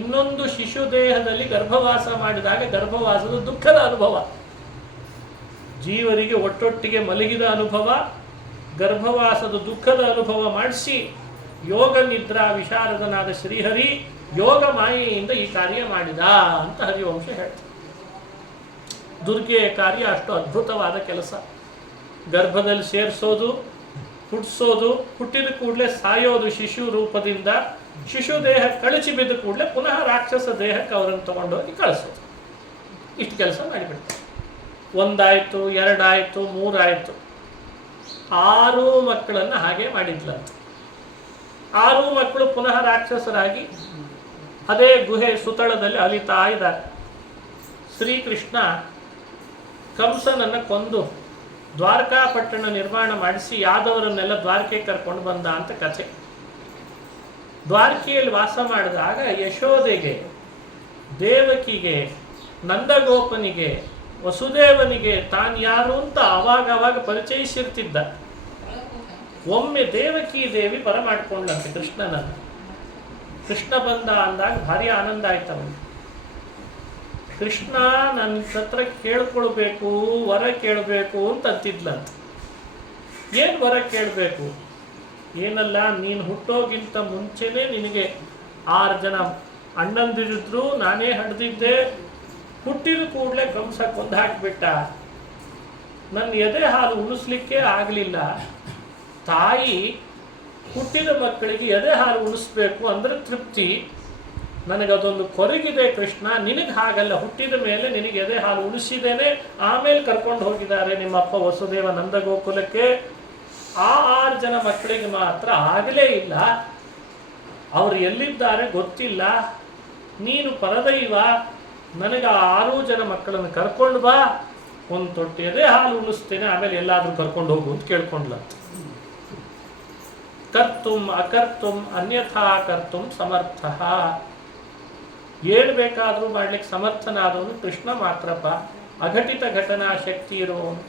ಇನ್ನೊಂದು ಶಿಶು ದೇಹದಲ್ಲಿ ಗರ್ಭವಾಸ ಮಾಡಿದಾಗ ಗರ್ಭವಾಸದ ದುಃಖದ ಅನುಭವ, ಜೀವರಿಗೆ ಒಟ್ಟೊಟ್ಟಿಗೆ ಮಲಗಿದ ಅನುಭವ, ಗರ್ಭವಾಸದ ದುಃಖದ ಅನುಭವ ಮಾಡಿಸಿ ಯೋಗ ನಿದ್ರಾ ವಿಶಾರದನಾದ ಶ್ರೀಹರಿ ಯೋಗ ಮಾಯೆಯಿಂದ ಈ ಕಾರ್ಯ ಮಾಡಿದ ಅಂತ ಹರಿವಂಶ ಹೇಳ್ತಾರೆ. ದುರ್ಗೆಯ ಕಾರ್ಯ ಅಷ್ಟು ಅದ್ಭುತವಾದ ಕೆಲಸ. ಗರ್ಭದಲ್ಲಿ ಸೇರಿಸೋದು, ಹುಟ್ಟಿಸೋದು, ಹುಟ್ಟಿದ ಕೂಡಲೇ ಸಾಯೋದು ಶಿಶು ರೂಪದಿಂದ, ಶಿಶು ದೇಹ ಕಳಚಿ ಬಿದ್ದ ಕೂಡಲೇ ಪುನಃ ರಾಕ್ಷಸ ದೇಹಕ್ಕೆ ಅವರನ್ನು ತಗೊಂಡೋಗಿ ಕಳಿಸೋದು. ಇಷ್ಟು ಕೆಲಸ ಮಾಡಿಬಿಡ್ತಾರೆ. 1 ಆಯಿತು, 2 ಆಯಿತು, 3 ಆಯಿತು, 6 ಮಕ್ಕಳನ್ನು ಹಾಗೆ ಮಾಡಿದ್ಲಂತ. 6 ಮಕ್ಕಳು ಪುನಃ ರಾಕ್ಷಸರಾಗಿ ಅದೇ ಗುಹೆ ಸುತಳದಲ್ಲಿ ಅಲಿತಾ ಇದ್ದಾರೆ. ಶ್ರೀಕೃಷ್ಣ ಕಂಸನನ್ನು ಕೊಂದು ದ್ವಾರಕಾಪಟ್ಟಣ ನಿರ್ಮಾಣ ಮಾಡಿಸಿ ಯಾದವರನ್ನೆಲ್ಲ ದ್ವಾರಕೆಗೆ ಕರ್ಕೊಂಡು ಬಂದ ಅಂತ ಕಥೆ. ದ್ವಾರಕೆಯಲ್ಲಿ ವಾಸ ಮಾಡಿದಾಗ ಯಶೋದೆಗೆ, ದೇವಕಿಗೆ, ನಂದಗೋಪನಿಗೆ, ವಸುದೇವನಿಗೆ ತಾನು ಯಾರು ಅಂತ ಅವಾಗ ಪರಿಚಯಿಸಿರ್ತಿದ್ದ. ಒಮ್ಮೆ ದೇವಕಿ ದೇವಿ ಬರಮಾಡ್ಕೊಂಡ್ಲಂತೆ ಕೃಷ್ಣನನ್ನು. ಕೃಷ್ಣ ಬಂದ ಅಂದಾಗ ಭಾರಿ ಆನಂದ ಆಯ್ತವನು. ಕೃಷ್ಣ ನನ್ನ ಹತ್ರ ಕೇಳ್ಕೊಳ್ಬೇಕು, ವರ ಕೇಳಬೇಕು ಅಂತ ಅಂತಿದ್ಲಂತ. ಏನು ವರ ಕೇಳಬೇಕು? ಏನಲ್ಲ, ನೀನು ಹುಟ್ಟೋಗಿಂತ ಮುಂಚೆನೇ ನಿನಗೆ 6 ಜನ ಅಣ್ಣಂದಿರಿದ್ರು, ನಾನೇ ಹಡ್ದಿದ್ದೆ. ಹುಟ್ಟಿದ ಕೂಡಲೇ ಕಂಸ ಕೊಂದು ಹಾಕಿಬಿಟ್ಟ. ನನ್ನ ಎದೆ ಹಾಲು ಉಣಿಸ್ಲಿಕ್ಕೆ ಆಗಲಿಲ್ಲ. ತಾಯಿ ಹುಟ್ಟಿದ ಮಕ್ಕಳಿಗೆ ಎದೆ ಹಾಲು ಉಣಿಸ್ಬೇಕು ಅಂದರೆ ತೃಪ್ತಿ. ನನಗದೊಂದು ಕೊರಗಿದೆ ಕೃಷ್ಣ, ನಿನಗೆ ಹಾಗಲ್ಲ. ಹುಟ್ಟಿದ ಮೇಲೆ ನಿನಗೆ ಎದೆ ಹಾಲು ಉಣಿಸಿದ್ದೇನೆ, ಆಮೇಲೆ ಕರ್ಕೊಂಡು ಹೋಗಿದ್ದಾರೆ ನಿಮ್ಮಪ್ಪ ವಸುದೇವ ನಂದಗೋಕುಲಕ್ಕೆ. ಆ 6 ಜನ ಮಕ್ಕಳಿಗೆ ಮಾತ್ರ ಆಗಲೇ ಇಲ್ಲ. ಅವರು ಎಲ್ಲಿದ್ದಾರೆ ಗೊತ್ತಿಲ್ಲ. ನೀನು ಪರದೈವ, ನನಗೆ ಆ 6 ಜನ ಮಕ್ಕಳನ್ನು ಕರ್ಕೊಂಡು ಬಾ, ಒಂದು ತೊಟ್ಟಿ ಎದೆ ಹಾಲು ಉಣಿಸ್ತೇನೆ, ಆಮೇಲೆ ಎಲ್ಲಾದರೂ ಕರ್ಕೊಂಡು ಹೋಗು ಅಂತ ಕೇಳ್ಕೊಂಡ್ಲ. ಕರ್ತುಂ ಅಕರ್ತುಂ ಅನ್ಯಥಾ ಕರ್ತುಂ ಸಮರ್ಥ. ಏನು ಬೇಕಾದರೂ ಮಾಡ್ಲಿಕ್ಕೆ ಸಮರ್ಥನಾದವನು ಕೃಷ್ಣ ಮಾತ್ರಪ್ಪ, ಅಘಟಿತ ಘಟನಾ ಶಕ್ತಿ ಇರುವವನು.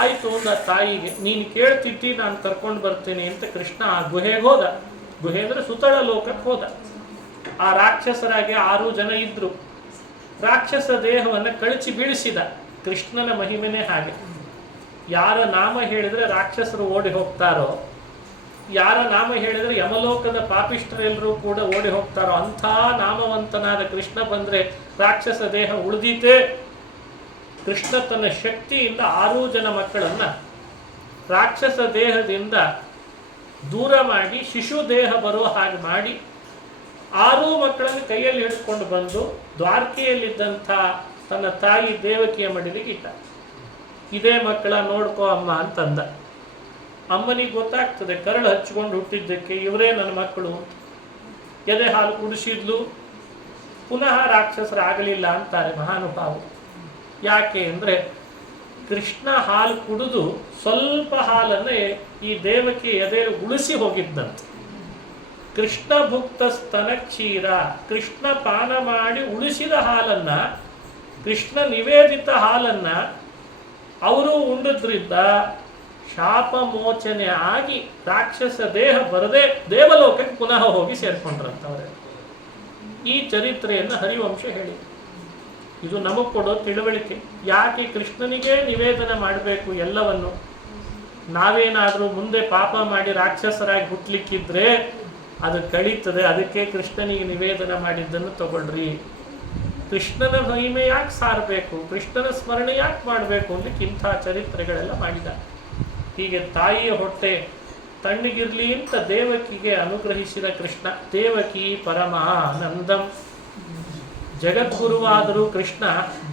ಆಯಿತು ಅಂದ ತಾಯಿಗೆ, ನೀನು ಕೇಳ್ತಿದ್ದಿ, ನಾನು ಕರ್ಕೊಂಡು ಬರ್ತೇನೆ ಅಂತ ಕೃಷ್ಣ ಆ ಗುಹೆಗೆ ಹೋದ. ಗುಹೆ ಅಂದರೆ ಸುತಳ ಲೋಕಕ್ಕೆ ಹೋದ. ಆ ರಾಕ್ಷಸರಾಗಿ 6 ಜನ ಇದ್ರು. ರಾಕ್ಷಸ ದೇಹವನ್ನು ಕಳಚಿ ಬೀಳಿಸಿದ. ಕೃಷ್ಣನ ಮಹಿಮೆನೇ ಹಾಗೆ. ಯಾರ ನಾಮ ಹೇಳಿದರೆ ರಾಕ್ಷಸರು ಓಡಿ ಹೋಗ್ತಾರೋ, ಯಾರ ನಾಮ ಹೇಳಿದರೆ ಯಮಲೋಕದ ಪಾಪಿಷ್ಠರೆಲ್ಲರೂ ಕೂಡ ಓಡಿ ಹೋಗ್ತಾರೋ, ಅಂಥ ನಾಮವಂತನಾದ ಕೃಷ್ಣ ಬಂದರೆ ರಾಕ್ಷಸ ದೇಹ ಉಳಿದೀತೆ. ಕೃಷ್ಣ ತನ್ನ ಶಕ್ತಿಯಿಂದ 6 ಜನ ಮಕ್ಕಳನ್ನು ರಾಕ್ಷಸ ದೇಹದಿಂದ ದೂರ ಮಾಡಿ ಶಿಶು ದೇಹ ಬರೋ ಹಾಗೆ ಮಾಡಿ 6 ಮಕ್ಕಳನ್ನು ಕೈಯಲ್ಲಿ ಹಿಡ್ಕೊಂಡು ಬಂದು ದ್ವಾರಕೆಯಲ್ಲಿದ್ದಂಥ ತನ್ನ ತಾಯಿ ದೇವಕಿಯ ಮಡಿಲಿಗೆ ಇಟ್ಟ. ಇದೇ ಮಕ್ಕಳ ನೋಡ್ಕೋ ಅಮ್ಮ ಅಂತಂದ. ಅಮ್ಮನಿಗೆ ಗೊತ್ತಾಗ್ತದೆ, ಕರಳು ಹಚ್ಕೊಂಡು ಹುಟ್ಟಿದ್ದಕ್ಕೆ ಇವರೇ ನನ್ನ ಮಕ್ಕಳು. ಎದೆ ಹಾಲು ಕುಡಿಸಿದ್ಲು, ಪುನಃ ರಾಕ್ಷಸರಾಗಲಿಲ್ಲ ಅಂತಾರೆ ಮಹಾನುಭಾವರು. ಯಾಕೆ ಅಂದರೆ ಕೃಷ್ಣ ಹಾಲು ಕುಡಿದು ಸ್ವಲ್ಪ ಹಾಲನ್ನು ಈ ದೇವಕಿ ಎದೆಯಲ್ಲಿ ಉಳಿಸಿ ಹೋಗಿದ್ದಂತೆ. ಕೃಷ್ಣ ಭುಕ್ತ ಸ್ತನ ಕ್ಷೀರ, ಕೃಷ್ಣ ಪಾನ ಮಾಡಿ ಉಳಿಸಿದ ಹಾಲನ್ನು, ಕೃಷ್ಣ ನಿವೇದಿತ ಹಾಲನ್ನು ಅವರು ಉಂಡದ್ರಿಂದ ಶಾಪ ಮೋಚನೆ ಆಗಿ ರಾಕ್ಷಸ ದೇಹ ಬರದೆ ದೇವಲೋಕಕ್ಕೆ ಪುನಃ ಹೋಗಿ ಸೇರ್ಕೊಂಡ್ರಂತವ್ರೆ. ಈ ಚರಿತ್ರೆಯನ್ನು ಹರಿವಂಶ ಹೇಳಿ. ಇದು ನಮಗೆ ಕೊಡೋ ತಿಳುವಳಿಕೆ. ಯಾಕೆ ಕೃಷ್ಣನಿಗೆ ನಿವೇದನೆ ಮಾಡಬೇಕು ಎಲ್ಲವನ್ನು? ನಾವೇನಾದರೂ ಮುಂದೆ ಪಾಪ ಮಾಡಿ ರಾಕ್ಷಸರಾಗಿ ಹುಟ್ಟಲಿಕ್ಕಿದ್ರೆ ಅದು ಕಳೀತದೆ. ಅದಕ್ಕೆ ಕೃಷ್ಣನಿಗೆ ನಿವೇದನೆ ಮಾಡಿದ್ದನ್ನು ತಗೊಳ್ರಿ. ಕೃಷ್ಣನ ಮಹಿಮೆ ಯಾಕೆ ಸಾರಬೇಕು, ಕೃಷ್ಣನ ಸ್ಮರಣೆ ಯಾಕೆ ಮಾಡಬೇಕು ಅಂದ್ರೆ ಇಂಥ ಚರಿತ್ರೆಗಳೆಲ್ಲ ಮಾಡಿದ. ಹೀಗೆ ತಾಯಿಯ ಹೊಟ್ಟೆ ತಣ್ಣಗಿರ್ಲಿ ಅಂತ ದೇವಕಿಗೆ ಅನುಗ್ರಹಿಸಿದ ಕೃಷ್ಣ. ದೇವಕಿ ಪರಮಾನಂದಂ. ಜಗದ್ಗುರುವಾದರೂ ಕೃಷ್ಣ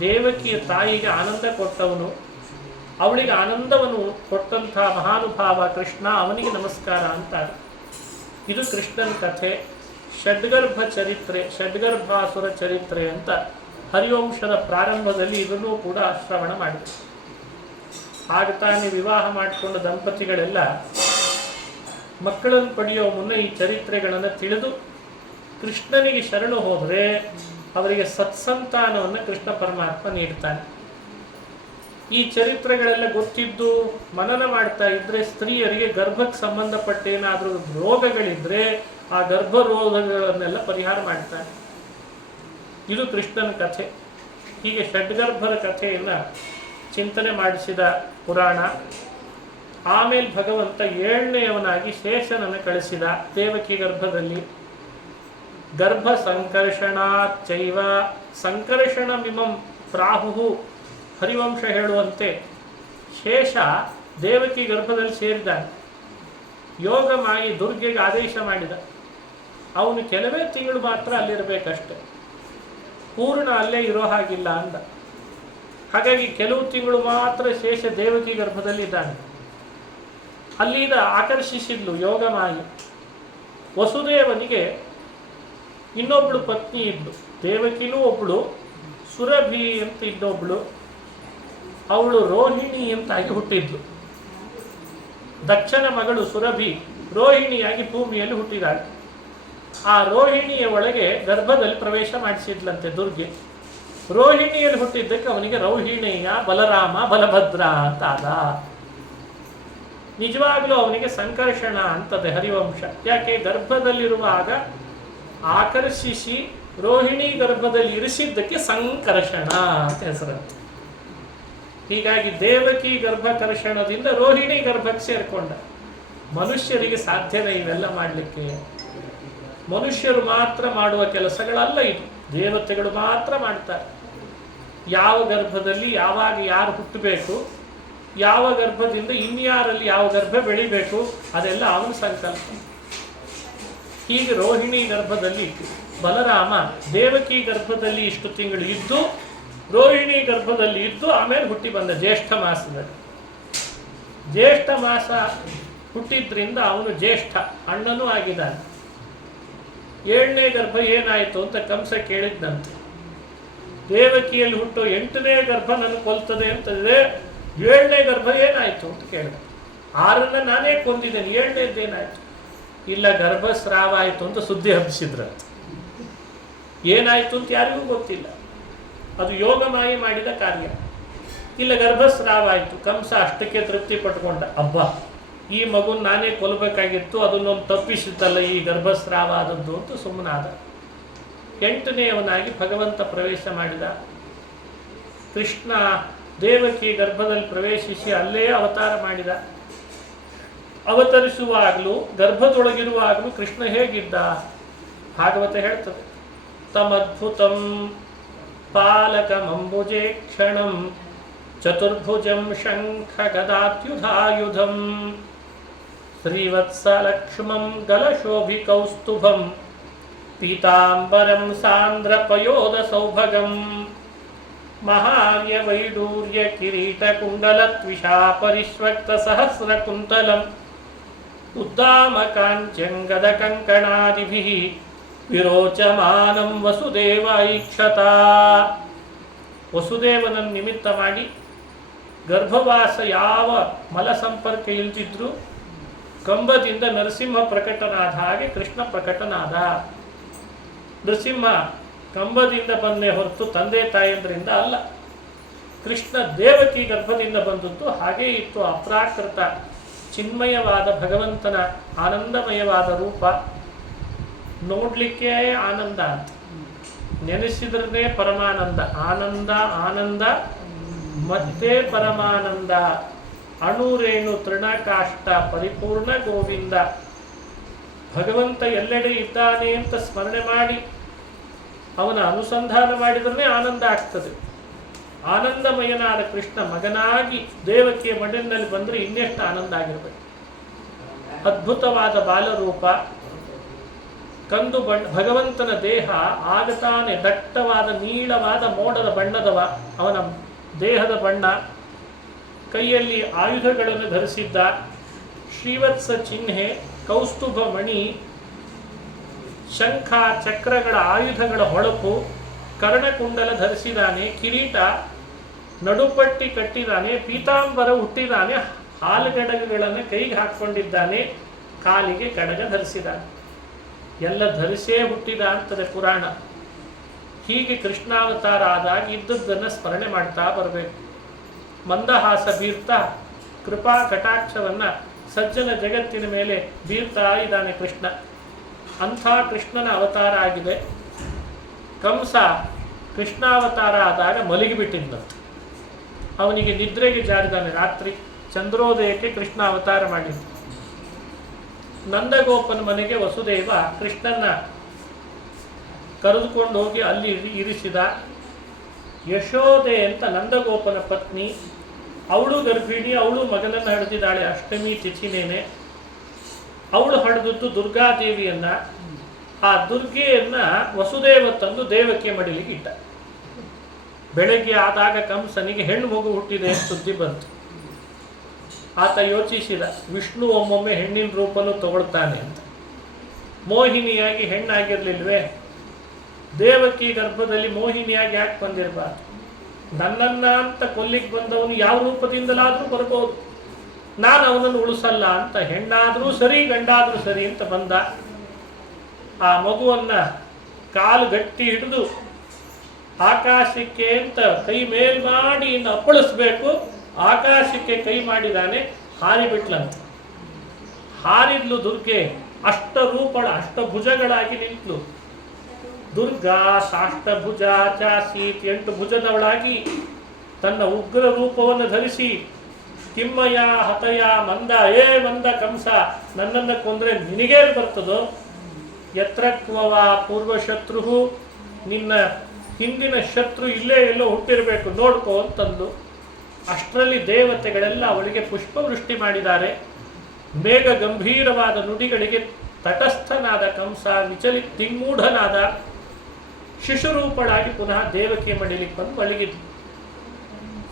ದೇವಕಿಯ ತಾಯಿಗೆ ಆನಂದ ಕೊಟ್ಟವನು. ಅವಳಿಗೆ ಆನಂದವನ್ನು ಕೊಟ್ಟಂಥ ಮಹಾನುಭಾವ ಕೃಷ್ಣ, ಅವನಿಗೆ ನಮಸ್ಕಾರ ಅಂತಾರೆ. ಇದು ಕೃಷ್ಣನ ಕಥೆ. ಷಡ್ಗರ್ಭ ಚರಿತ್ರೆ, ಷಡ್ಗರ್ಭಾಸುರ ಚರಿತ್ರೆ ಅಂತ ಹರಿವಂಶದ ಪ್ರಾರಂಭದಲ್ಲಿ ಇದನ್ನೂ ಕೂಡ ಶ್ರವಣ ಮಾಡಿದೆ. ಆಗ ತಾನೇ ವಿವಾಹ ಮಾಡಿಕೊಂಡ ದಂಪತಿಗಳೆಲ್ಲ ಮಕ್ಕಳನ್ನು ಪಡೆಯೋ ಮುನ್ನ ಈ ಚರಿತ್ರೆಗಳನ್ನು ತಿಳಿದು ಕೃಷ್ಣನಿಗೆ ಶರಣು ಹೋದರೆ ಅವರಿಗೆ ಸತ್ಸಂತಾನವನ್ನು ಕೃಷ್ಣ ಪರಮಾತ್ಮ ನೀಡ್ತಾನೆ. ಈ ಚರಿತ್ರೆಗಳೆಲ್ಲ ಗೊತ್ತಿದ್ದು ಮನನ ಮಾಡ್ತಾ ಇದ್ರೆ ಸ್ತ್ರೀಯರಿಗೆ ಗರ್ಭಕ್ಕೆ ಸಂಬಂಧಪಟ್ಟ ಏನಾದರೂ ರೋಗಗಳಿದ್ರೆ ಆ ಗರ್ಭ ರೋಗಗಳನ್ನೆಲ್ಲ ಪರಿಹಾರ ಮಾಡ್ತಾನೆ. ಇದು ಕೃಷ್ಣನ ಕಥೆ. ಹೀಗೆ ಷಡ್ಗರ್ಭರ ಕಥೆಯನ್ನು ಚಿಂತನೆ ಮಾಡಿಸಿದ ಪುರಾಣ. ಆಮೇಲೆ ಭಗವಂತ 7ನೇಯವನಾಗಿ ಶೇಷನನ್ನು ಕಳಿಸಿದ ದೇವಕಿ ಗರ್ಭದಲ್ಲಿ. ಗರ್ಭ ಸಂಕರ್ಷಣಾಚ್ಚೈವ ಸಂಕರ್ಷಣಮಿಮಂ ಪ್ರಾಹು. ಹರಿವಂಶ ಹೇಳುವಂತೆ ಶೇಷ ದೇವಕಿ ಗರ್ಭದಲ್ಲಿ ಸೇರಿದ್ದಾನೆ. ಯೋಗ ಮಾಡಿ ದುರ್ಗೆಗೆ ಆದೇಶ ಮಾಡಿದ, ಅವನು ಕೆಲವೇ ತಿಂಗಳು ಮಾತ್ರ ಅಲ್ಲಿರಬೇಕಷ್ಟೆ, ಪೂರ್ಣ ಅಲ್ಲೇ ಇರೋ ಹಾಗಿಲ್ಲ ಅಂದ. ಹಾಗಾಗಿ ಕೆಲವು ತಿಂಗಳು ಮಾತ್ರ ಶೇಷ ದೇವಕಿ ಗರ್ಭದಲ್ಲಿ ಇದ್ದಾನೆ. ಅಲ್ಲಿಂದ ಆಕರ್ಷಿಸಿದ್ಲು ಯೋಗಮಾಯಿ. ವಸುದೇವನಿಗೆ ಇನ್ನೊಬ್ಳು ಪತ್ನಿ ಇದ್ಲು, ದೇವಕಿನೂ ಒಬ್ಳು, ಸುರಭಿ ಅಂತ ಇನ್ನೊಬ್ಳು, ಅವಳು ರೋಹಿಣಿ ಅಂತಾಗಿ ಹುಟ್ಟಿದ್ಲು. ದಕ್ಷನ ಮಗಳು ಸುರಭಿ ರೋಹಿಣಿಯಾಗಿ ಭೂಮಿಯಲ್ಲಿ ಹುಟ್ಟಿದಾಳೆ. ಆ ರೋಹಿಣಿಯ ಒಳಗೆ ಗರ್ಭದಲ್ಲಿ ಪ್ರವೇಶ ಮಾಡಿಸಿದ್ಲಂತೆ ದುರ್ಗೆ. ರೋಹಿಣಿಯಲ್ಲಿ ಹುಟ್ಟಿದ್ದಕ್ಕೆ ಅವನಿಗೆ ರೌಹಿಣೇಯ ಬಲರಾಮ ಬಲಭದ್ರ ಅಂತ ಆದ. ನಿಜವಾಗ್ಲೂ ಅವನಿಗೆ ಸಂಕರ್ಷಣ ಅಂತದೆ ಹರಿವಂಶ. ಯಾಕೆ? ಗರ್ಭದಲ್ಲಿರುವಾಗ ಆಕರ್ಷಿಸಿ ರೋಹಿಣಿ ಗರ್ಭದಲ್ಲಿ ಇರಿಸಿದ್ದಕ್ಕೆ ಸಂಕರ್ಷಣ ಅಂತ ಹೆಸರಂತೆ. ಹೀಗಾಗಿ ದೇವಕಿ ಗರ್ಭಕರ್ಷಣದಿಂದ ರೋಹಿಣಿ ಗರ್ಭಕ್ಕೆ ಸೇರ್ಕೊಂಡ. ಮನುಷ್ಯರಿಗೆ ಸಾಧ್ಯನೇ ಇವೆಲ್ಲ ಮಾಡಲಿಕ್ಕೆ. ಮನುಷ್ಯರು ಮಾತ್ರ ಮಾಡುವ ಕೆಲಸಗಳಲ್ಲ ಇದು, ದೇವತೆಗಳು ಮಾತ್ರ ಮಾಡ್ತಾರೆ. ಯಾವ ಗರ್ಭದಲ್ಲಿ ಯಾವಾಗ ಯಾರು ಹುಟ್ಟಬೇಕು, ಯಾವ ಗರ್ಭದಿಂದ ಇನ್ಯಾರಲ್ಲಿ ಯಾವ ಗರ್ಭ ಬೆಳಿಬೇಕು, ಅದೆಲ್ಲ ಅವನ ಸಂಕಲ್ಪ. ಹೀಗೆ ರೋಹಿಣಿ ಗರ್ಭದಲ್ಲಿ ಬಲರಾಮ ದೇವಕಿ ಗರ್ಭದಲ್ಲಿ ಇಷ್ಟು ತಿಂಗಳು ಇದ್ದು, ರೋಹಿಣಿ ಗರ್ಭದಲ್ಲಿ ಇದ್ದು ಆಮೇಲೆ ಹುಟ್ಟಿ ಬಂದ ಜ್ಯೇಷ್ಠ ಮಾಸದಲ್ಲಿ. ಜ್ಯೇಷ್ಠ ಮಾಸ ಹುಟ್ಟಿದ್ರಿಂದ ಅವನು ಜ್ಯೇಷ್ಠ, ಅಣ್ಣನೂ ಆಗಿದ್ದಾನೆ. 7ನೇ ಗರ್ಭ ಏನಾಯಿತು ಅಂತ ಕಂಸ ಕೇಳಿದ್ದಂತೆ. ದೇವಕಿಯಲ್ಲಿ ಹುಟ್ಟೋ 8ನೇ ಗರ್ಭ ನನಗೆ ಕೊಲ್ತದೆ ಅಂತಂದ್ರೆ 7ನೇ ಗರ್ಭ ಏನಾಯಿತು ಅಂತ ಕೇಳಿದ. 6ನ್ನ ನಾನೇ ಕೊಂದಿದ್ದೇನೆ, 7ನೇದ್ದೇನಾಯ್ತು? ಇಲ್ಲ, ಗರ್ಭಸ್ರಾವ ಆಯಿತು ಅಂತ ಸುದ್ದಿ ಹಬ್ಬಿಸಿದ್ರಂತೆ. ಏನಾಯ್ತು ಅಂತ ಯಾರಿಗೂ ಗೊತ್ತಿಲ್ಲ, ಅದು ಯೋಗಮಾಯಿ ಮಾಡಿದ ಕಾರ್ಯ. ಇಲ್ಲ, ಗರ್ಭಸ್ರಾವ ಆಯಿತು. ಕಂಸ ಅಷ್ಟಕ್ಕೆ ತೃಪ್ತಿ ಪಟ್ಕೊಂಡ. ಅಬ್ಬಾ, ಈ ಮಗುನ ನಾನೇ ಕೊಲ್ಲಬೇಕಾಗಿತ್ತು, ಅದನ್ನೊಂದು ತಪ್ಪಿಸಿದ್ದಲ್ಲ ಈ ಗರ್ಭಸ್ರಾವ ಆದದ್ದು ಅಂತ ಸುಮ್ಮನಾದ. 8ನೇಯವನಾಗಿ ಭಗವಂತ ಪ್ರವೇಶ ಮಾಡಿದ. ಕೃಷ್ಣ ದೇವಕಿ ಗರ್ಭದಲ್ಲಿ ಪ್ರವೇಶಿಸಿ ಅಲ್ಲೇ ಅವತಾರ ಮಾಡಿದ. ಅವತರಿಸುವಾಗಲೂ ಗರ್ಭದೊಳಗಿರುವಾಗಲೂ ಕೃಷ್ಣ ಹೇಗಿದ್ದ? ಭಾಗವತ ಹೇಳ್ತದೆ, ತಮದ್ಭುತಂ ಪಾಲಕಮಂಬುಜೇ ಕ್ಷಣಂ ಚತುರ್ಭುಜಂ ಶಂಖ ಗದಾತ್ಯುಧಾಯುಧಂ ಶ್ರೀವತ್ಸಲಕ್ಷ್ಮಂ ಗಲಶೋಭಿಕೌಸ್ತುಭಂ ಪೀತಾಂಬರಂ ಸಾಂದ್ರಪಯೋಧ ಸೌಭಗಂ ಮಹಾರ್ಯ ವೈಡೂರ್ಯ ಕಿರೀಟ ಕುಂಡಲತ್ವಿಷಾ ಪರಿಶ್ವಕ್ತ ಸಹಸ್ರ ಕುಂತಲಂ ಉದ್ದಾಮ ಕಾಂಚಂಗದ ಕಂಕಣಾದಿಭಿಃ ವಿರೋಚಮಾನಂ ವಸುದೇವ ಐಕ್ಷತಾ. ವಸುದೇವನನ್ನು ನಿಮಿತ್ತ ಮಾಡಿ ಗರ್ಭವಾಸ ಯಾವ ಮಲ ಸಂಪರ್ಕ ಇಲ್ದಿದ್ರು ಕಂಬದಿಂದ ನರಸಿಂಹ ಪ್ರಕಟನಾದ ಹಾಗೆ ಕೃಷ್ಣ ಪ್ರಕಟನಾದ. ನರಸಿಂಹ ಕಂಬದಿಂದ ಬಂದೇ ಹೊರತು ತಂದೆ ತಾಯಂದ್ರಿಂದ ಅಲ್ಲ. ಕೃಷ್ಣ ದೇವಕಿ ಗರ್ಭದಿಂದ ಬಂದದ್ದು ಹಾಗೇ ಇತ್ತು. ಅಪ್ರಾಕೃತ ಚಿನ್ಮಯವಾದ ಭಗವಂತನ ಆನಂದಮಯವಾದ ರೂಪ. ನೋಡ್ಲಿಕ್ಕೆ ಆನಂದ ಅಂತ, ನೆನೆಸಿದ್ರೇ ಪರಮಾನಂದ. ಆನಂದ ಆನಂದ ಮತ್ತೆ ಪರಮಾನಂದ. ಅಣುರೇಣು ತೃಣಕಾಷ್ಟ ಪರಿಪೂರ್ಣ ಗೋವಿಂದ. ಭಗವಂತ ಎಲ್ಲೆಡೆ ಇದ್ದಾನೆ ಅಂತ ಸ್ಮರಣೆ ಮಾಡಿ ಅವನ ಅನುಸಂಧಾನ ಮಾಡಿದ್ರೆ ಆನಂದ ಆಗ್ತದೆ. ಆನಂದಮಯನಾದ ಕೃಷ್ಣ ಮಗನಾಗಿ ದೇವಕಿಯ ಮಡಿಲಿನಲ್ಲಿ ಬಂದರೆ ಇನ್ನೆಷ್ಟು ಆನಂದ ಆಗಿರಬೇಕು. ಅದ್ಭುತವಾದ ಬಾಲರೂಪ, ಕಂದು ಬಣ್ಣ. ಭಗವಂತನ ದೇಹ ಆಗತಾನೆ ದಟ್ಟವಾದ ನೀಳವಾದ ಮೋಡದ ಬಣ್ಣದವ ಅವನ ದೇಹದ ಬಣ್ಣ. ಕೈಯಲ್ಲಿ ಆಯುಧಗಳನ್ನು ಧರಿಸಿದ್ದ. ಶ್ರೀವತ್ಸ ಚಿಹ್ನೆ, ಕೌಸ್ತುಭ ಮಣಿ, ಶಂಖ ಚಕ್ರಗಳ ಆಯುಧಗಳ ಹೊಳಪು, ಕರ್ಣಕುಂಡಲ ಧರಿಸಿದಾನೆ, ಕಿರೀಟ, ನಡುಪಟ್ಟಿ ಕಟ್ಟಿದ್ದಾನೆ, ಪೀತಾಂಬರ ಹುಟ್ಟಿದ್ದಾನೆ, ಹಾಲುಗಡಗಗಳನ್ನು ಕೈಗೆ ಹಾಕ್ಕೊಂಡಿದ್ದಾನೆ, ಕಾಲಿಗೆ ಕಡಗ ಧರಿಸಿದ್ದಾನೆ. ಎಲ್ಲ ಧರಿಸೇ ಹುಟ್ಟಿದ ಅಂತದೆ ಪುರಾಣ. ಹೀಗೆ ಕೃಷ್ಣಾವತಾರ ಆದಾಗ ಇದ್ದದ್ದನ್ನು ಸ್ಮರಣೆ ಮಾಡ್ತಾ ಬರಬೇಕು. ಮಂದಹಾಸ ಬೀರ್ತಾ ಕೃಪಾ ಕಟಾಕ್ಷವನ್ನು ಸಜ್ಜನ ಜಗತ್ತಿನ ಮೇಲೆ ಬೀರ್ತಾ ಇದ್ದಾನೆ ಕೃಷ್ಣ. ಅಂಥ ಕೃಷ್ಣನ ಅವತಾರ ಆಗಿದೆ. ಕಂಸ ಕೃಷ್ಣಾವತಾರ ಆದಾಗ ಮಲಗಿಬಿಟ್ಟಿದ್ದಂತೆ. ಅವನಿಗೆ ನಿದ್ರೆಗೆ ಜಾರಿದಾನೆ. ರಾತ್ರಿ ಚಂದ್ರೋದಯಕ್ಕೆ ಕೃಷ್ಣ ಅವತಾರ ಮಾಡಿದ್ದ. ನಂದಗೋಪನ ಮನೆಗೆ ವಸುದೇವ ಕೃಷ್ಣನ ಕರೆದುಕೊಂಡು ಹೋಗಿ ಅಲ್ಲಿ ಇರಿಸಿದ. ಯಶೋದೆ ಅಂತ ನಂದಗೋಪನ ಪತ್ನಿ, ಅವಳು ಗರ್ಭಿಣಿ, ಅವಳು ಮಗನನ್ನು ಹಡೆದಿದ್ದಾಳೆ. ಅಷ್ಟಮಿ ತಿಥಿನೇನೆ ಅವಳು ಹಡೆದದ್ದು ದುರ್ಗಾದೇವಿಯನ್ನ. ಆ ದುರ್ಗೆಯನ್ನ ವಸುದೇವ ತಂದು ದೇವಕಿಯ ಮಡಿಲಿಗೆ ಇಟ್ಟ. ಬೆಳಗ್ಗೆ ಆದಾಗ ಕಂಸನಿಗೆ ಹೆಣ್ಣು ಮಗು ಹುಟ್ಟಿದೆ ಅಂತ ಸುದ್ದಿ ಬಂತು. ಆತ ಯೋಚಿಸಿದ, ವಿಷ್ಣು ಒಮ್ಮೊಮ್ಮೆ ಹೆಣ್ಣಿನ ರೂಪನೂ ತಗೊಳ್ತಾನೆ ಅಂತ. ಮೋಹಿನಿಯಾಗಿ ಹೆಣ್ಣಾಗಿರ್ಲಿಲ್ವೇ? ದೇವಕಿ ಗರ್ಭದಲ್ಲಿ ಮೋಹಿನಿಯಾಗಿ ಯಾಕೆ ಬಂದಿರಬಾರ್ದು? ನನ್ನನ್ನ ಅಂತ ಕೊಲ್ಲಿಗೆ ಬಂದವನು ಯಾವ ರೂಪದಿಂದಲಾದರೂ ಬರ್ಬೋದು, ನಾನು ಅವನನ್ನು ಉಳಿಸಲ್ಲ ಅಂತ ಹೆಣ್ಣಾದರೂ ಸರಿ ಗಂಡಾದರೂ ಸರಿ ಅಂತ ಬಂದ. ಆ ಮಗುವನ್ನ ಕಾಲು ಗಟ್ಟಿ ಹಿಡಿದು ಆಕಾಶಕ್ಕೆ ಅಂತ ಕೈ ಮೇಲ್ ಮಾಡಿ ಇನ್ನು ಅಪ್ಪಳಿಸ್ಬೇಕು. ಆಕಾಶಕ್ಕೆ ಕೈ ಮಾಡಿದಾನೆ, ಹಾರಿಬಿಟ್ಲಂತೆ. ಹಾರಿದ್ಲು ದುರ್ಗೆ, ಅಷ್ಟರೂಪಳ ಅಷ್ಟಭುಜಗಳಾಗಿ ನಿಂತಳು. ದುರ್ಗಾ ಸಾಷ್ಟಭುಜ ಚಾಸೀತ್, 8 ಭುಜದವಳಾಗಿ ತನ್ನ ಉಗ್ರ ರೂಪವನ್ನು ಧರಿಸಿ ಕಿಮ್ಮಯ ಹತಯ ಮಂದ, ಮಂದ ಕಂಸ, ನನ್ನನ್ನು ಕೊಂದ್ರೆ ನಿನಗೇ ಬರ್ತದೋ, ಯತ್ರತ್ವವ ಪೂರ್ವಶತ್ರು, ನಿನ್ನ ಹಿಂದಿನ ಶತ್ರು ಇಲ್ಲೇ ಎಲ್ಲೋ ಹುಟ್ಟಿರಬೇಕು ನೋಡ್ಕೋ ಅಂತಂದು. ಅಷ್ಟರಲ್ಲಿ ದೇವತೆಗಳೆಲ್ಲ ಅವಳಿಗೆ ಪುಷ್ಪವೃಷ್ಟಿ ಮಾಡಿದ್ದಾರೆ. ಮೇಘ ಗಂಭೀರವಾದ ನುಡಿಗಳಿಗೆ ತಟಸ್ಥನಾದ ಕಂಸ ದಿಗ್ಮೂಢನಾದ ಶಿಶುರೂಪಳಾಗಿ ಪುನಃ ದೇವಕಿಯ ಮಡಿಲಿಕ್ಕೆ ಬಂದು ಮಲಗಿದ್ದು.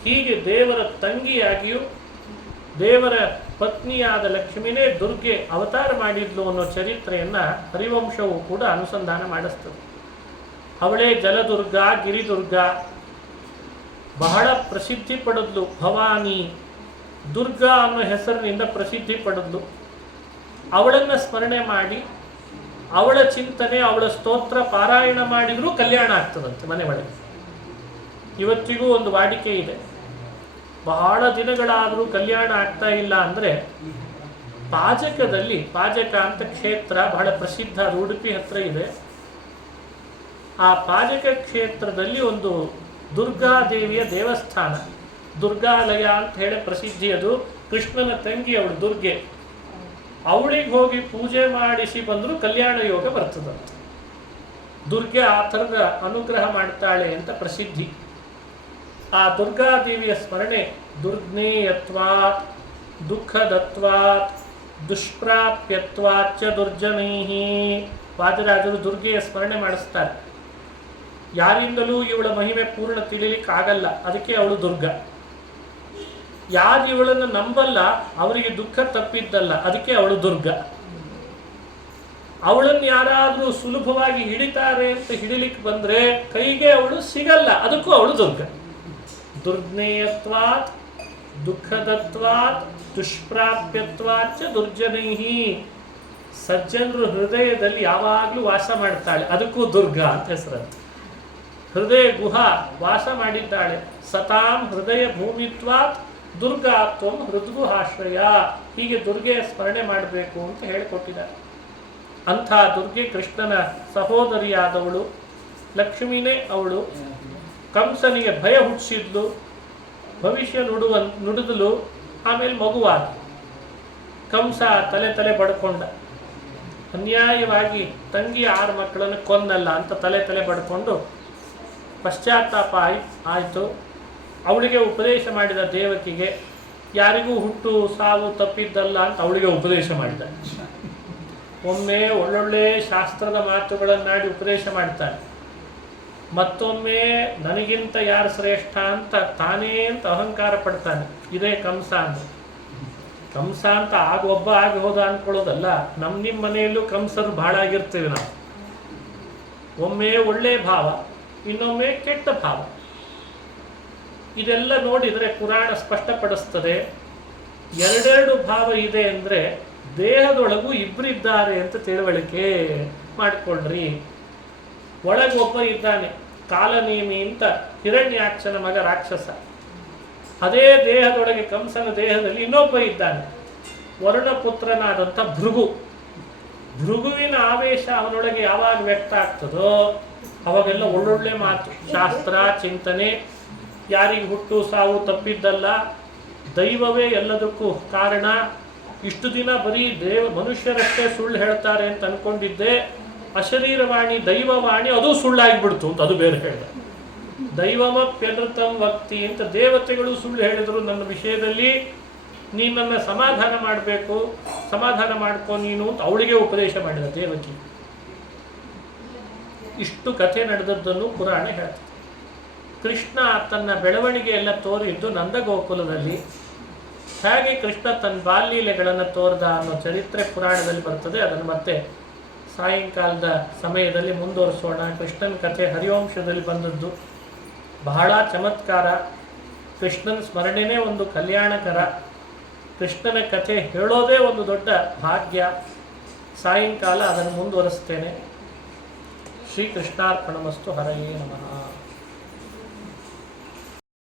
ಹೀಗೆ ದೇವರ ತಂಗಿಯಾಗಿಯೂ ದೇವರ ಪತ್ನಿಯಾದ ಲಕ್ಷ್ಮಿನೇ ದುರ್ಗೆ ಅವತಾರ ಮಾಡಿದ್ಲು ಅನ್ನೋ ಚರಿತ್ರೆಯನ್ನು ಹರಿವಂಶವು ಕೂಡ ಅನುಸಂಧಾನ ಮಾಡಿಸ್ತದೆ. ಅವಳೇ ಜಲದುರ್ಗ, ಗಿರಿದುರ್ಗ, ಬಹಳ ಪ್ರಸಿದ್ಧಿ ಪಡೆದ್ಲು. ಭವಾನಿ ದುರ್ಗಾ ಅನ್ನೋ ಹೆಸರಿನಿಂದ ಪ್ರಸಿದ್ಧಿ ಪಡೆದ್ಲು. ಅವಳನ್ನು ಸ್ಮರಣೆ ಮಾಡಿ ಅವಳ ಚಿಂತನೆ, ಅವಳ ಸ್ತೋತ್ರ ಪಾರಾಯಣ ಮಾಡಿದರೂ ಕಲ್ಯಾಣ ಆಗ್ತದಂತೆ ಮನೆ ಒಳಗೆ. ಇವತ್ತಿಗೂ ಒಂದು ವಾಡಿಕೆ ಇದೆ. ಬಹಳ ದಿನಗಳಾದರೂ ಕಲ್ಯಾಣ ಆಗ್ತಾ ಇಲ್ಲ ಅಂದರೆ ಪಾಜಕದಲ್ಲಿ, ಪಾಜಕ ಅಂತ ಕ್ಷೇತ್ರ ಬಹಳ ಪ್ರಸಿದ್ಧ, ಅದು ಉಡುಪಿ ಹತ್ರ ಇದೆ. ಆ ಪಾಜಕ ಕ್ಷೇತ್ರದಲ್ಲಿ ಒಂದು ದುರ್ಗಾದೇವಿಯ ದೇವಸ್ಥಾನ, ದುರ್ಗಾಲಯ ಅಂತ ಹೇಳಿ ಪ್ರಸಿದ್ಧಿ. ಅದು ಕೃಷ್ಣನ ತಂಗಿ ಅವಳು ದುರ್ಗೆ. ಅವಳಿಗೆ ಹೋಗಿ ಪೂಜೆ ಮಾಡಿಸಿ ಬಂದರೂ ಕಲ್ಯಾಣ ಯೋಗ ಬರ್ತದಂತೆ. ದುರ್ಗೆ ಆ ಥರದ ಅನುಗ್ರಹ ಮಾಡ್ತಾಳೆ ಅಂತ ಪ್ರಸಿದ್ಧಿ. ಆ ದುರ್ಗಾದೇವಿಯ ಸ್ಮರಣೆ ದುರ್ಜ್ಞೇಯತ್ವಾತ್, ದುಃಖದತ್ವಾತ್, ದುಷ್ಪ್ರಾಪ್ಯತ್ವಾಚ್ಚ ದುರ್ಜನೈಹಿ. ವಾದಿರಾಜರು ದುರ್ಗೆಯ ಸ್ಮರಣೆ ಮಾಡಿಸ್ತಾರೆ. ಯಾರಿಂದಲೂ ಇವಳ ಮಹಿಮೆ ಪೂರ್ಣ ತಿಳಿಲಿಕ್ಕಾಗಲ್ಲ, ಅದಕ್ಕೆ ಅವಳು ದುರ್ಗ. ಯಾರು ಇವಳನ್ನು ನಂಬಲ್ಲ ಅವರಿಗೆ ದುಃಖ ತಪ್ಪಿದ್ದಲ್ಲ, ಅದಕ್ಕೆ ಅವಳು ದುರ್ಗ. ಅವಳನ್ನು ಯಾರಾದರೂ ಸುಲಭವಾಗಿ ಹಿಡಿತಾರೆ ಅಂತ ಹಿಡಿಲಿಕ್ಕೆ ಬಂದರೆ ಕೈಗೆ ಅವಳು ಸಿಗಲ್ಲ, ಅದಕ್ಕೂ ಅವಳು ದುರ್ಗ. ದುರ್ಜ್ಞೇಯತ್ವಾತ್, ದುಃಖದತ್ವಾತ್, ದುಷ್ಪ್ರಾಪ್ಯತ್ವಾಚ್ಚ ದುರ್ಜನೈಹಿ. ಸಜ್ಜನರು ಹೃದಯದಲ್ಲಿ ಯಾವಾಗಲೂ ವಾಸ ಮಾಡ್ತಾಳೆ, ಅದಕ್ಕೂ ದುರ್ಗಾ ಅಂತ ಹೆಸರಂತೆ. ಹೃದಯ ಗುಹಾ ವಾಸ ಮಾಡಿದ್ದಾಳೆ. ಸತಾಂ ಹೃದಯ ಭೂಮಿತ್ವಾತ್ ದುರ್ಗಾತ್ವಂ ಹೃದ್ಗುಹಾಶ್ರಯ. ಹೀಗೆ ದುರ್ಗೆಯ ಸ್ಮರಣೆ ಮಾಡಬೇಕು ಅಂತ ಹೇಳಿಕೊಟ್ಟಿದ್ದಾರೆ. ಅಂಥ ದುರ್ಗೆ ಕೃಷ್ಣನ ಸಹೋದರಿಯಾದವಳು, ಲಕ್ಷ್ಮಿನೇ ಅವಳು. ಕಂಸನಿಗೆ ಭಯ ಹುಟ್ಟಿಸಿದ್ಲು, ಭವಿಷ್ಯ ನುಡಿದಲು. ಆಮೇಲೆ ಮಗುವಾದ ಕಂಸ ತಲೆ ಬಡ್ಕೊಂಡ. ಅನ್ಯಾಯವಾಗಿ ತಂಗಿ 6 ಮಕ್ಕಳನ್ನು ಕೊಂದಲ್ಲ ಅಂತ ತಲೆ ಬಡ್ಕೊಂಡು ಪಶ್ಚಾತ್ತಾಪ ಆಯಿತು. ಅವಳಿಗೆ ಉಪದೇಶ ಮಾಡಿದ ದೇವಕಿಗೆ, ಯಾರಿಗೂ ಹುಟ್ಟು ಸಾವು ತಪ್ಪಿದ್ದಲ್ಲ ಅಂತ ಅವಳಿಗೆ ಉಪದೇಶ ಮಾಡಿದ. ಒಮ್ಮೆ ಒಳ್ಳೊಳ್ಳೆ ಶಾಸ್ತ್ರದ ಮಾತುಗಳನ್ನಾಡಿ ಉಪದೇಶ ಮಾಡ್ತಾನೆ, ಮತ್ತೊಮ್ಮೆ ನನಗಿಂತ ಯಾರು ಶ್ರೇಷ್ಠ ಅಂತ ತಾನೇ ಅಂತ ಅಹಂಕಾರ ಪಡ್ತಾನೆ. ಇದೇ ಕಂಸ ಅಂದ್ರೆ. ಕಂಸ ಅಂತ ಒಬ್ಬ ಆಗಿ ಹೋದ ಅಂದ್ಕೊಳ್ಳೋದಲ್ಲ. ನಿಮ್ಮ ಮನೆಯಲ್ಲೂ ಕಂಸರು ಬಹಳ ಆಗಿರ್ತೇವೆ ನಾವು. ಒಮ್ಮೆ ಒಳ್ಳೆ ಭಾವ, ಇನ್ನೊಮ್ಮೆ ಕೆಟ್ಟ ಭಾವ. ಇದೆಲ್ಲ ನೋಡಿದರೆ ಪುರಾಣ ಸ್ಪಷ್ಟಪಡಿಸ್ತದೆ. 2 ಭಾವ ಇದೆ ಅಂದರೆ ದೇಹದೊಳಗೂ ಇಬ್ಬರಿದ್ದಾರೆ ಅಂತ ತಿಳುವಳಿಕೆ ಮಾಡಿಕೊಳ್ಳ್ರಿ. ಒಳಗೊಬ್ಬ ಇದ್ದಾನೆ, ಕಾಲನೇಮಿ ಅಂತ, ಹಿರಣ್ಯಾಕ್ಷನ ಮಗ ರಾಕ್ಷಸ. ಅದೇ ದೇಹದೊಳಗೆ ಕಂಸನ ದೇಹದಲ್ಲಿ ಇನ್ನೊಬ್ಬ ಇದ್ದಾನೆ, ವರುಣಪುತ್ರನಾದಂಥ ಭೃಗು. ಭೃಗುವಿನ ಆವೇಶ ಅವನೊಳಗೆ ಯಾವಾಗ ವ್ಯಕ್ತ ಆಗ್ತದೋ ಅವಾಗೆಲ್ಲ ಒಳ್ಳೊಳ್ಳೆ ಮಾತು, ಶಾಸ್ತ್ರ ಚಿಂತನೆ, ಯಾರಿಗೆ ಹುಟ್ಟು ಸಾವು ತಪ್ಪಿದ್ದಲ್ಲ, ದೈವವೇ ಎಲ್ಲದಕ್ಕೂ ಕಾರಣ. ಇಷ್ಟು ದಿನ ಬರೀ ಮನುಷ್ಯರಷ್ಟೇ ಸುಳ್ಳು ಹೇಳ್ತಾರೆ ಅಂತ ಅನ್ಕೊಂಡಿದ್ದೆ, ಅಶರೀರವಾಣಿ ದೈವವಾಣಿ ಅದು ಸುಳ್ಳಾಗಿಬಿಡ್ತು ಅಂತ ಅದು ಬೇರೆ ಹೇಳಿದ. ದೈವಮಪ್ಯನೃತಂ ವಕ್ತಿ ಅಂತ ದೇವತೆಗಳು ಸುಳ್ಳು ಹೇಳಿದರು ನನ್ನ ವಿಷಯದಲ್ಲಿ, ನೀನನ್ನು ಸಮಾಧಾನ ಮಾಡಬೇಕು, ಸಮಾಧಾನ ಮಾಡ್ಕೊ ನೀನು ಅಂತ ಅವಳಿಗೆ ಉಪದೇಶ ಮಾಡಿದ ದೇವಕಿ. ಇಷ್ಟು ಕಥೆ ನಡೆದದ್ದನ್ನು ಪುರಾಣ ಹೇಳ್ತದೆ. ಕೃಷ್ಣ ತನ್ನ ಬೆಳವಣಿಗೆ ಎಲ್ಲ ತೋರಿದ್ದು ನಂದಗೋಕುಲದಲ್ಲಿ. ಹೇಗೆ ಕೃಷ್ಣ ತನ್ನ ಬಾಲ್ಯಲೀಲೆಗಳನ್ನು ತೋರ್ದ ಅನ್ನೋ ಚರಿತ್ರೆ ಪುರಾಣದಲ್ಲಿ ಬರ್ತದೆ. ಅದನ್ನು ಮತ್ತೆ ಸಾಯಂಕಾಲದ ಸಮಯದಲ್ಲಿ ಮುಂದುವರಿಸೋಣ. ಕೃಷ್ಣನ ಕಥೆ ಹರಿವಂಶದಲ್ಲಿ ಬಂದದ್ದು ಬಹಳ ಚಮತ್ಕಾರ. ಕೃಷ್ಣನ ಸ್ಮರಣೆನೇ ಒಂದು ಕಲ್ಯಾಣಕರ. ಕೃಷ್ಣನ ಕಥೆ ಹೇಳೋದೇ ಒಂದು ದೊಡ್ಡ ಭಾಗ್ಯ. ಸಾಯಂಕಾಲ ಅದನ್ನು ಮುಂದುವರಿಸ್ತೇನೆ. ಶ್ರೀಕೃಷ್ಣಾರ್ಪಣಮಸ್ತು. ಹರಯೇ ನಮಃ.